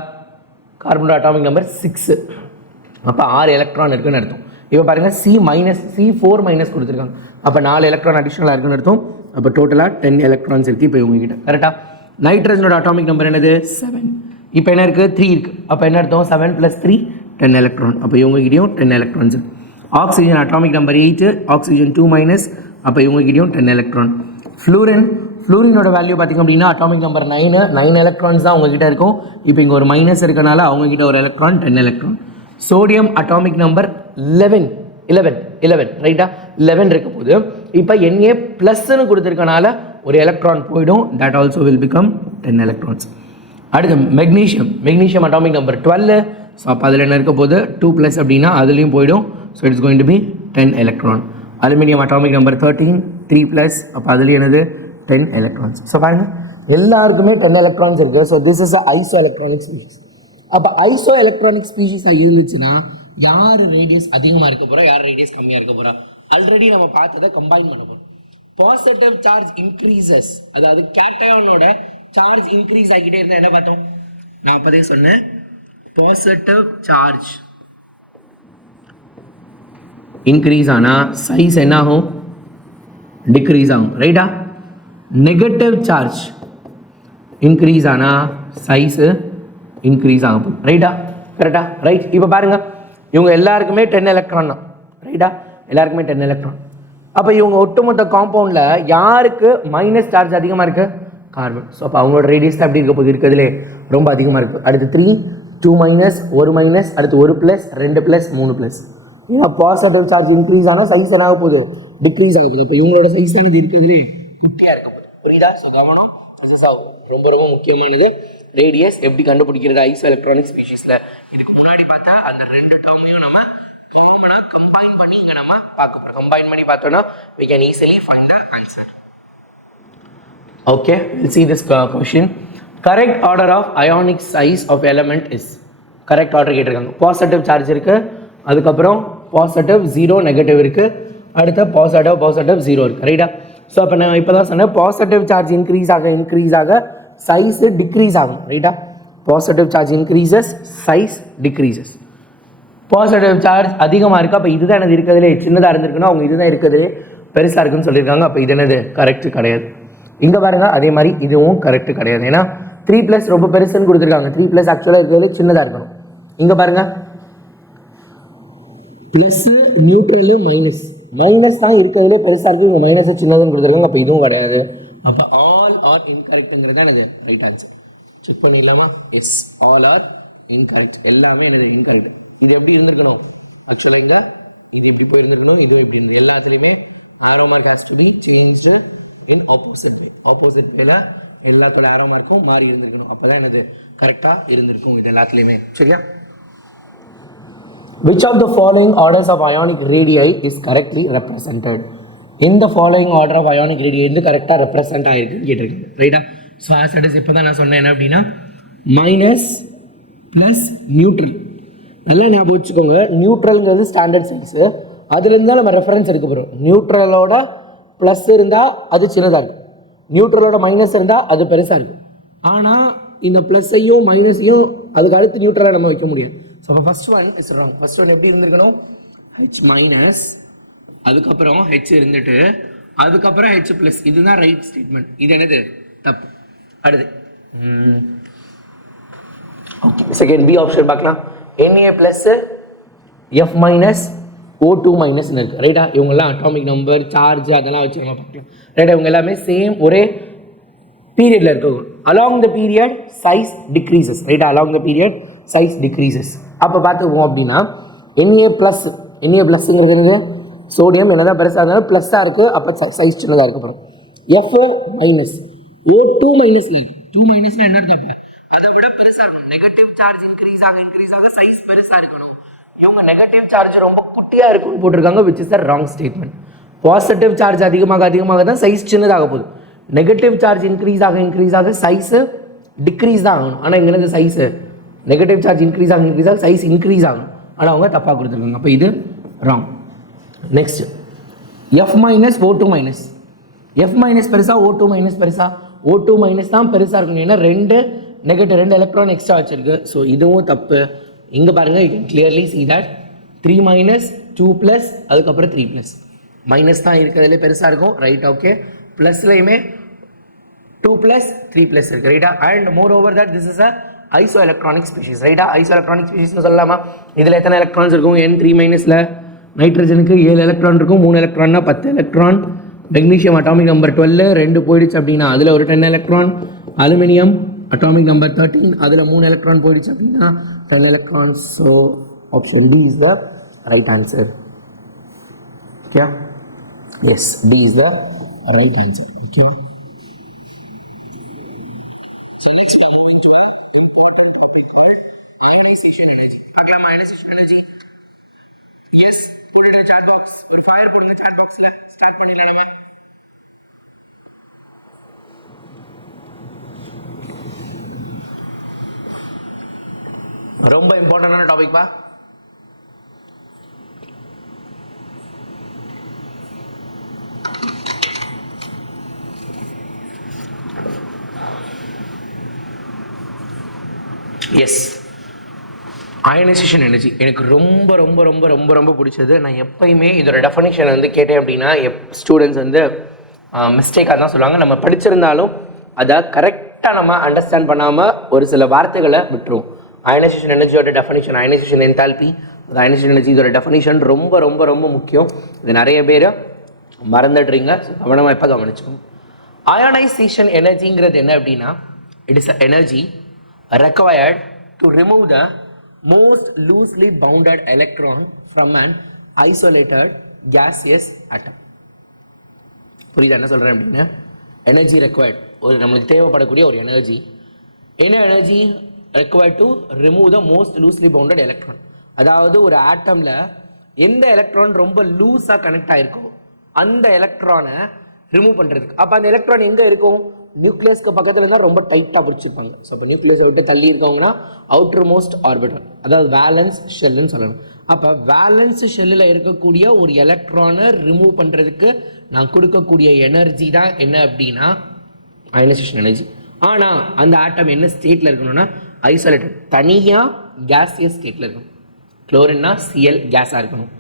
கார்பனோட அட்டாமிக் நம்பர் 6. அப்போ 6 எலக்ட்ரான் இருக்குன்னு அர்த்தம். இப்போ பாருங்கள் C4- கொடுத்துருக்காங்க. அப்போ 4 எலக்ட்ரான் அடிஷனலாக இருக்குன்னு அர்த்தம். அப்போ டோட்டலாக 10 எலக்ட்ரான்ஸ் இருக்குது இப்போ இவங்ககிட்ட. கரெக்டாக? நைட்ரஜனோட அட்டாமிக் நம்பர் என்னது? 7. இப்போ என்ன இருக்குது? 3 இருக்குது. அப்போ என்ன அர்த்தம்? 7 + 3 10 எலக்ட்ரான். அப்போ இவங்ககிட்டயும் 10 electrons. Oxygen atomic number 8, oxygen 2-, அப்போ இவங்ககிட்டயும் 10 எலக்ட்ரான். ஃப்ளூரினோட வேல்யூ பார்த்திங்க அப்படின்னா அட்டாமிக் நம்பர் 9 எலக்ட்ரான்ஸ் தான் உங்ககிட்ட இருக்கும். இப்போ இங்கே ஒரு மைனஸ் இருக்கனால அவங்ககிட்ட ஒரு electron 10 electron. Sodium atomic number 11 ரைட்டா? 11 இருக்க போது இப்போ Na+ன்னு கொடுத்துருக்கனால ஒரு எலக்ட்ரான் போயிடும். That also will become 10 electrons. அடுத்து மெக்னீஷியம் அட்டாமிக் நம்பர் 12. ஸோ அப்போ அதில் என்ன இருக்க போது? 2+ அப்படின்னா அதுலேயும் போயிடும். So it's going to be 10 electron. Aluminium atomic number 13, 3+, அப்போ அதுலேயும் என்னது? 10 எலக்ட்ரான்ஸ். ஸோ பாருங்கள் எல்லாருக்குமே 10 எலக்ட்ரான்ஸ் இருக்குது. So this is iso electronic species. அப்போ ஐசோ எலக்ட்ரானிக் ஸ்பீஷிஸாக இருந்துச்சுன்னா யார் ரேடியஸ் அதிகமாக இருக்க போகிறா, யார் ரேடியஸ் கம்மியாக இருக்க போகிறா? ஆல்ரெடி நம்ம பார்த்ததை கம்பைன் பண்ண போகிறோம். பாசிட்டிவ் சார்ஜ் இன்க்ரீசஸ், அதாவது கேட்டயானோட சார்ஜ் இன்க்ரீஸ் ஆகிக்கிட்டே இருந்தால் என்ன பார்த்தோம்? நான் அப்போதே சொன்னேன், பாசிட்டிவ் சார்ஜ் இன்க்ரீஸ் ஆனால் சைஸ் என்ன ஆகும்? டிக்ரீஸ் ஆகும். ரைட்டா? நெகட்டிவ் சார்ஜ் இன்க்ரீஸ் ஆனால் சைஸு இன்க்ரீஸ் ஆகும். ரைட்டா? கரெக்டா? ரைட். இப்போ பாருங்கள் இவங்க எல்லாருக்குமே 10 எலக்ட்ரான் தான். ரைட்டா? எல்லாருக்குமே 10 எலக்ட்ரான். அப்போ இவங்க ஒட்டுமொத்த காம்பவுண்டில் யாருக்கு மைனஸ் சார்ஜ் அதிகமாக இருக்குது? கார்பன். ஸோ அப்போ அவங்களோட ரேடியஸ் தான் எப்படி இருக்க போகுது? இருக்கிறதுலே ரொம்ப அதிகமாக இருக்குது. அடுத்து 3, 2-, 1-, அடுத்து 1+, 2+, 3+. பாசிட்டிவ் சார்ஜ் இன்க்ரீஸ் ஆனால் சைஸ் என்ன ஆக போகுது? டிக்ரீஸ் ஆகுது. இப்போ இவங்களோட சைஸ் தான் இது இருக்கிறதுலே குட்டியாக இருக்க போகுது. புரியுதா? ரொம்ப ரொம்ப முக்கியமானது ரேடியஸ் எப்படி கண்டுபிடிக்கிறது ஐசோ எலக்ட்ரானிக் ஸ்பீஷிஸில். இதுக்கு முன்னாடி பார்த்தா அந்த 2 டேர்மையும் நம்ம கம்பைன் பண்ணி இங்கே நம்ம பார்க்க போகிறோம். கம்பைன் பண்ணி பார்த்தோன்னா we can easily find the answer. Okay, we'll see this question. Correct order of ionic size of element is. Correct order கேட்டிருக்காங்க. பாசிட்டிவ் சார்ஜ் இருக்குது, அதுக்கப்புறம் பாசிட்டிவ் 0 நெகட்டிவ் இருக்குது, அடுத்த பாசிட்டிவ் 0 இருக்குது. ரைட்டா? ஸோ அப்போ நான் இப்போ தான் சொன்னேன் பாசிட்டிவ் சார்ஜ் இன்க்ரீஸ் ஆக சைஸு டிக்ரீஸ் ஆகும். ரைட்டா? Positive charge increases, size decreases. Positive charge அதிகமாக இருக்குது. அப்போ இதுதான் என்னது இருக்கிறதுலே சின்னதாக இருந்திருக்குன்னா அவங்க இதுதான் இருக்கிறது பெருசாக இருக்குன்னு சொல்லியிருக்காங்க. அப்போ இது என்னது? கரெக்ட் கிடையாது. இங்கே பாருங்கள் அதே மாதிரி இதுவும் கரெக்ட் கிடையாது. ஏன்னா 3+ ரொம்ப பெருசுன்னு கொடுத்துருக்காங்க. 3+ ஆக்சுவலாக இருக்கிறது சின்னதாக இருக்கணும். இங்கே பாருங்கள் ப்ளஸ்ஸு நியூட்ரலு மைனஸ் தான் இருக்கிறதுலே பெருசாக இருக்குது. இங்கே மைனஸை சின்னதுன்னு கொடுத்துருக்காங்க. அப்போ இதுவும் கிடையாது. அப்போ ஆல் ஆர் இன்கரெக்ட்ங்கிறது தான் இது ரைட் ஆன்சர். செக் பண்ணிடலாமா? Yes, all are incorrect. எல்லாமே எனக்கு இன்கரெக்ட். இது எப்படி இருந்திருக்கணும்? ஆக்சுவலாக இங்கே இது எப்படி போயிருந்துருக்கணும், இது எப்படி எல்லாத்துலேயுமே arrow mark has to be changed in opposite வேல எல்லாத்தோட ஆரோ மார்க்கும் மாறி இருந்திருக்கணும். அப்போ தான் என்னது கரெக்டாக இருந்திருக்கும் இது எல்லாத்துலேயுமே. சரியா? Which of the following orders of ionic radii is correctly represented? இந்த ஃபாலோயிங் ஆர்டர் ஆஃப் அயானிக் ரேடியை வந்து கரெக்டாக ரெப்ரசென்ட் ஆகிருக்குன்னு கேட்டிருக்கீங்க. ரைட்டா? ஸோ ஆஸ் இட் இஸ் இப்போ தான் நான் சொன்னேன் என்ன அப்படின்னா மைனஸ் ப்ளஸ் நியூட்ரல். நல்லா ஞாபகம் வச்சுக்கோங்க, நியூட்ரல்ங்கிறது ஸ்டாண்டர்ட் சைஸு. அதுலேருந்து தான் நம்ம ரெஃபரன்ஸ் எடுக்க போகிறோம். நியூட்ரலோட ப்ளஸ் இருந்தால் அது சின்னதாக இருக்கும், நியூட்ரலோட மைனஸ் இருந்தால் அது பெருசாக இருக்கும். ஆனால் இந்த ப்ளஸ்ஸையும் மைனஸையும் அதுக்கு அடுத்து நியூட்ரலாக நம்ம வைக்க முடியாது. ஸோ அப்போ first one is wrong. First one எப்படி இருந்திருக்கணும்? H-, அதுக்கப்புறம் H இருந்துட்டு அதுக்கப்புறம் H+. இதுதான் ரைட் ஸ்டேட்மெண்ட். இது என்னது? தப்பு. அடுத்து செகண்ட் பி ஆப்ஷன் பார்க்கலாம். Na+, F- O2- இருக்கு. ரைட்டா? இவங்கெல்லாம் அட்டாமிக் நம்பர் சார்ஜ் அதெல்லாம் வச்சு நம்ம பார்க்கலாம். ரைட்டா? இவங்க எல்லாமே சேம் ஒரே பீரியட்ல இருக்கும். Along the period size decreases. ரைட்டா? Along the period size decreases. அப்போ பார்த்துக்குவோம் அப்படின்னா Na+ங்கிறது சோடியம் என்னதான் பெருசாக இருந்தாலும் ப்ளஸ்ஸாக இருக்குது. அப்போ சைஸ் சின்னதாக இருக்கப்புறம் FO-, O2- 2- என்ன தப்பு? அதை விட பெருசாக இருக்கும். நெகட்டிவ் சார்ஜ் இன்க்ரீஸ் ஆக சைஸ் பெருசாக இருக்கணும். இவங்க நெகட்டிவ் சார்ஜ் ரொம்ப குட்டியாக இருக்குன்னு போட்டிருக்காங்க, which is the wrong statement. Positive charge அதிகமாக தான் சைஸ் சின்னதாக போகுது. நெகட்டிவ் சார்ஜ் இன்க்ரீஸ் ஆக சைஸு டிக்ரீஸ் தான் ஆகணும். ஆனால் இங்கே என்னது சைஸு நெகட்டிவ் சார்ஜ் இன்க்ரீஸ் ஆக சைஸ் இன்க்ரீஸ் ஆகணும். ஆனால் அவங்க தப்பாக கொடுத்துருக்காங்க. அப்போ இது wrong. Next F minus O2 minus. F minus பெருசா O2 மைனஸ் பெருசா? O2 மைனஸ் தான் பெருசாக இருக்கணும். ஏன்னா ரெண்டு எலக்ட்ரான் எக்ஸ்ட்ரா வச்சிருக்கு. ஸோ இதுவும் தப்பு. இங்கே பாருங்கள், you can clearly see that 3 minus 2 plus அதுக்கப்புறம் 3 ப்ளஸ் மைனஸ் தான் இருக்கிறதுலே பெருசாக இருக்கும். Right, okay. ப்ளஸ்லையுமே 2 ப்ளஸ் 3 ப்ளஸ் இருக்குது. ரைட்டா? And moreover that this is a isoelectronic species. ரைட்டா? ஐசோ எலக்ட்ரானிக் ஸ்பீஷிஸ்னு சொல்லலாமா? இதில் எத்தனை எலக்ட்ரான்ஸ் இருக்கும்? N3 மைனஸில் நைட்ரஜனுக்கு 7 எலக்ட்ரான் இருக்கும். 3 எலக்ட்ரான்னா 10 எலக்ட்ரான். மெக்னீஷியம் அட்டாமிக் நம்பர் 12, 2 போயிடுச்சு அப்படின்னா அதில் ஒரு 10 எலக்ட்ரான். அலுமினியம் அட்டாமிக் நம்பர் 13, அதில் 3 எலக்ட்ரான் போயிடுச்சு அப்படின்னா 12 electrons. So option D is the right answer. Okay, yes, D is the right answer. Okay, so next we are going to a important topic called ionization energy. Agla ionization energy. Yes, put it in the chat box. Or fire put in the chat box la start பண்ணிடலாமா? ரொம்ப இம்பார்ட்டன்டான topic பா. S, ionisation energy எனக்கு ரொம்ப ரொம்ப ரொம்ப ரொம்ப ரொம்ப பிடிச்சது. நான் எப்பயுமே இதோட டெஃபனிஷன் வந்து கேட்டேன் அப்படின்னா ஸ்டூடெண்ட்ஸ் வந்து மிஸ்டேக்காக தான் சொல்லுவாங்க. நம்ம படிச்சிருந்தாலும் அதை கரெக்டாக நம்ம அண்டர்ஸ்டாண்ட் பண்ணாமல் ஒரு சில வார்த்தைகளை விட்டுருவோம். அயனைசேஷன் எனர்ஜியோட டெஃபனிஷன், அயனைசேஷன் என்தால்பி, அந்த அயனைசேஷன் எனர்ஜி இதோட டெஃபனிஷன் ரொம்ப ரொம்ப ரொம்ப முக்கியம். இது நிறைய பேர் மறந்துடுறீங்க. ஸோ கவனமாக எப்போ கவனிச்சுக்கோங்க. அயனைசேஷன் எனர்ஜிங்கிறது என்ன அப்படின்னா, it is a energy required to remove the most loosely bounded electron from an isolated gaseous atom. புரியுதா என்ன சொல்கிறேன் அப்படின்னா? எனர்ஜி ரெக்வயர்ட், ஒரு நம்மளுக்கு தேவைப்படக்கூடிய ஒரு எனர்ஜி. என்ன energy required to remove the most loosely bounded electron. அதாவது ஒரு ஆட்டமில் எந்த எலக்ட்ரான் ரொம்ப லூஸாக கனெக்ட் ஆகிருக்கோ அந்த எலக்ட்ரானை ரிமூவ் பண்ணுறதுக்கு. அப்போ அந்த எலக்ட்ரான் எங்கே இருக்கும்? நியூக்ளியஸ்க்கு பக்கத்தில் இருந்தால் ரொம்ப டைட்டாக பிடிச்சிருப்பாங்க. ஸோ அப்போ நியூக்ளியஸை விட்டு தள்ளி இருக்கவங்கன்னா அவுட்டர் மோஸ்ட் ஆர்பிட்டல், அதாவது வேலன்ஸ் ஷெல்லுன்னு சொல்லணும். அப்போ வேலன்ஸ் ஷெல்லில் இருக்கக்கூடிய ஒரு எலக்ட்ரானை ரிமூவ் பண்ணுறதுக்கு நான் கொடுக்கக்கூடிய எனர்ஜி தான் என்ன அப்படின்னா அயனைசேஷன் எனர்ஜி. ஆனால் அந்த ஆட்டம் என்ன ஸ்டேட்டில் இருக்கணும்னா ஐசோலேட்டட், தனியாக கேஸியஸ் ஸ்டேட்டில் இருக்கணும். குளோரின்னா Cl கேஸாக இருக்கணும்.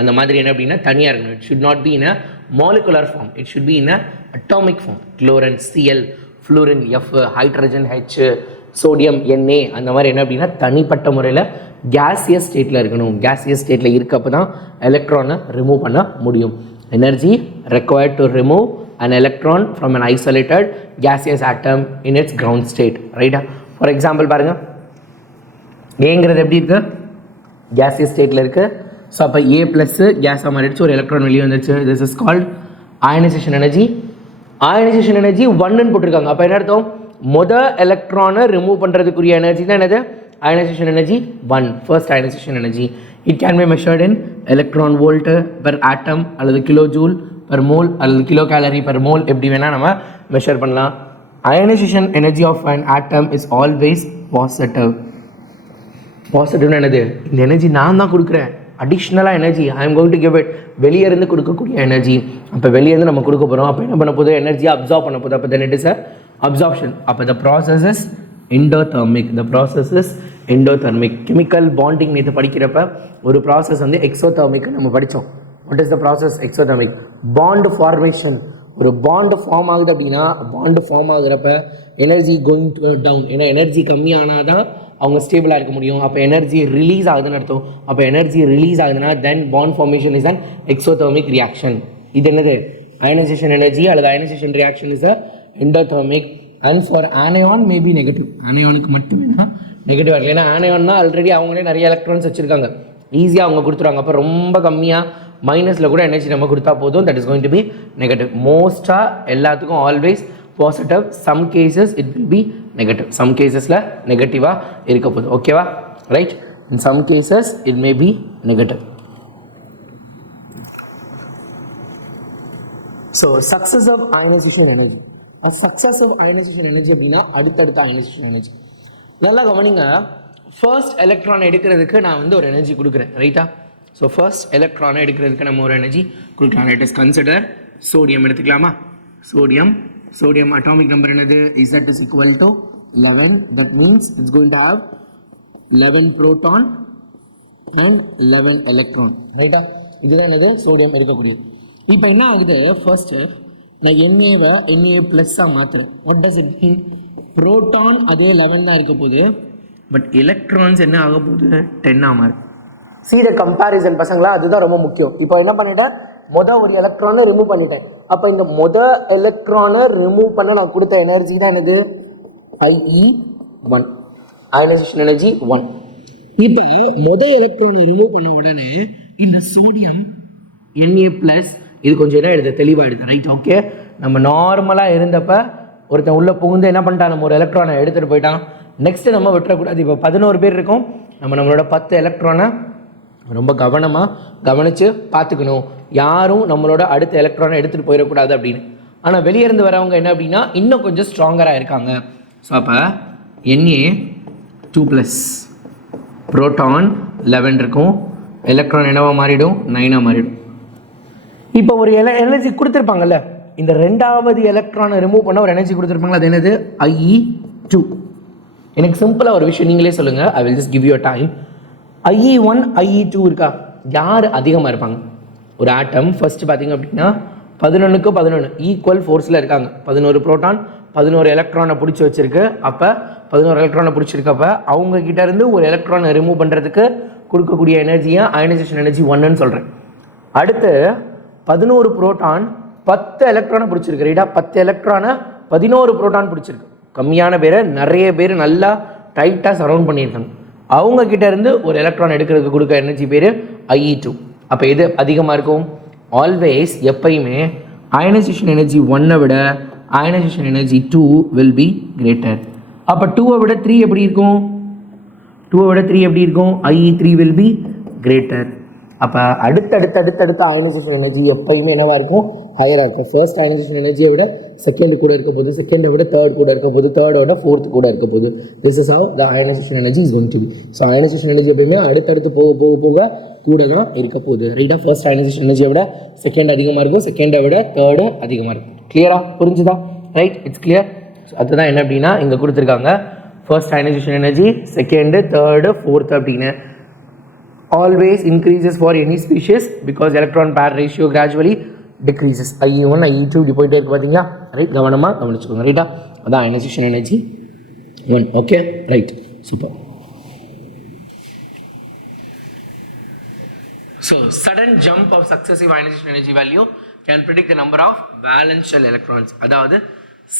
அந்த மாதிரி என்ன அப்படின்னா தனியாக இருக்கணும். It should not be in a molecular form, it should be in a atomic form. chlorine Cl, fluorine F, hydrogen H, sodium Na, அந்த மாதிரி என்ன அப்படின்னா தனிப்பட்ட முறையில் கேஸியஸ் ஸ்டேட்டில் இருக்கணும். கேஸியஸ் ஸ்டேட்டில் இருக்கப்போ தான் எலக்ட்ரானை ரிமூவ் பண்ண முடியும். Energy required to remove an electron from an isolated gaseous atom in its ground state. ரைட்டா? ஃபார் எக்ஸாம்பிள் பாருங்கள், ஏங்கிறது எப்படி இருக்குது? கேஸியஸ் ஸ்டேட்டில் இருக்குது. ஸோ அப்போ A ப்ளஸ்ஸு கேஸாக மாறிடுச்சு, ஒரு எலக்ட்ரான் வெளியே வந்துருச்சு. This is called ionisation energy. Ionisation energy 1ன்னு போட்டிருக்காங்க. அப்போ என்ன அர்த்தம்? எலக்ட்ரானை ரிமூவ் பண்ணுறதுக்குரிய எனர்ஜி தான் என்னது? Ionisation energy 1, first ionisation energy. It can be measured in electron volt per atom, அல்லது கிலோ ஜூல் பெர் மோல், அல்லது கிலோ கேலரி பெர் மோல், எப்படி வேணால் நம்ம மெஷர் பண்ணலாம். Ionisation energy of an atom is always positive. பாசிட்டிவ்னு என்னது? இந்த energy நான் தான் கொடுக்குறேன், அடிஷ்னலாக energy I am going to give it. வெளியேருந்து கொடுக்கக்கூடிய எனர்ஜி. அப்போ வெளியேருந்து நம்ம கொடுக்க போகிறோம். அப்போ என்ன பண்ண போகுது? எனர்ஜியை அப்சார்ப் பண்ண போகுது. அப்போ then it is a absorption. அப்போ the process is endothermic. The process is endothermic. Chemical bonding நேற்று படிக்கிறப்ப ஒரு ப்ராசஸ் வந்து எக்ஸோதெர்மிக் நம்ம படித்தோம். What is the process? Exothermic. Bond formation. ஒரு பாண்டு ஃபார்ம் ஆகுது அப்படின்னா பாண்டு ஃபார்ம் ஆகுறப்ப எனர்ஜி கோயிங் டு டவுன். ஏன்னா எனர்ஜி கம்மியானால் தான் அவங்க ஸ்டேபிளாக இருக்க முடியும். அப்போ எனர்ஜி ரிலீஸ் ஆகுதுன்னு அர்த்தம். அப்போ எனர்ஜி ரிலீஸ் ஆகுதுன்னா then bond formation is an exothermic reaction. இது என்னது? அயனைசேஷன் எனர்ஜி அல்லது ionization reaction is a endothermic. And for anion maybe negative. ஆனையானுக்கு மட்டுமே தான் நெகட்டிவாக இருக்குது. ஏன்னா ஆனையான்னா ஆல்ரெடி அவங்களே நிறைய எலக்ட்ரான்ஸ் வச்சுருக்காங்க, ஈஸியாக அவங்க கொடுத்துருவாங்க. அப்போ ரொம்ப கம்மியாக மைனஸில் கூட எனர்ஜி நம்ம கொடுத்தா போதும். That is going to be negative. மோஸ்ட்டாக எல்லாத்துக்கும் always positive. Some cases it will be negative. Some கேசஸில் நெகட்டிவாக இருக்க போகுது. ஓகேவா? Right. In some cases, it may be negative. So, successive ionization energy. A successive ionization energy அப்படின்னா அடுத்தடுத்த ionization energy. நல்லா கவனிங்க, ஃபர்ஸ்ட் எலக்ட்ரான் எடுக்கிறதுக்கு நான் வந்து ஒரு எனர்ஜி கொடுக்குறேன், ரைட்டா? ஸோ ஃபர்ஸ்ட் எலக்ட்ரானை எடுக்கிறதுக்கு நம்ம ஒரு எனர்ஜி கொடுக்கலாம். லெட் அஸ் கன்சிடர் சோடியம் எடுத்துக்கலாமா? sodium atomic number என்னது? Z is equal to 11. That means it's going to have 11 proton and 11 electron, ரைட்டா? இதுதான் என்னது? சோடியம் எடுக்கக்கூடியது. இப்போ என்ன ஆகுது? ஃபர்ஸ்ட் நான் NAவை NA ப்ளஸ்ஸாக மாற்றுறேன். What does it mean? Proton அதே 11 தான் இருக்க போகுது, பட் எலக்ட்ரான்ஸ் என்ன ஆக போகுது? 10 மாறு. See the comparison பசங்களா, அதுதான் ரொம்ப முக்கியம். இப்போ என்ன பண்ணிட்டேன்? ஒரு எலக்ட்ரானை ரிமூவ் பண்ணிட்டேன். அப்போ இந்த எலக்ட்ரானை ரிமூவ் பண்ண நான் கொடுத்த எனர்ஜி தான் என்னது? IE1, ionisation energy 1. இப்போ எலக்ட்ரானை ரிமூவ் பண்ண உடனே இந்த சோடியம் Na+, இது கொஞ்சம் இடம் எடுத்து தெளிவாக ரைட்? ஓகே, நம்ம நார்மலாக இருந்தப்ப ஒருத்தன் உள்ளே புகுந்து என்ன பண்ணிட்டான்? நம்ம ஒரு எலக்ட்ரானை எடுத்துகிட்டு போயிட்டான். நெக்ஸ்ட்டு நம்ம விட்டுறக்கூடாது. இப்போ 11 பேர் இருக்கோம், நம்மளோட 10 எலக்ட்ரானை ரொம்ப கவனித்து பார்த்துக்கணும், யாரும் நம்மளோட அடுத்த எலக்ட்ரானை எடுத்துகிட்டு போயிடக்கூடாது அப்படின்னு. ஆனால் வெளியே இருந்து வரவங்க என்ன அப்படின்னா இன்னும் கொஞ்சம் ஸ்ட்ராங்கராக இருக்காங்க. ஸோ அப்போ Na2+, ப்ரோட்டான் 11 இருக்கும், எலக்ட்ரான் என்னவா மாறிடும்? 9 மாறிடும். இப்போ ஒரு எனர்ஜி கொடுத்துருப்பாங்கல்ல, இந்த ரெண்டாவது எலக்ட்ரானை ரிமூவ் பண்ண ஒரு எனர்ஜி கொடுத்துருப்பாங்களா, அது என்னது? IE2. எனக்கு சிம்பிளாக ஒரு விஷயம் நீங்களே சொல்லுங்கள், ஐ will just give you time. IE1 IE2 இருக்கா? யார் அதிகமாக இருப்பாங்க? ஒரு ஆட்டம் ஃபர்ஸ்ட் பார்த்தீங்க அப்படின்னா 11க்கு 11 ஈக்குவல் ஃபோர்ஸில் இருக்காங்க. 11 ப்ரோட்டான் 11 எலக்ட்ரானை பிடிச்சி வச்சிருக்கு. அப்போ 11 எலக்ட்ரானை பிடிச்சிருக்கப்ப அவங்க கிட்ட இருந்து ஒரு எலக்ட்ரானை ரிமூவ் பண்ணுறதுக்கு கொடுக்கக்கூடிய எனர்ஜியை அயனைசேஷன் எனர்ஜி 1ன்னு சொல்கிறேன். அடுத்து 11 ப்ரோட்டான் 10 எலக்ட்ரானை பிடிச்சிருக்கு, ரைட்டா? 10 எலக்ட்ரானை 11 ப்ரோட்டான் பிடிச்சிருக்கு. கம்மியான பேரை நிறைய பேர் நல்லா டைட்டாக சரவுண்ட் பண்ணியிருக்காங்க. அவங்க கிட்ட இருந்து ஒரு எலக்ட்ரான் எடுக்கிறதுக்கு கொடுக்க எனர்ஜி பேர் IE2. அப்போ எது அதிகமாக இருக்கும்? ஆல்வேஸ் எப்பயுமே அயனைசேஷன் எனர்ஜி 1 விட ionisation energy 2 will be greater. அப்போ 2 விட 3 எப்படி இருக்கும்? IE3 will be greater. அப்போ அடுத்தடுத்த அயனைசேஷன் எனர்ஜி எப்பயுமே என்னவாக இருக்கும்? ஹையராக இருக்கும். ஃபர்ஸ்ட் அயனைசேஷன் எனர்ஜியை விட செகண்ட் கூட இருக்க போது, செகண்டை விட தேர்ட் கூட இருக்க போது, தேர்டோட ஃபோர்த் கூட இருக்க போது. This is how the ionisation energy is going to be. So ionisation energy எப்பயுமே அடுத்தடுத்து போக கூட தான் இருக்க போகுது, ரைட்டாக? ஃபர்ஸ்ட் அயனைசேஷன் எனர்ஜியை விட செகண்ட் அதிகமாக இருக்கும், செகண்டை விட தேர்டு அதிகமாக இருக்கும். கிளியரா? புரிஞ்சுதா? Right, it's clear. ஸோ அதுதான் என்ன அப்படின்னா இங்கே கொடுத்துருக்காங்க, first ionisation energy, second, third, fourth அப்படின்னு always increases for any species because electron pair ratio gradually decreases. IE1 IE2 இப்படி போயிட்டே இருக்கு பார்த்தீங்களா? ரைட், கவனிச்சுக்கோங்க, ரைட்டா? அதான் ionisation energy 1. Okay, right, super. So sudden jump of successive ionization energy value can predict the number of valence shell electrons. அதாவது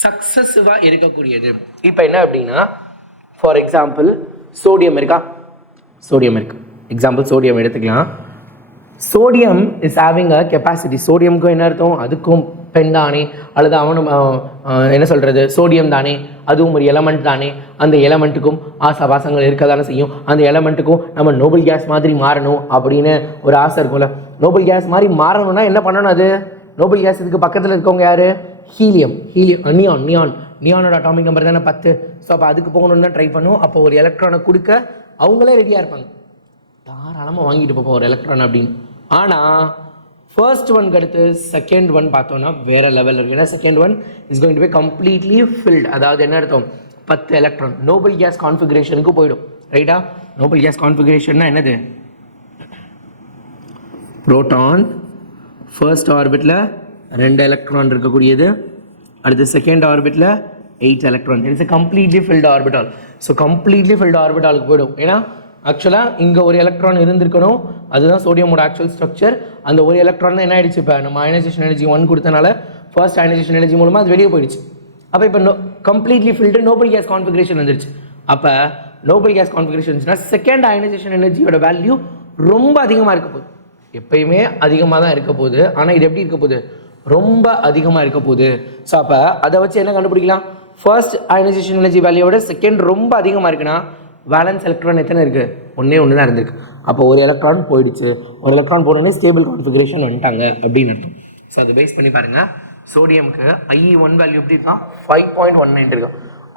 சக்சஸிவாக இருக்கக்கூடியது. இப்போ என்ன அப்படின்னா, ஃபார் எக்ஸாம்பிள் சோடியம் இருக்கு. எக்ஸாம்பிள் சோடியம் எடுத்துக்கலாம். Sodium is having a capacity. சோடியமுக்கும் என்ன அர்த்தம்? அதுக்கும் பெண் தானே, அல்லது அவனும் என்ன சொல்கிறது, சோடியம் தானே, அதுவும் ஒரு எலமெண்ட் தானே. அந்த எலமெண்ட்டுக்கும் ஆசாபாசங்கள் இருக்க தானே செய்யும். அந்த எலமெண்ட்டுக்கும் நம்ம நோபல் கேஸ் மாதிரி மாறணும் அப்படின்னு ஒரு ஆசை இருக்கும்ல. நோபல் கேஸ் மாதிரி மாறணும்னா என்ன பண்ணணும்? அது நோபல் கேஸ் இதுக்கு பக்கத்தில் இருக்கவங்க யார்? ஹீலியம், நியானோட அட்டாமிக் நம்பர் தானே 10. ஸோ அப்போ அதுக்கு போகணுன்னு தான் ட்ரை பண்ணும். அப்போ ஒரு எலக்ட்ரானை கொடுக்க அவங்களே ரெடியாக இருப்பாங்க, தாராளமாக வாங்கிட்டு போப்போம் ஒரு எலக்ட்ரான் அப்படின்னு. ஆனால் ஃபர்ஸ்ட் ஒன்க்கு அடுத்து செகண்ட் ஒன் பார்த்தோன்னா வேறு லெவலில் இருக்குது. ஏன்னா second one is going to be completely filled. அதாவது என்ன அர்த்தம்? 10 எலக்ட்ரான் நோபல் கேஸ் கான்ஃபிகரேஷனுக்கு போயிடும், ரைட்டா? நோபல் கேஸ் கான்ஃபிகரேஷன்னா என்னது? புரோட்டான் ஃபர்ஸ்ட் ஆர்பிட்டில் 2 எலக்ட்ரான் இருக்கக்கூடியது, அடுத்து செகண்ட் ஆர்பிட்டில் 8 electron. It's a completely filled orbital. So completely filled ஆர்பிட்டாலுக்கு போயிடும். ஏன்னா ஆக்சுவலாக இங்கே ஒரு எலக்ட்ரான் இருந்திருக்கணும், அதுதான் சோடியமோட ஆக்சுவல் ஸ்ட்ரக்சர். அந்த ஒரு எலக்ட்ரான் தான் என்ன ஆயிடுச்சு? இப்போ நம்ம அயனைசேஷன் எனர்ஜி 1 கொடுத்தனால ஃபர்ஸ்ட் அயனைசேஷன் எனர்ஜி மூலமாக அது வெளியே போயிடுச்சு. அப்போ இப்போ completely field Nobel case configuration வந்துருச்சு. அப்போ நோபல் கேஸ் கான்ஃபிகரேஷன் இருந்துச்சுன்னா செகண்ட் அயனைசேஷன் எனர்ஜியோட வேல்யூ ரொம்ப அதிகமாக இருக்க போகுது. எப்பயுமே அதிகமாக தான் இருக்க போகுது, ஆனால் இது எப்படி இருக்க போகுது? ரொம்ப அதிகமாக இருக்க போகுது. ஸோ அப்போ அதை வச்சு என்ன கண்டுபிடிக்கலாம்? ஃபர்ஸ்ட் அயனைசேஷன் எனர்ஜி வேல்யூவோட செகண்ட் ரொம்ப அதிகமாக இருக்குன்னா வேலன்ஸ் எலக்ட்ரான் எத்தனை இருக்குது? ஒன்று தான் இருந்திருக்கு. அப்போ ஒரு எலக்ட்ரான் போயிடுச்சு. ஒரு எலக்ட்ரான் போனோடனே ஸ்டேபிள் கான்ஃபிகரேஷன் வந்துட்டாங்க அப்படின்னு அர்த்தம். ஸோ அதை பேஸ் பண்ணி பாருங்கள். சோடியமுக்கு IE1 வேல்யூ எப்படி இருக்கான்? 5.19 இருக்கும்.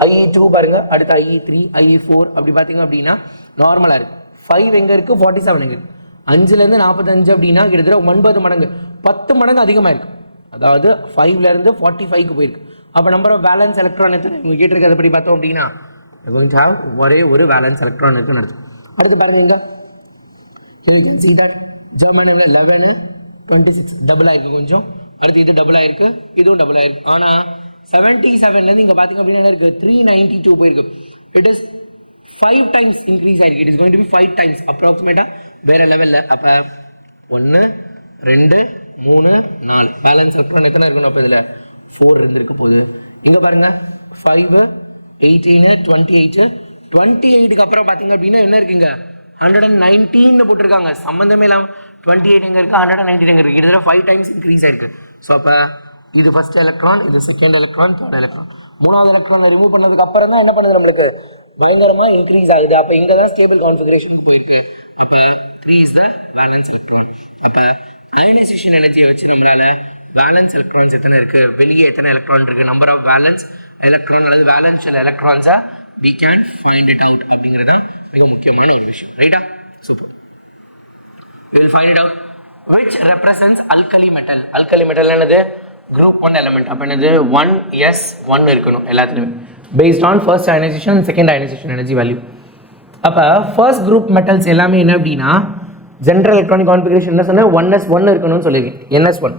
IE2 பாருங்கள், அடுத்து IE3, IE4 அப்படி பார்த்தீங்க அப்படின்னா நார்மலாக இருக்குது. 5 எங்கே இருக்குது? 47 எங்கே இருக்குது? 5லேருந்து 45 அப்படின்னா கிட்டத்தட்ட 9 மடங்கு, 10 மடங்கு அதிகமாக இருக்குது. அதாவது 5லேருந்து 45க்கு போயிருக்கு. அப்போ நம்பர் ஆஃப் வேலன்ஸ் எலக்ட்ரான் எத்தனை இவங்க கேட்டிருக்கிறத படி பார்த்தோம் அப்படின்னா ஒரே ஒரு வேலன்ஸ் எலக்ட்ரான் இருக்குன்னு அர்த்தம். அடுத்து பாருங்க இங்க you can see that ஜெர்மனியில் 11 26 டபுள் ஆயிருக்கு கொஞ்சம். அடுத்து இது டபுள் ஆயிருக்கு, இதுவும் டபுள் ஆயிருக்கு. ஆனால் 77லேருந்து இங்கே பார்த்தீங்க அப்படின்னா என்ன இருக்குது? 392 போயிருக்கு. இட் இஸ் 5 times இன்க்ரீஸ் ஆயிருக்கு. It is going to be 5 times அப்ராக்சிமேட்டாக வேற லெவலில். அப்போ 1 2 3 4 பேலன்ஸ் எலக்ட்ரான் எத்தனை இருக்கணும்? அப்போ இதில் 4 இருந்திருக்க போகுது. இங்கே பாருங்க 5 18 28 28க்கு அப்புறம் பார்த்தீங்க அப்படின்னா என்ன இருக்குங்க? 119 போட்டிருக்காங்க. சம்மந்தமே இல்லாமல் 28 எங்கே இருக்குது? 119 எங்கே இருக்குது? கிட்டத்தட்ட 5 times இன்க்ரீஸ் ஆயிருக்கு. ஸோ அப்போ இது ஃபர்ஸ்ட் எலக்ட்ரான், இது செகண்ட் எலக்ட்ரான், தேர்ட் எலக்ட்ரான். மூணாவது எலக்ட்ரானை ரிமூவ் பண்ணதுக்கு அப்புறம் தான் என்ன பண்ணுது? நம்மளுக்கு பயங்கரமாக இன்க்ரீஸ் ஆகுது. அப்போ இங்கே தான் ஸ்டேபிள் கான்ஃபிகரேஷன் போயிருக்கு. அப்போ 3 இஸ் த வேலன்ஸ் எலக்ட்ரான். அப்போ அயனைசேஷன் எனர்ஜியை வச்சு நம்மளால வேலன்ஸ் எலக்ட்ரான்ஸ் எத்தனை இருக்குது, வெளியே எத்தனை எலக்ட்ரான் இருக்குது, நம்பர் ஆஃப் வேலன்ஸ் எலக்ட்ரான் அல்லது வேலன்ஷியல் எலக்ட்ரான்ஸா we can find it out அப்படிங்கிறது மிக முக்கியமான ஒரு விஷயம். ரைட்டா? Super. we will find it out which represents alkali metal. alkali metal என்னது? group 1 element. அப்போ என்னது? 1s1 இருக்கணும் எல்லாத்துலையுமே based on first ionization and second ionization energy value. அப்போ ஃபர்ஸ்ட் குரூப் மெட்டல்ஸ் எல்லாமே என்ன அப்படின்னா ஜென்ரல் எலக்ட்ரானிக் கான்ஃபிகரேஷன் என்ன சொன்னால் 1s1 இருக்கணும்னு சொல்லியிருக்கேன். NS1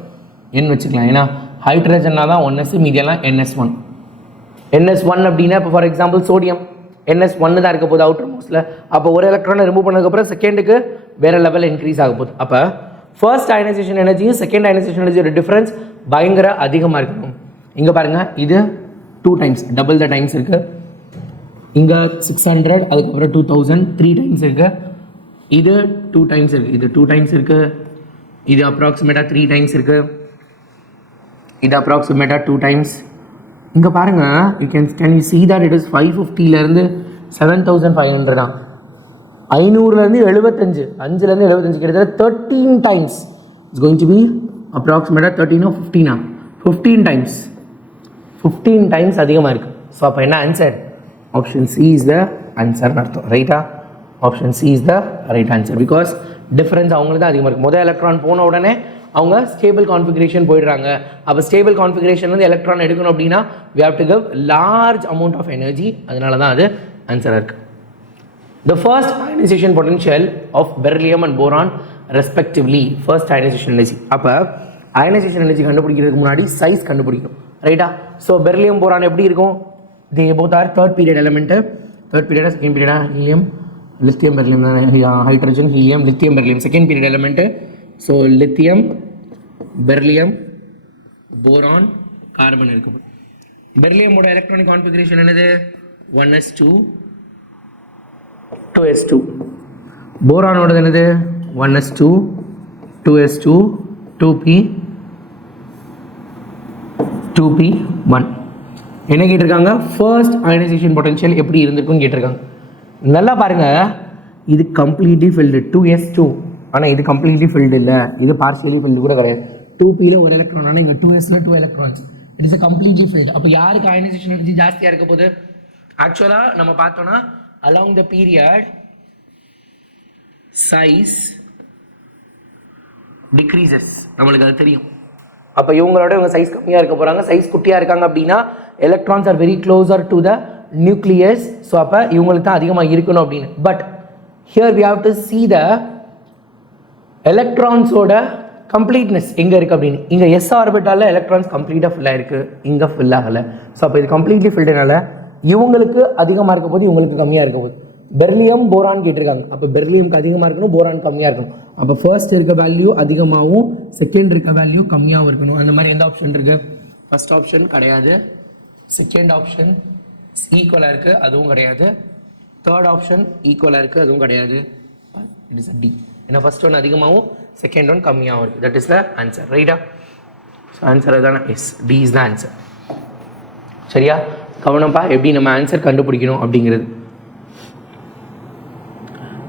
N வச்சுக்கலாம். ஏன்னா ஹைட்ரஜன்னா தான் 1s, மீதியெல்லாம் NS1. NS1 அப்படின்னா இப்போ ஃபார் எக்ஸாம்பிள் சோடியம் NS1 தான் இருக்க போகுது அவுட்டர் மோஸ்ட்டில். அப்போ ஒரு எலக்ட்ரானை ரிமூவ் பண்ணதுக்கப்புறம் செகண்டுக்கு வேறு லெவலில் இன்க்ரீஸ் ஆக போகுது. அப்போ ஃபர்ஸ்ட் அயனைசேஷன் எனர்ஜியும் செகண்ட் அயனைசேஷன் எனர்ஜியோட டிஃப்ரென்ஸ் பயங்கர அதிகமாக இருக்கணும். இங்கே பாருங்கள், இது 2 times டபுள் த டைம்ஸ் இருக்குது. இங்கே 600, அதுக்கப்புறம் 2000 3 times இருக்குது. இது 2 times இருக்குது, இது 2 times இருக்குது, இது அப்ராக்சிமேட்டாக 3 times இருக்குது, இது அப்ராக்சிமேட்டாக 2 times. இங்கே பாருங்கள், can you see that it is 550லேருந்து 7500 தான். 500லேருந்து 75, 5லேருந்து 75 கிட்டத்தட்ட 13 times. It's going to be அப்ராக்சிமேட்டாக 13 or 15 15 times 15 times அதிகமாக இருக்குது. ஸோ அப்போ என்ன answer? Option C is the ஆன்சர்னு அர்த்தம். ரைட்டா? Option C is the right answer. Because difference அவங்களுக்கு தான் அதிகமாக இருக்குது. முதல் எலக்ட்ரான் போன உடனே அவங்க ஸ்டேபிள் கான்ஃபிகரேஷன் போயிடுறாங்க. அப்போ ஸ்டேபிள் கான்ஃபிகரேஷன் வந்து எலக்ட்ரான் எடுக்கணும் அப்படின்னா we have to give large amount of energy. அதனால தான் அது ஆன்சராக இருக்குது. The first ionization potential of beryllium and boron respectively, first ionization energy. அப்போ அயனைசேஷன் எனர்ஜி கண்டுபிடிக்கிறதுக்கு முன்னாடி சைஸ் கண்டுபிடிக்கணும். ரைட்டா? ஸோ பெர்லியம் போரான் எப்படி இருக்கும்? they both are third period element. third period second period helium lithium beryllium hydrogen helium lithium beryllium second period element. So lithium beryllium boron carbon இருக்கு. பெர்லியமோட electronic configuration என்னது? 1s2 2s2. போரானோடது என்னது? 1s2 2s2 2p 2p1. என்ன கேட்டிருக்காங்க? First ionisation potential எப்படி இருந்திருக்குன்னு கேட்டிருக்காங்க. நல்லா பாருங்க, இது கம்ப்ளீட்லி ஃபில்டு 2s2. ஆனால் இது கம்ப்ளீட்லி ஃபில்டு இல்லை, இது பார்ஷியலி ஃபில்டு கூட கிடையாது. 2pல ஒரு எலக்ட்ரான், ஆனால் இங்கே 2sல 2 electrons. It is a completely field. அப்போ யாருக்கு அயனைசேஷன் எனர்ஜி ஜாஸ்தியாக இருக்க போகுது? ஆக்சுவலாக நம்ம பார்த்தோன்னா along the period size decreases, நம்மளுக்கு அது தெரியும். அப்போ இவங்களோட இவங்க சைஸ் கம்மியாக இருக்க போகிறாங்க. சைஸ் குட்டியாக இருக்காங்க அப்படின்னா electrons are very closer to the nucleus. So அப்போ இவங்களுக்கு தான் அதிகமாக இருக்கணும் அப்படின்னு. But here we have to see the எலக்ட்ரான்ஸோட கம்ப்ளீட்னஸ் எங்கே இருக்குது அப்படின்னு. இங்கே எஸ் ஆர்பிட்டாலில் எலக்ட்ரான்ஸ் கம்ப்ளீட்டாக ஃபுல்லாக இருக்குது, இங்கே ஃபில் ஆகலை. ஸோ அப்போ இது கம்ப்ளீட்லி ஃபில்டுனால இவங்களுக்கு அதிகமாக இருக்க போது, இவங்களுக்கு கம்மியாக இருக்க போது. பெர்லியம் போரான் கேட்டிருக்காங்க. அப்போ பெர்லியம்க்கு அதிகமாக இருக்கணும், போரான் கம்மியாக இருக்கணும். அப்போ ஃபர்ஸ்ட் இருக்க வேல்யூ அதிகமாகவும் செகண்ட் இருக்க வேல்யூ கம்மியாகவும் இருக்கணும். அந்த மாதிரி எந்த ஆப்ஷன் இருக்குது? ஃபர்ஸ்ட் ஆப்ஷன் கிடையாது. செகண்ட் ஆப்ஷன் ஈக்குவலாக இருக்குது, அதுவும் கிடையாது. தேர்ட் ஆப்ஷன் ஈக்குவலாக இருக்குது, அதுவும் கிடையாது. It is D. ஏன்னா ஃபர்ஸ்ட் ஒன் அதிகமாகவும் செகண்ட் ஒன் கம்மியாகவும் இருக்குது. That is the answer. ரைட்டா? ஸோ ஆன்சர் தானே? Yes, D is the answer. சரியா? கவனப்பா எப்படி நம்ம ஆன்சர் கண்டுபிடிக்கணும் அப்படிங்கிறது.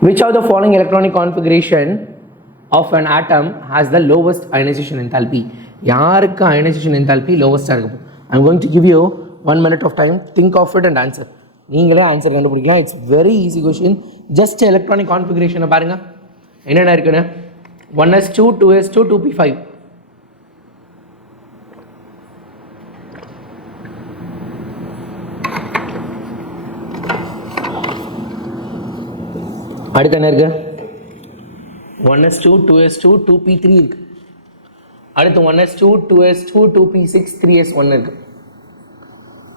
Which of the following electronic configuration of an atom has the lowest ionization enthalpy? யாருக்கு ionization enthalpy lowest-ஆ இருக்கும்? I'm going to give you 1 minute of time. Think of it and answer. நீங்களே answer கண்டுபிடிக்கலாம். It's very easy question. Just electronic configuration பாருங்க. என்னென்ன இருக்குன்னு 1s2 2s2 2p5. அடுத்து என்ன இருக்கு? 1s2 2s2 2p3 இருக்கு. அடுத்து 1s2 2s2 2p6 3s1 இருக்கு.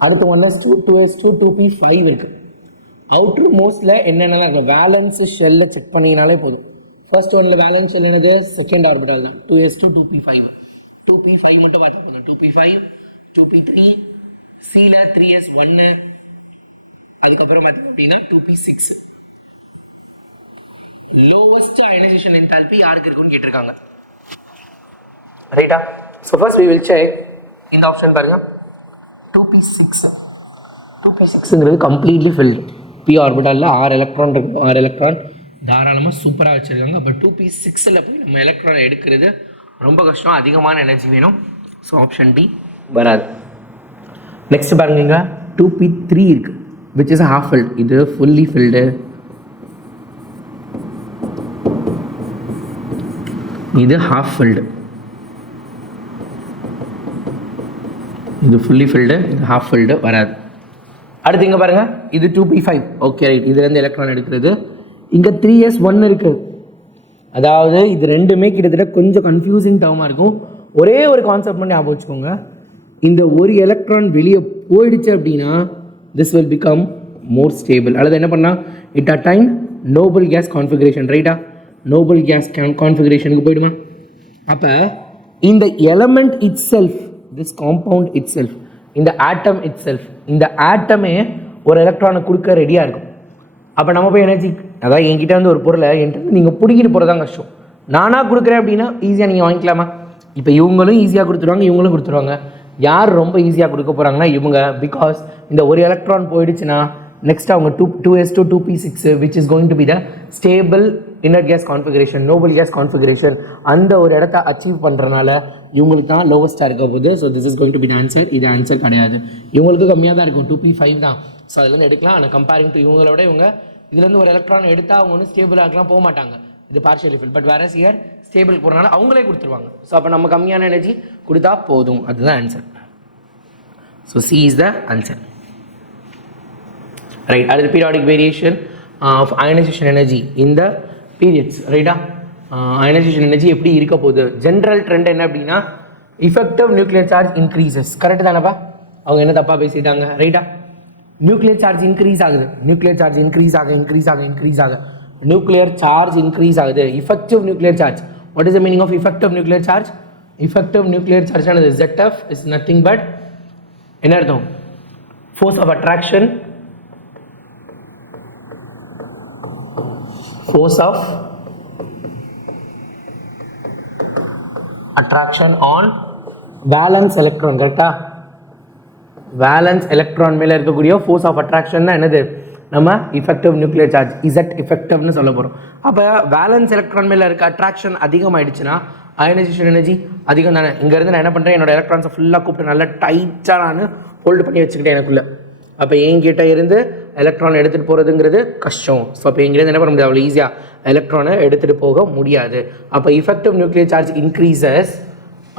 அடுத்து 1s2 2s2 2p5 இருக்கு. அவுட்டர் மோஸ்ட்ல என்னென்னலாம் இருக்கு? வேலன்ஸ் ஷெல்ல செக் பண்ணீங்கனாலே போதும். ஃபர்ஸ்ட் ஒன்ல வேலன்ஸ் ஷெல் என்னது? செகண்ட் ஆர்பிட்டால் தான். 2s2 2p5. 2p5 மட்டும் பார்த்துக்கோங்க. 2p5 2p3 cல 3s1 அதுக்கப்புறம் பார்த்தீங்க அப்படின்னா 2p6. lowest ionization enthalpy யாருக்கு இருக்குன்னு கேட்டிருக்காங்க. ரைட்டா? so first we will check இந்த ஆப்ஷன் பாருங்க. 2p6 2p6ங்கிறது completely filled. p ஆர்பிட்டால்ல 6 electron இருக்கு. 6 எலக்ட்ரான் தாராளமாக சூப்பராக வச்சிருக்காங்க. பட் 2p6ல போய் நம்ம எலக்ட்ரானை எடுக்கிறது ரொம்ப கஷ்டம். அதிகமான எனர்ஜி வேணும். ஸோ ஆப்ஷன் பி வராது. நெக்ஸ்ட் பாருங்க, 2p3 இருக்கு which is half filled. இது fully filled. இது half filled. இது fully filled, இது half filled வராது. அடுத்து இங்க பாருங்க, இது 2p5. Okay right. இதுல இருந்து எலக்ட்ரான் எடுக்கிறது. இங்க 3s1 இருக்கு. அதாவது இது ரெண்டுமே கிட்டத்தட்ட கொஞ்சம் கன்ஃபியூசிங் டேர்மா இருக்கும். ஒரே ஒரு கான்செப்ட் பண்ணி ஞாபகம் வச்சுக்கோங்க. இந்த ஒரு எலக்ட்ரான் வெளியே போயிடுச்சு அப்படின்னா this will become more stable. அல்லது என்ன பண்ணா it attain noble gas configuration. ரைட்டா? noble gas configuration போயிடுமா? அப்போ இந்த element it self, this compound it self, இந்த ஆட்டம் இட் செல்ஃப், இந்த ஆட்டமே ஒரு எலக்ட்ரானை கொடுக்க ரெடியாக இருக்கும். அப்போ நம்ம போய் எனர்ஜி, அதாவது என்கிட்ட வந்து ஒரு பொருளை என்கிட்ட நீங்கள் பிடிக்கிட்டு போகிறதான் கஷ்டம். நானாக கொடுக்குறேன் அப்படின்னா ஈஸியாக நீங்கள் வாங்கிக்கலாமா? இப்போ இவங்களும் ஈஸியாக கொடுத்துருவாங்க, இவங்களும் கொடுத்துருவாங்க. யார் ரொம்ப ஈஸியாக கொடுக்க போகிறாங்கன்னா இவங்க. பிகாஸ் இந்த ஒரு எலக்ட்ரான் போயிடுச்சுன்னா நெக்ஸ்ட் அவங்க 2s2 2p6 which is going to be the stable inert gas configuration, noble gas configuration, அந்த ஒரு இடத்த அச்சீவ் பண்ணுறனால இவங்களுக்கு தான் லோவஸ்ட்டாக இருக்க போகுது. So this is going to be answer. இது ஆன்சர் கிடையாது. இவங்களுக்கு கம்மியாக தான் இருக்கும், 2p5 தான். ஸோ அதுலேருந்து எடுக்கலாம். ஆனால் கம்பேரிங் டு இவங்களோட இவங்க இதுலேருந்து ஒரு எலக்ட்ரான் எடுத்தால் அவங்க ஒன்றும் ஸ்டேபிளாக இருக்கலாம் போக மாட்டாங்க. இது பார்ஷியலி ஃபில். பட் வேற இயர் ஸ்டேபிள் போகிறனால அவங்களே கொடுத்துருவாங்க. ஸோ அப்போ நம்ம கம்மியான எனர்ஜி கொடுத்தா போதும். அதுதான் answer. So C is the answer. Right. அது periodic variation of ionization energy in the periods. ரைட்டா? அயனைசேஷன் எனர்ஜி எப்படி இருக்க போகுது? ஜென்ரல் ட்ரெண்ட் என்ன அப்படின்னா effective nuclear charge increases. Correct தானப்பா? அவங்க என்ன தப்பாக பேசிட்டாங்க? ரைட்டா? நியூக்ளியர் சார்ஜ் இன்க்ரீஸ் ஆகுது. நியூக்ளியர் சார்ஜ் இன்க்ரீஸ் ஆக நியூக்ளியர் சார்ஜ் இன்க்ரீஸ் ஆகுது. Effective nuclear charge. What is the meaning of effective nuclear charge? Effective nuclear charge ஆனது ZF இஸ் நத்திங் பட் என்ன அர்த்தம்? Force of attraction, force of attraction on valence electron. கரெக்டா? valence electron மேல இருக்கக்கூடிய force of attraction தான் என்னது? நம்ம effective nuclear charge Z effective னு சொல்ல போறோம். அப்ப valence electron மேல இருக்க attraction அதிகமாயிடுச்சுன்னா அயனைசேஷன் எனர்ஜி அதிகம் தானே. இங்க இருந்து நான் என்ன பண்றேன்? என்னோட எலக்ட்ரான்ஸை ஃபுல்லா கூப்பிட்டு நல்லா டைட்டா நான் ஹோல்ட் பண்ணி வச்சுக்கிட்டேன் எனக்குள்ள. அப்போ என்கிட்ட இருந்து எலக்ட்ரான் எடுத்துகிட்டு போகிறதுங்கிறது கஷ்டம். ஸோ அப்போ எங்கிட்ட என்ன பண்ண முடியாது? அவ்வளோ ஈஸியாக எலக்ட்ரானை எடுத்துகிட்டு போக முடியாது. அப்போ effective nuclear charge increases,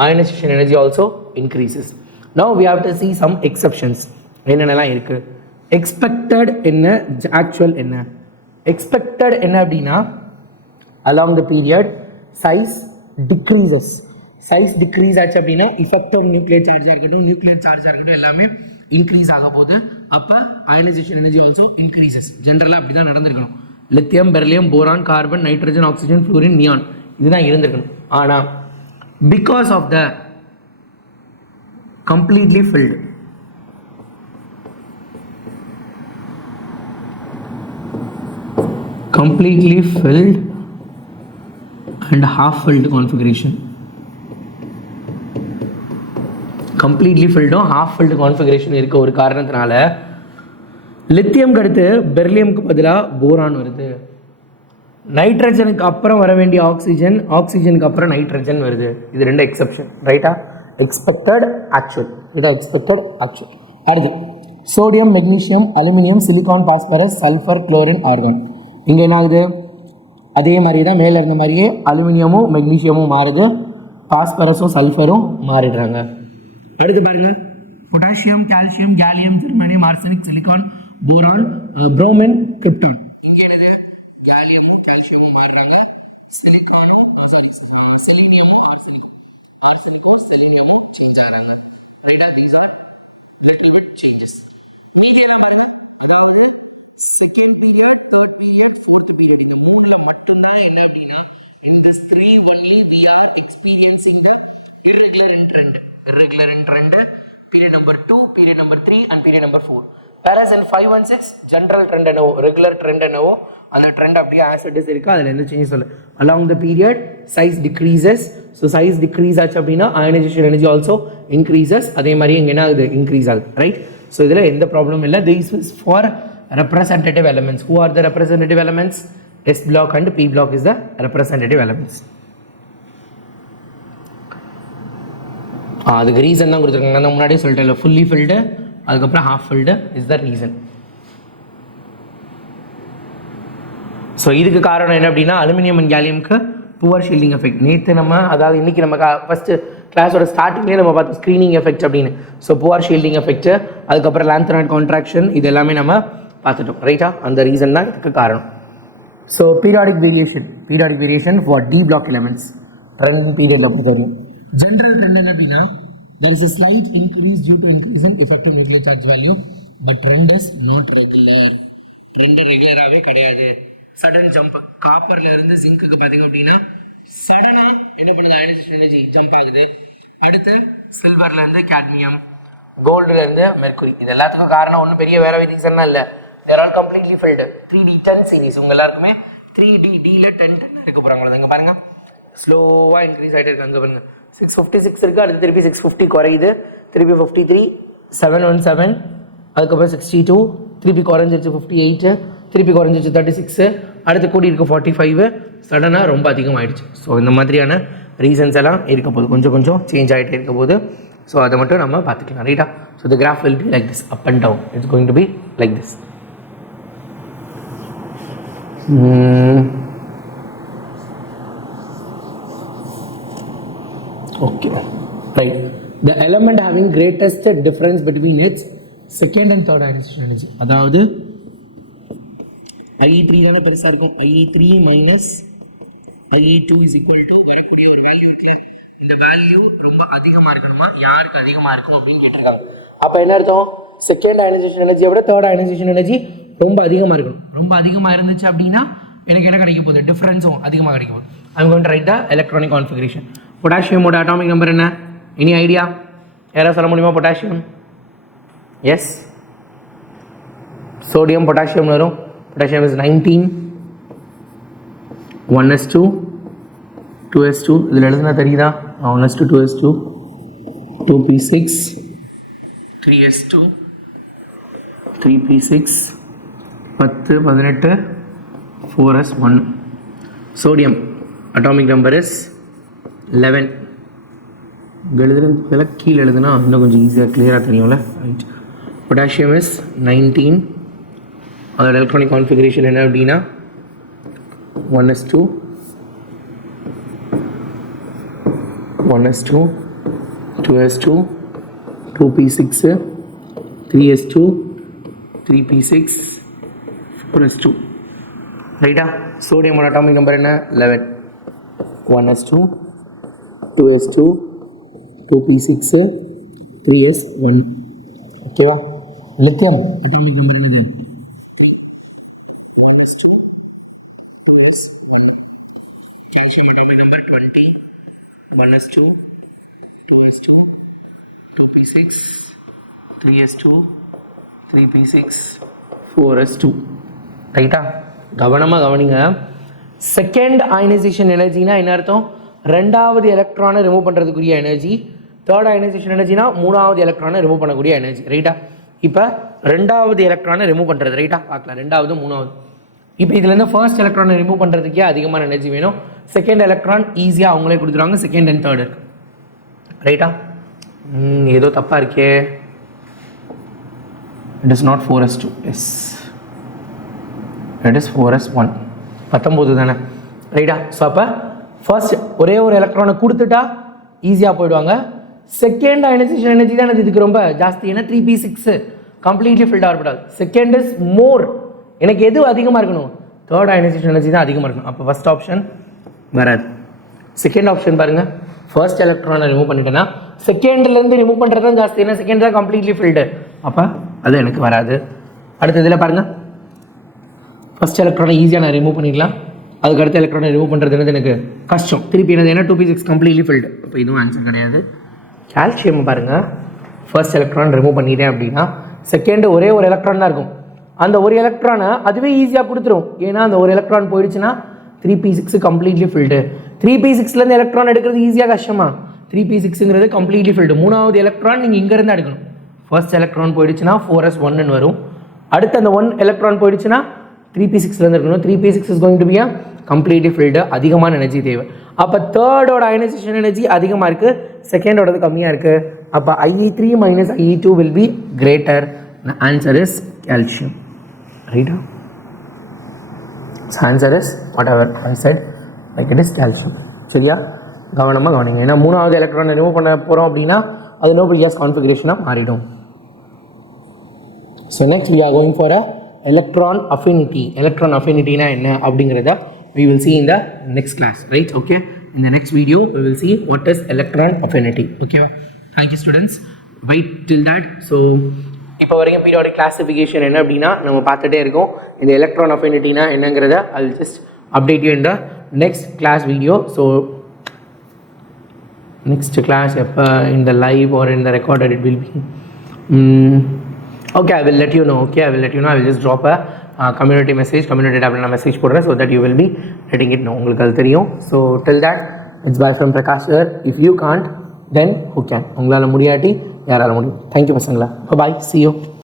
ionisation energy also increases. Now we have to see some exceptions. என்னென்னலாம் இருக்குது? எக்ஸ்பெக்டட் என்ன, ஆக்சுவல் என்ன? எக்ஸ்பெக்டட் என்ன அப்படின்னா along the period size decreases. Size decrease ஆச்சு அப்படின்னா இஃபெக்டிவ் நியூக்ளியர் சார்ஜாக இருக்கட்டும், நியூக்ளியர் சார்ஜாக இருக்கட்டும், எல்லாமே இன்க்ரீஸ் ஆக போகுது. அப்போ அயனைசேஷன் எனர்ஜி ஆல்சோ இன்க்ரீசஸ். ஜென்ரலாக அப்படி தான் நடந்திருக்கணும். Lithium, beryllium, boron, carbon, nitrogen, oxygen, fluorine, neon இதுதான் இருந்திருக்கணும். ஆனால் because of the completely filled, completely filled and half filled configuration. completely filled or half filled configuration இருக்க ஒரு காரணத்தினால லித்தியம்க்கு அடுத்து பெரிலியம்க்கு பதிலாக போரான் வருது. நைட்ரஜனுக்கு அப்புறம் வர வேண்டிய ஆக்சிஜன், ஆக்சிஜனுக்கு அப்புறம் நைட்ரஜன் வருது. இது ரெண்டு எக்ஸெப்ஷன், ரைட்டா? எக்ஸ்பெக்டட் ஆக்சுவல், இதுதான் எக்ஸ்பெக்டட் ஆக்சுவல். அடுத்து sodium, magnesium, aluminium, silicon, phosphorus, sulphur, chlorine, argon. இங்கே என்ன ஆகுது? அதே மாதிரி தான் மேலே இருந்த மாதிரியே அலுமினியமும் மெக்னீஷியமும் மாறுது, பாஸ்பரஸும் சல்ஃபரும் மாறிடுறாங்க. அடுத்து பாருங்க, potassium, calcium, gallium, germanium, arsenic, silicon, boron, bromine, krypton. இங்கே என்னது? கேலியமும் கால்சியமும் மாறுறாங்க, சிலிகானும் செலினியமும் ஆர்சனிக்கும் செலினியமும் சேஞ்ச் ஆகிறாங்க. ரைட்டா? These are little bit changes. மீதி எல்லாம் பாருங்க, அதாவது second period, third period, fourth period, இந்த மூணுல மட்டும்தான் என்ன அப்படின்னா in this three only we are experiencing the irregular trend. Irregular trend period number 2, period number 3 and period number 4. Whereas in 5 and 6 general trend என்னவோ regular trend என்னவோ அந்த trend அப்படியே as it is இருக்கு, அதில் எந்த சேஞ்சஸ் இல்லை. along the period size decreases. so size decrease ஆச்சு அப்படின்னா ionization energy also increases. அதே மாதிரி இங்கே என்ன ஆகுது? increase ஆகுது, ரைட்? ஸோ இதில் எந்த ப்ராப்ளம் இல்லை. this is for representative elements. who are the representative elements? S block and P block is the representative elements. அதுக்கு ரீசன் தான் கொடுத்துருக்காங்க, நான் முன்னாடியே சொல்லிட்டேன், ஃபுல்லி ஃபில்டு அதுக்கப்புறம் half filled is the reason. So இதுக்கு காரணம் என்ன அப்படின்னா அலுமினியம் அண்ட் கேலியம்க்கு புவர் ஷீல்டிங் எஃபெக்ட். நேற்று நம்ம, அதாவது இன்னைக்கு நம்ம ஃபர்ஸ்ட் கிளாஸோட ஸ்டார்டிங்லேயே நம்ம பார்த்தோம் ஸ்க்ரீனிங் எஃபெக்ட் அப்படின்னு. ஸோ புவர் ஷீல்டிங் எஃபெக்ட், அதுக்கப்புறம் லாந்தராய்ட் கான்ட்ராக்ஷன், இது எல்லாமே நம்ம பார்த்துட்டோம், ரைட்டா? அந்த ரீசன் தான் இதுக்கு காரணம். So periodic variation for D block elements running பீரியடில் பொறுத்தவரைக்கும் ஜென்ரல் ட்ரெண்ட் என்ன அப்படின்னா there is a slight increase due to increase in effective nuclear charge value, but trend is not regular. Trend ரெகுலராகவே கிடையாது. சடன் ஜம்ப், காப்பர்ல இருந்து ஜிங்க்குக்கு பார்த்தீங்க அப்படின்னா சடனாக என்ன பண்ணுது? அயனைசேஷன் எனர்ஜி ஜம்ப் ஆகுது. அடுத்து சில்வர்ல இருந்து கேட்மியம், கோல்டுல இருந்து மெர்க்குரி. இது எல்லாத்துக்கும் காரணம் ஒன்றும் பெரிய வேற ரீசன்லாம் இல்லை. They're all completely filled. 3D 10 series உங்க எல்லாருக்குமே 3D டியில் 10 இருக்க போகிறாங்க. இங்கே பாருங்க, ஸ்லோவாக இன்க்ரீஸ் ஆகிட்டே இருக்கு. அங்கே பாருங்க 656 இருக்குது, அடுத்து திருப்பி 650 குறையுது, திருப்பி 53, 717, அதுக்கப்புறம் 62, திருப்பி குறைஞ்சிருச்சு 58, திருப்பி குறைஞ்சிருச்சு 36, அடுத்து கூடி இருக்கு 45, சடனாக ரொம்ப அதிகமாகிடுச்சு. ஸோ இந்த மாதிரியான ரீசன்ஸ் எல்லாம் இருக்க போது, கொஞ்சம் கொஞ்சம் சேஞ்ச் ஆகிட்டே இருக்க போது. ஸோ அதை மட்டும் நம்ம பார்த்துக்கலாம், ரைட்டா? So the graph will be like this, up and down. It's going to be like this. Okay, right. The element having greatest difference between its second and third ionization energy, அதாவது IE3 தானே பெருசாக இருக்கும். IE3 minus IE2 is equal to வரக்கூடிய ஒரு value இருக்கு. இந்த value ரொம்ப அதிகமாக இருக்கணுமா? யாருக்கு அதிகமாக இருக்கும் அப்படின்னு கேட்டிருக்காங்க. அப்போ என்ன அர்த்தம்? செகண்ட் அயனைசேஷன் எனர்ஜியை விட தேர்ட் அயனைசேஷன் எனர்ஜி ரொம்ப அதிகமாக இருக்கணும். ரொம்ப அதிகமாக இருந்துச்சு அப்படின்னா எனக்கு என்ன கிடைக்க போகுது? டிஃப்ரென்ஸும் அதிகமாக கிடைக்க போகுது. I'm going to write the electronic configuration. பொட்டாசியமோட அட்டாமிக் நம்பர் என்ன? Any idea? யாராவது சொல்ல முடியுமா? பொட்டாசியம், எஸ், சோடியம் பொட்டாசியம் வரும். Potassium is 19, 1s2, 2s2. இதில் எழுதுனா தெரியுதா? 1s2, 2s2, 2p6, 3s2, 3p6, 10, 18, 4s1. sodium atomic number is 11. எழுதுறதுல கீழே எழுதுனா இன்னும் கொஞ்சம் ஈஸியாக கிளியராக தெரியும்ல, ரைட்? Potassium is 19. அதோட எலக்ட்ரானிக் கான்ஃபிகரேஷன் என்ன அப்படின்னா 1s2, 1s2, 2s2, 2p6, 3s2, 3p6, 4s2. ரைட்டா? சோடியமோட அட்டாமிக் நம்பர் என்ன? 11. 1s2, 2s2, 2p6, 3s1. ஓகேவா? லித்தியம் அட்டாமிக் நம்பர் என்னது? 1s2, 2s2, 2p6, 3s2, 3p6, 4s2. ரைட்டா? கவனமாக கவனிங்க. செகண்ட் அயனைசேஷன் எனர்ஜினா என்ன அர்த்தம்? ரெண்டாவது எலக்ட்ரானை ரிமூவ் பண்ணுறதுக்குரிய எனர்ஜி. தேர்ட் அயனைசேஷன் எனர்ஜினா மூணாவது எலக்ட்ரானை ரிமூவ் பண்ணக்கூடிய எனர்ஜி, ரைட்டா? இப்போ ரெண்டாவது எலக்ட்ரானை ரிமூவ் பண்ணுறது, ரைட்டா? பார்க்கலாம். ரெண்டாவது மூணாவது இப்போ இதுலேருந்து ஃபர்ஸ்ட் எலக்ட்ரானை ரிமூவ் பண்ணுறதுக்கே அதிகமான எனர்ஜி வேணும். செகண்ட் எலக்ட்ரான் ஈஸியாக அவங்களே கொடுத்துருவாங்க. செகண்ட் அண்ட் தேர்டு இருக்கு ரைட்டா? ஏதோ தப்பாக இருக்கே. It is not 4s2. Yes, it is 4s1. 19 தானே ரைட்டா? ஸோ அப்போ ஃபர்ஸ்ட் ஒரே ஒரு எலக்ட்ரானை கொடுத்துட்டா ஈஸியாக போயிடுவாங்க. செகண்ட் அயனைசேஷன் எனர்ஜி தான் இதுக்கு ரொம்ப ஜாஸ்தி. ஏன்னா 3p6 கம்ப்ளீட்லி ஃபில்ட் ஆகக்கூடாது. Second is more. எனக்கு எது அதிகமாக இருக்கணும்? தேர்ட் அயனைசேஷன் எனர்ஜி தான் அதிகமாக இருக்கணும். அப்போ ஃபர்ஸ்ட் ஆப்ஷன் வராது. செகண்ட் ஆப்ஷன் பாருங்கள். ஃபர்ஸ்ட் எலக்ட்ரானை ரிமூவ் பண்ணிட்டேன்னா செகண்ட்லேருந்து ரிமூவ் பண்ணுறது தான் ஜாஸ்தி. ஏன்னா செகண்ட் தான் கம்ப்ளீட்லி ஃபில்டு. அப்போ அது எனக்கு வராது. அடுத்த இதில் பாருங்கள், ஃபர்ஸ்ட் எலக்ட்ரானை ஈஸியாக நான் ரிமூவ் பண்ணிடலாம். அதுக்கு அடுத்த எலக்ட்ரானை ரிமூவ் பண்ணுறது எனக்கு கஷ்டம். திருப்பி என்னது? ஏன்னா 2p6 கம்ப்ளீட்லி ஃபில்டு. அப்போ இதுவும் ஆன்சர் கிடையாது. கால்சியம் பாருங்கள், ஃபர்ஸ்ட் எலக்ட்ரான் ரிமூவ் பண்ணிட்டேன் அப்படின்னா செகண்டு ஒரே ஒரு எலக்ட்ரான் தான் இருக்கும். அந்த ஒரு எலக்ட்ரானை அதுவே ஈஸியாக கொடுத்துரும். ஏன்னா அந்த ஒரு எலக்ட்ரான் போயிடுச்சுன்னா 3p6 கம்ப்ளீட்லி ஃபில்டு. 3p6லேருந்து எலக்ட்ரான் எடுக்கிறது ஈஸியாக கஷ்டமா? 3p6ங்கிறது கம்ப்ளீட்லி ஃபில்டு. மூணாவது எலக்ட்ரான் நீங்கள் இங்கேருந்து எடுக்கணும். ஃபர்ஸ்ட் எலக்ட்ரான் போயிடுச்சுன்னா 4s1 வரும். அடுத்து அந்த 1 எலக்ட்ரான் போயிடுச்சுன்னா 3p6லேருந்து எடுக்கணும். 3p6 is going to be a completely field. அதிகமான எனர்ஜி தேவை. அப்போ தேர்டோட அயனைசேஷன் எனர்ஜி அதிகமாக இருக்குது, செகண்டோடது கம்மியாக இருக்குது. அப்போ IE3 minus IE2 will be greater. The answer is calcium. Right? So answer is whatever I said, like it is calcium. சரியா? கவனமாக கவனிங்க. ஏன்னா மூணாவது எலக்ட்ரானை ரிமூவ் பண்ண போகிறோம் அப்படின்னா அது நோபல் கேஸ் கான்ஃபிகரேஷனாக மாறிடும். So next we are going for a electron affinity. Electron affinity na enna அப்படிங்கிறத we will see in the next class, right? Okay, in the next video we will see what is electron affinity. Okay, thank you students, wait till that. So இப்போ வரைக்கும் periodic classification என்ன அப்படின்னா நம்ம பார்த்துட்டே இருக்கோம். இந்த electron அஃபினிட்டினா என்னங்கிறத I will just update you in the next class video. So next class எப்போ in the live or in the recorded it will be okay, I will let you know. Okay, I will let you know. I will just drop a community message, community tab la message போடுறேன், so that you will be letting it know. உங்களுக்கு அது தெரியும். So till that, it's bye from Prakash sir. If you can't, then who can? உங்களால முடியாட்டி யாரால முடியும்? Thank you பசங்களா. Bye bye, see you.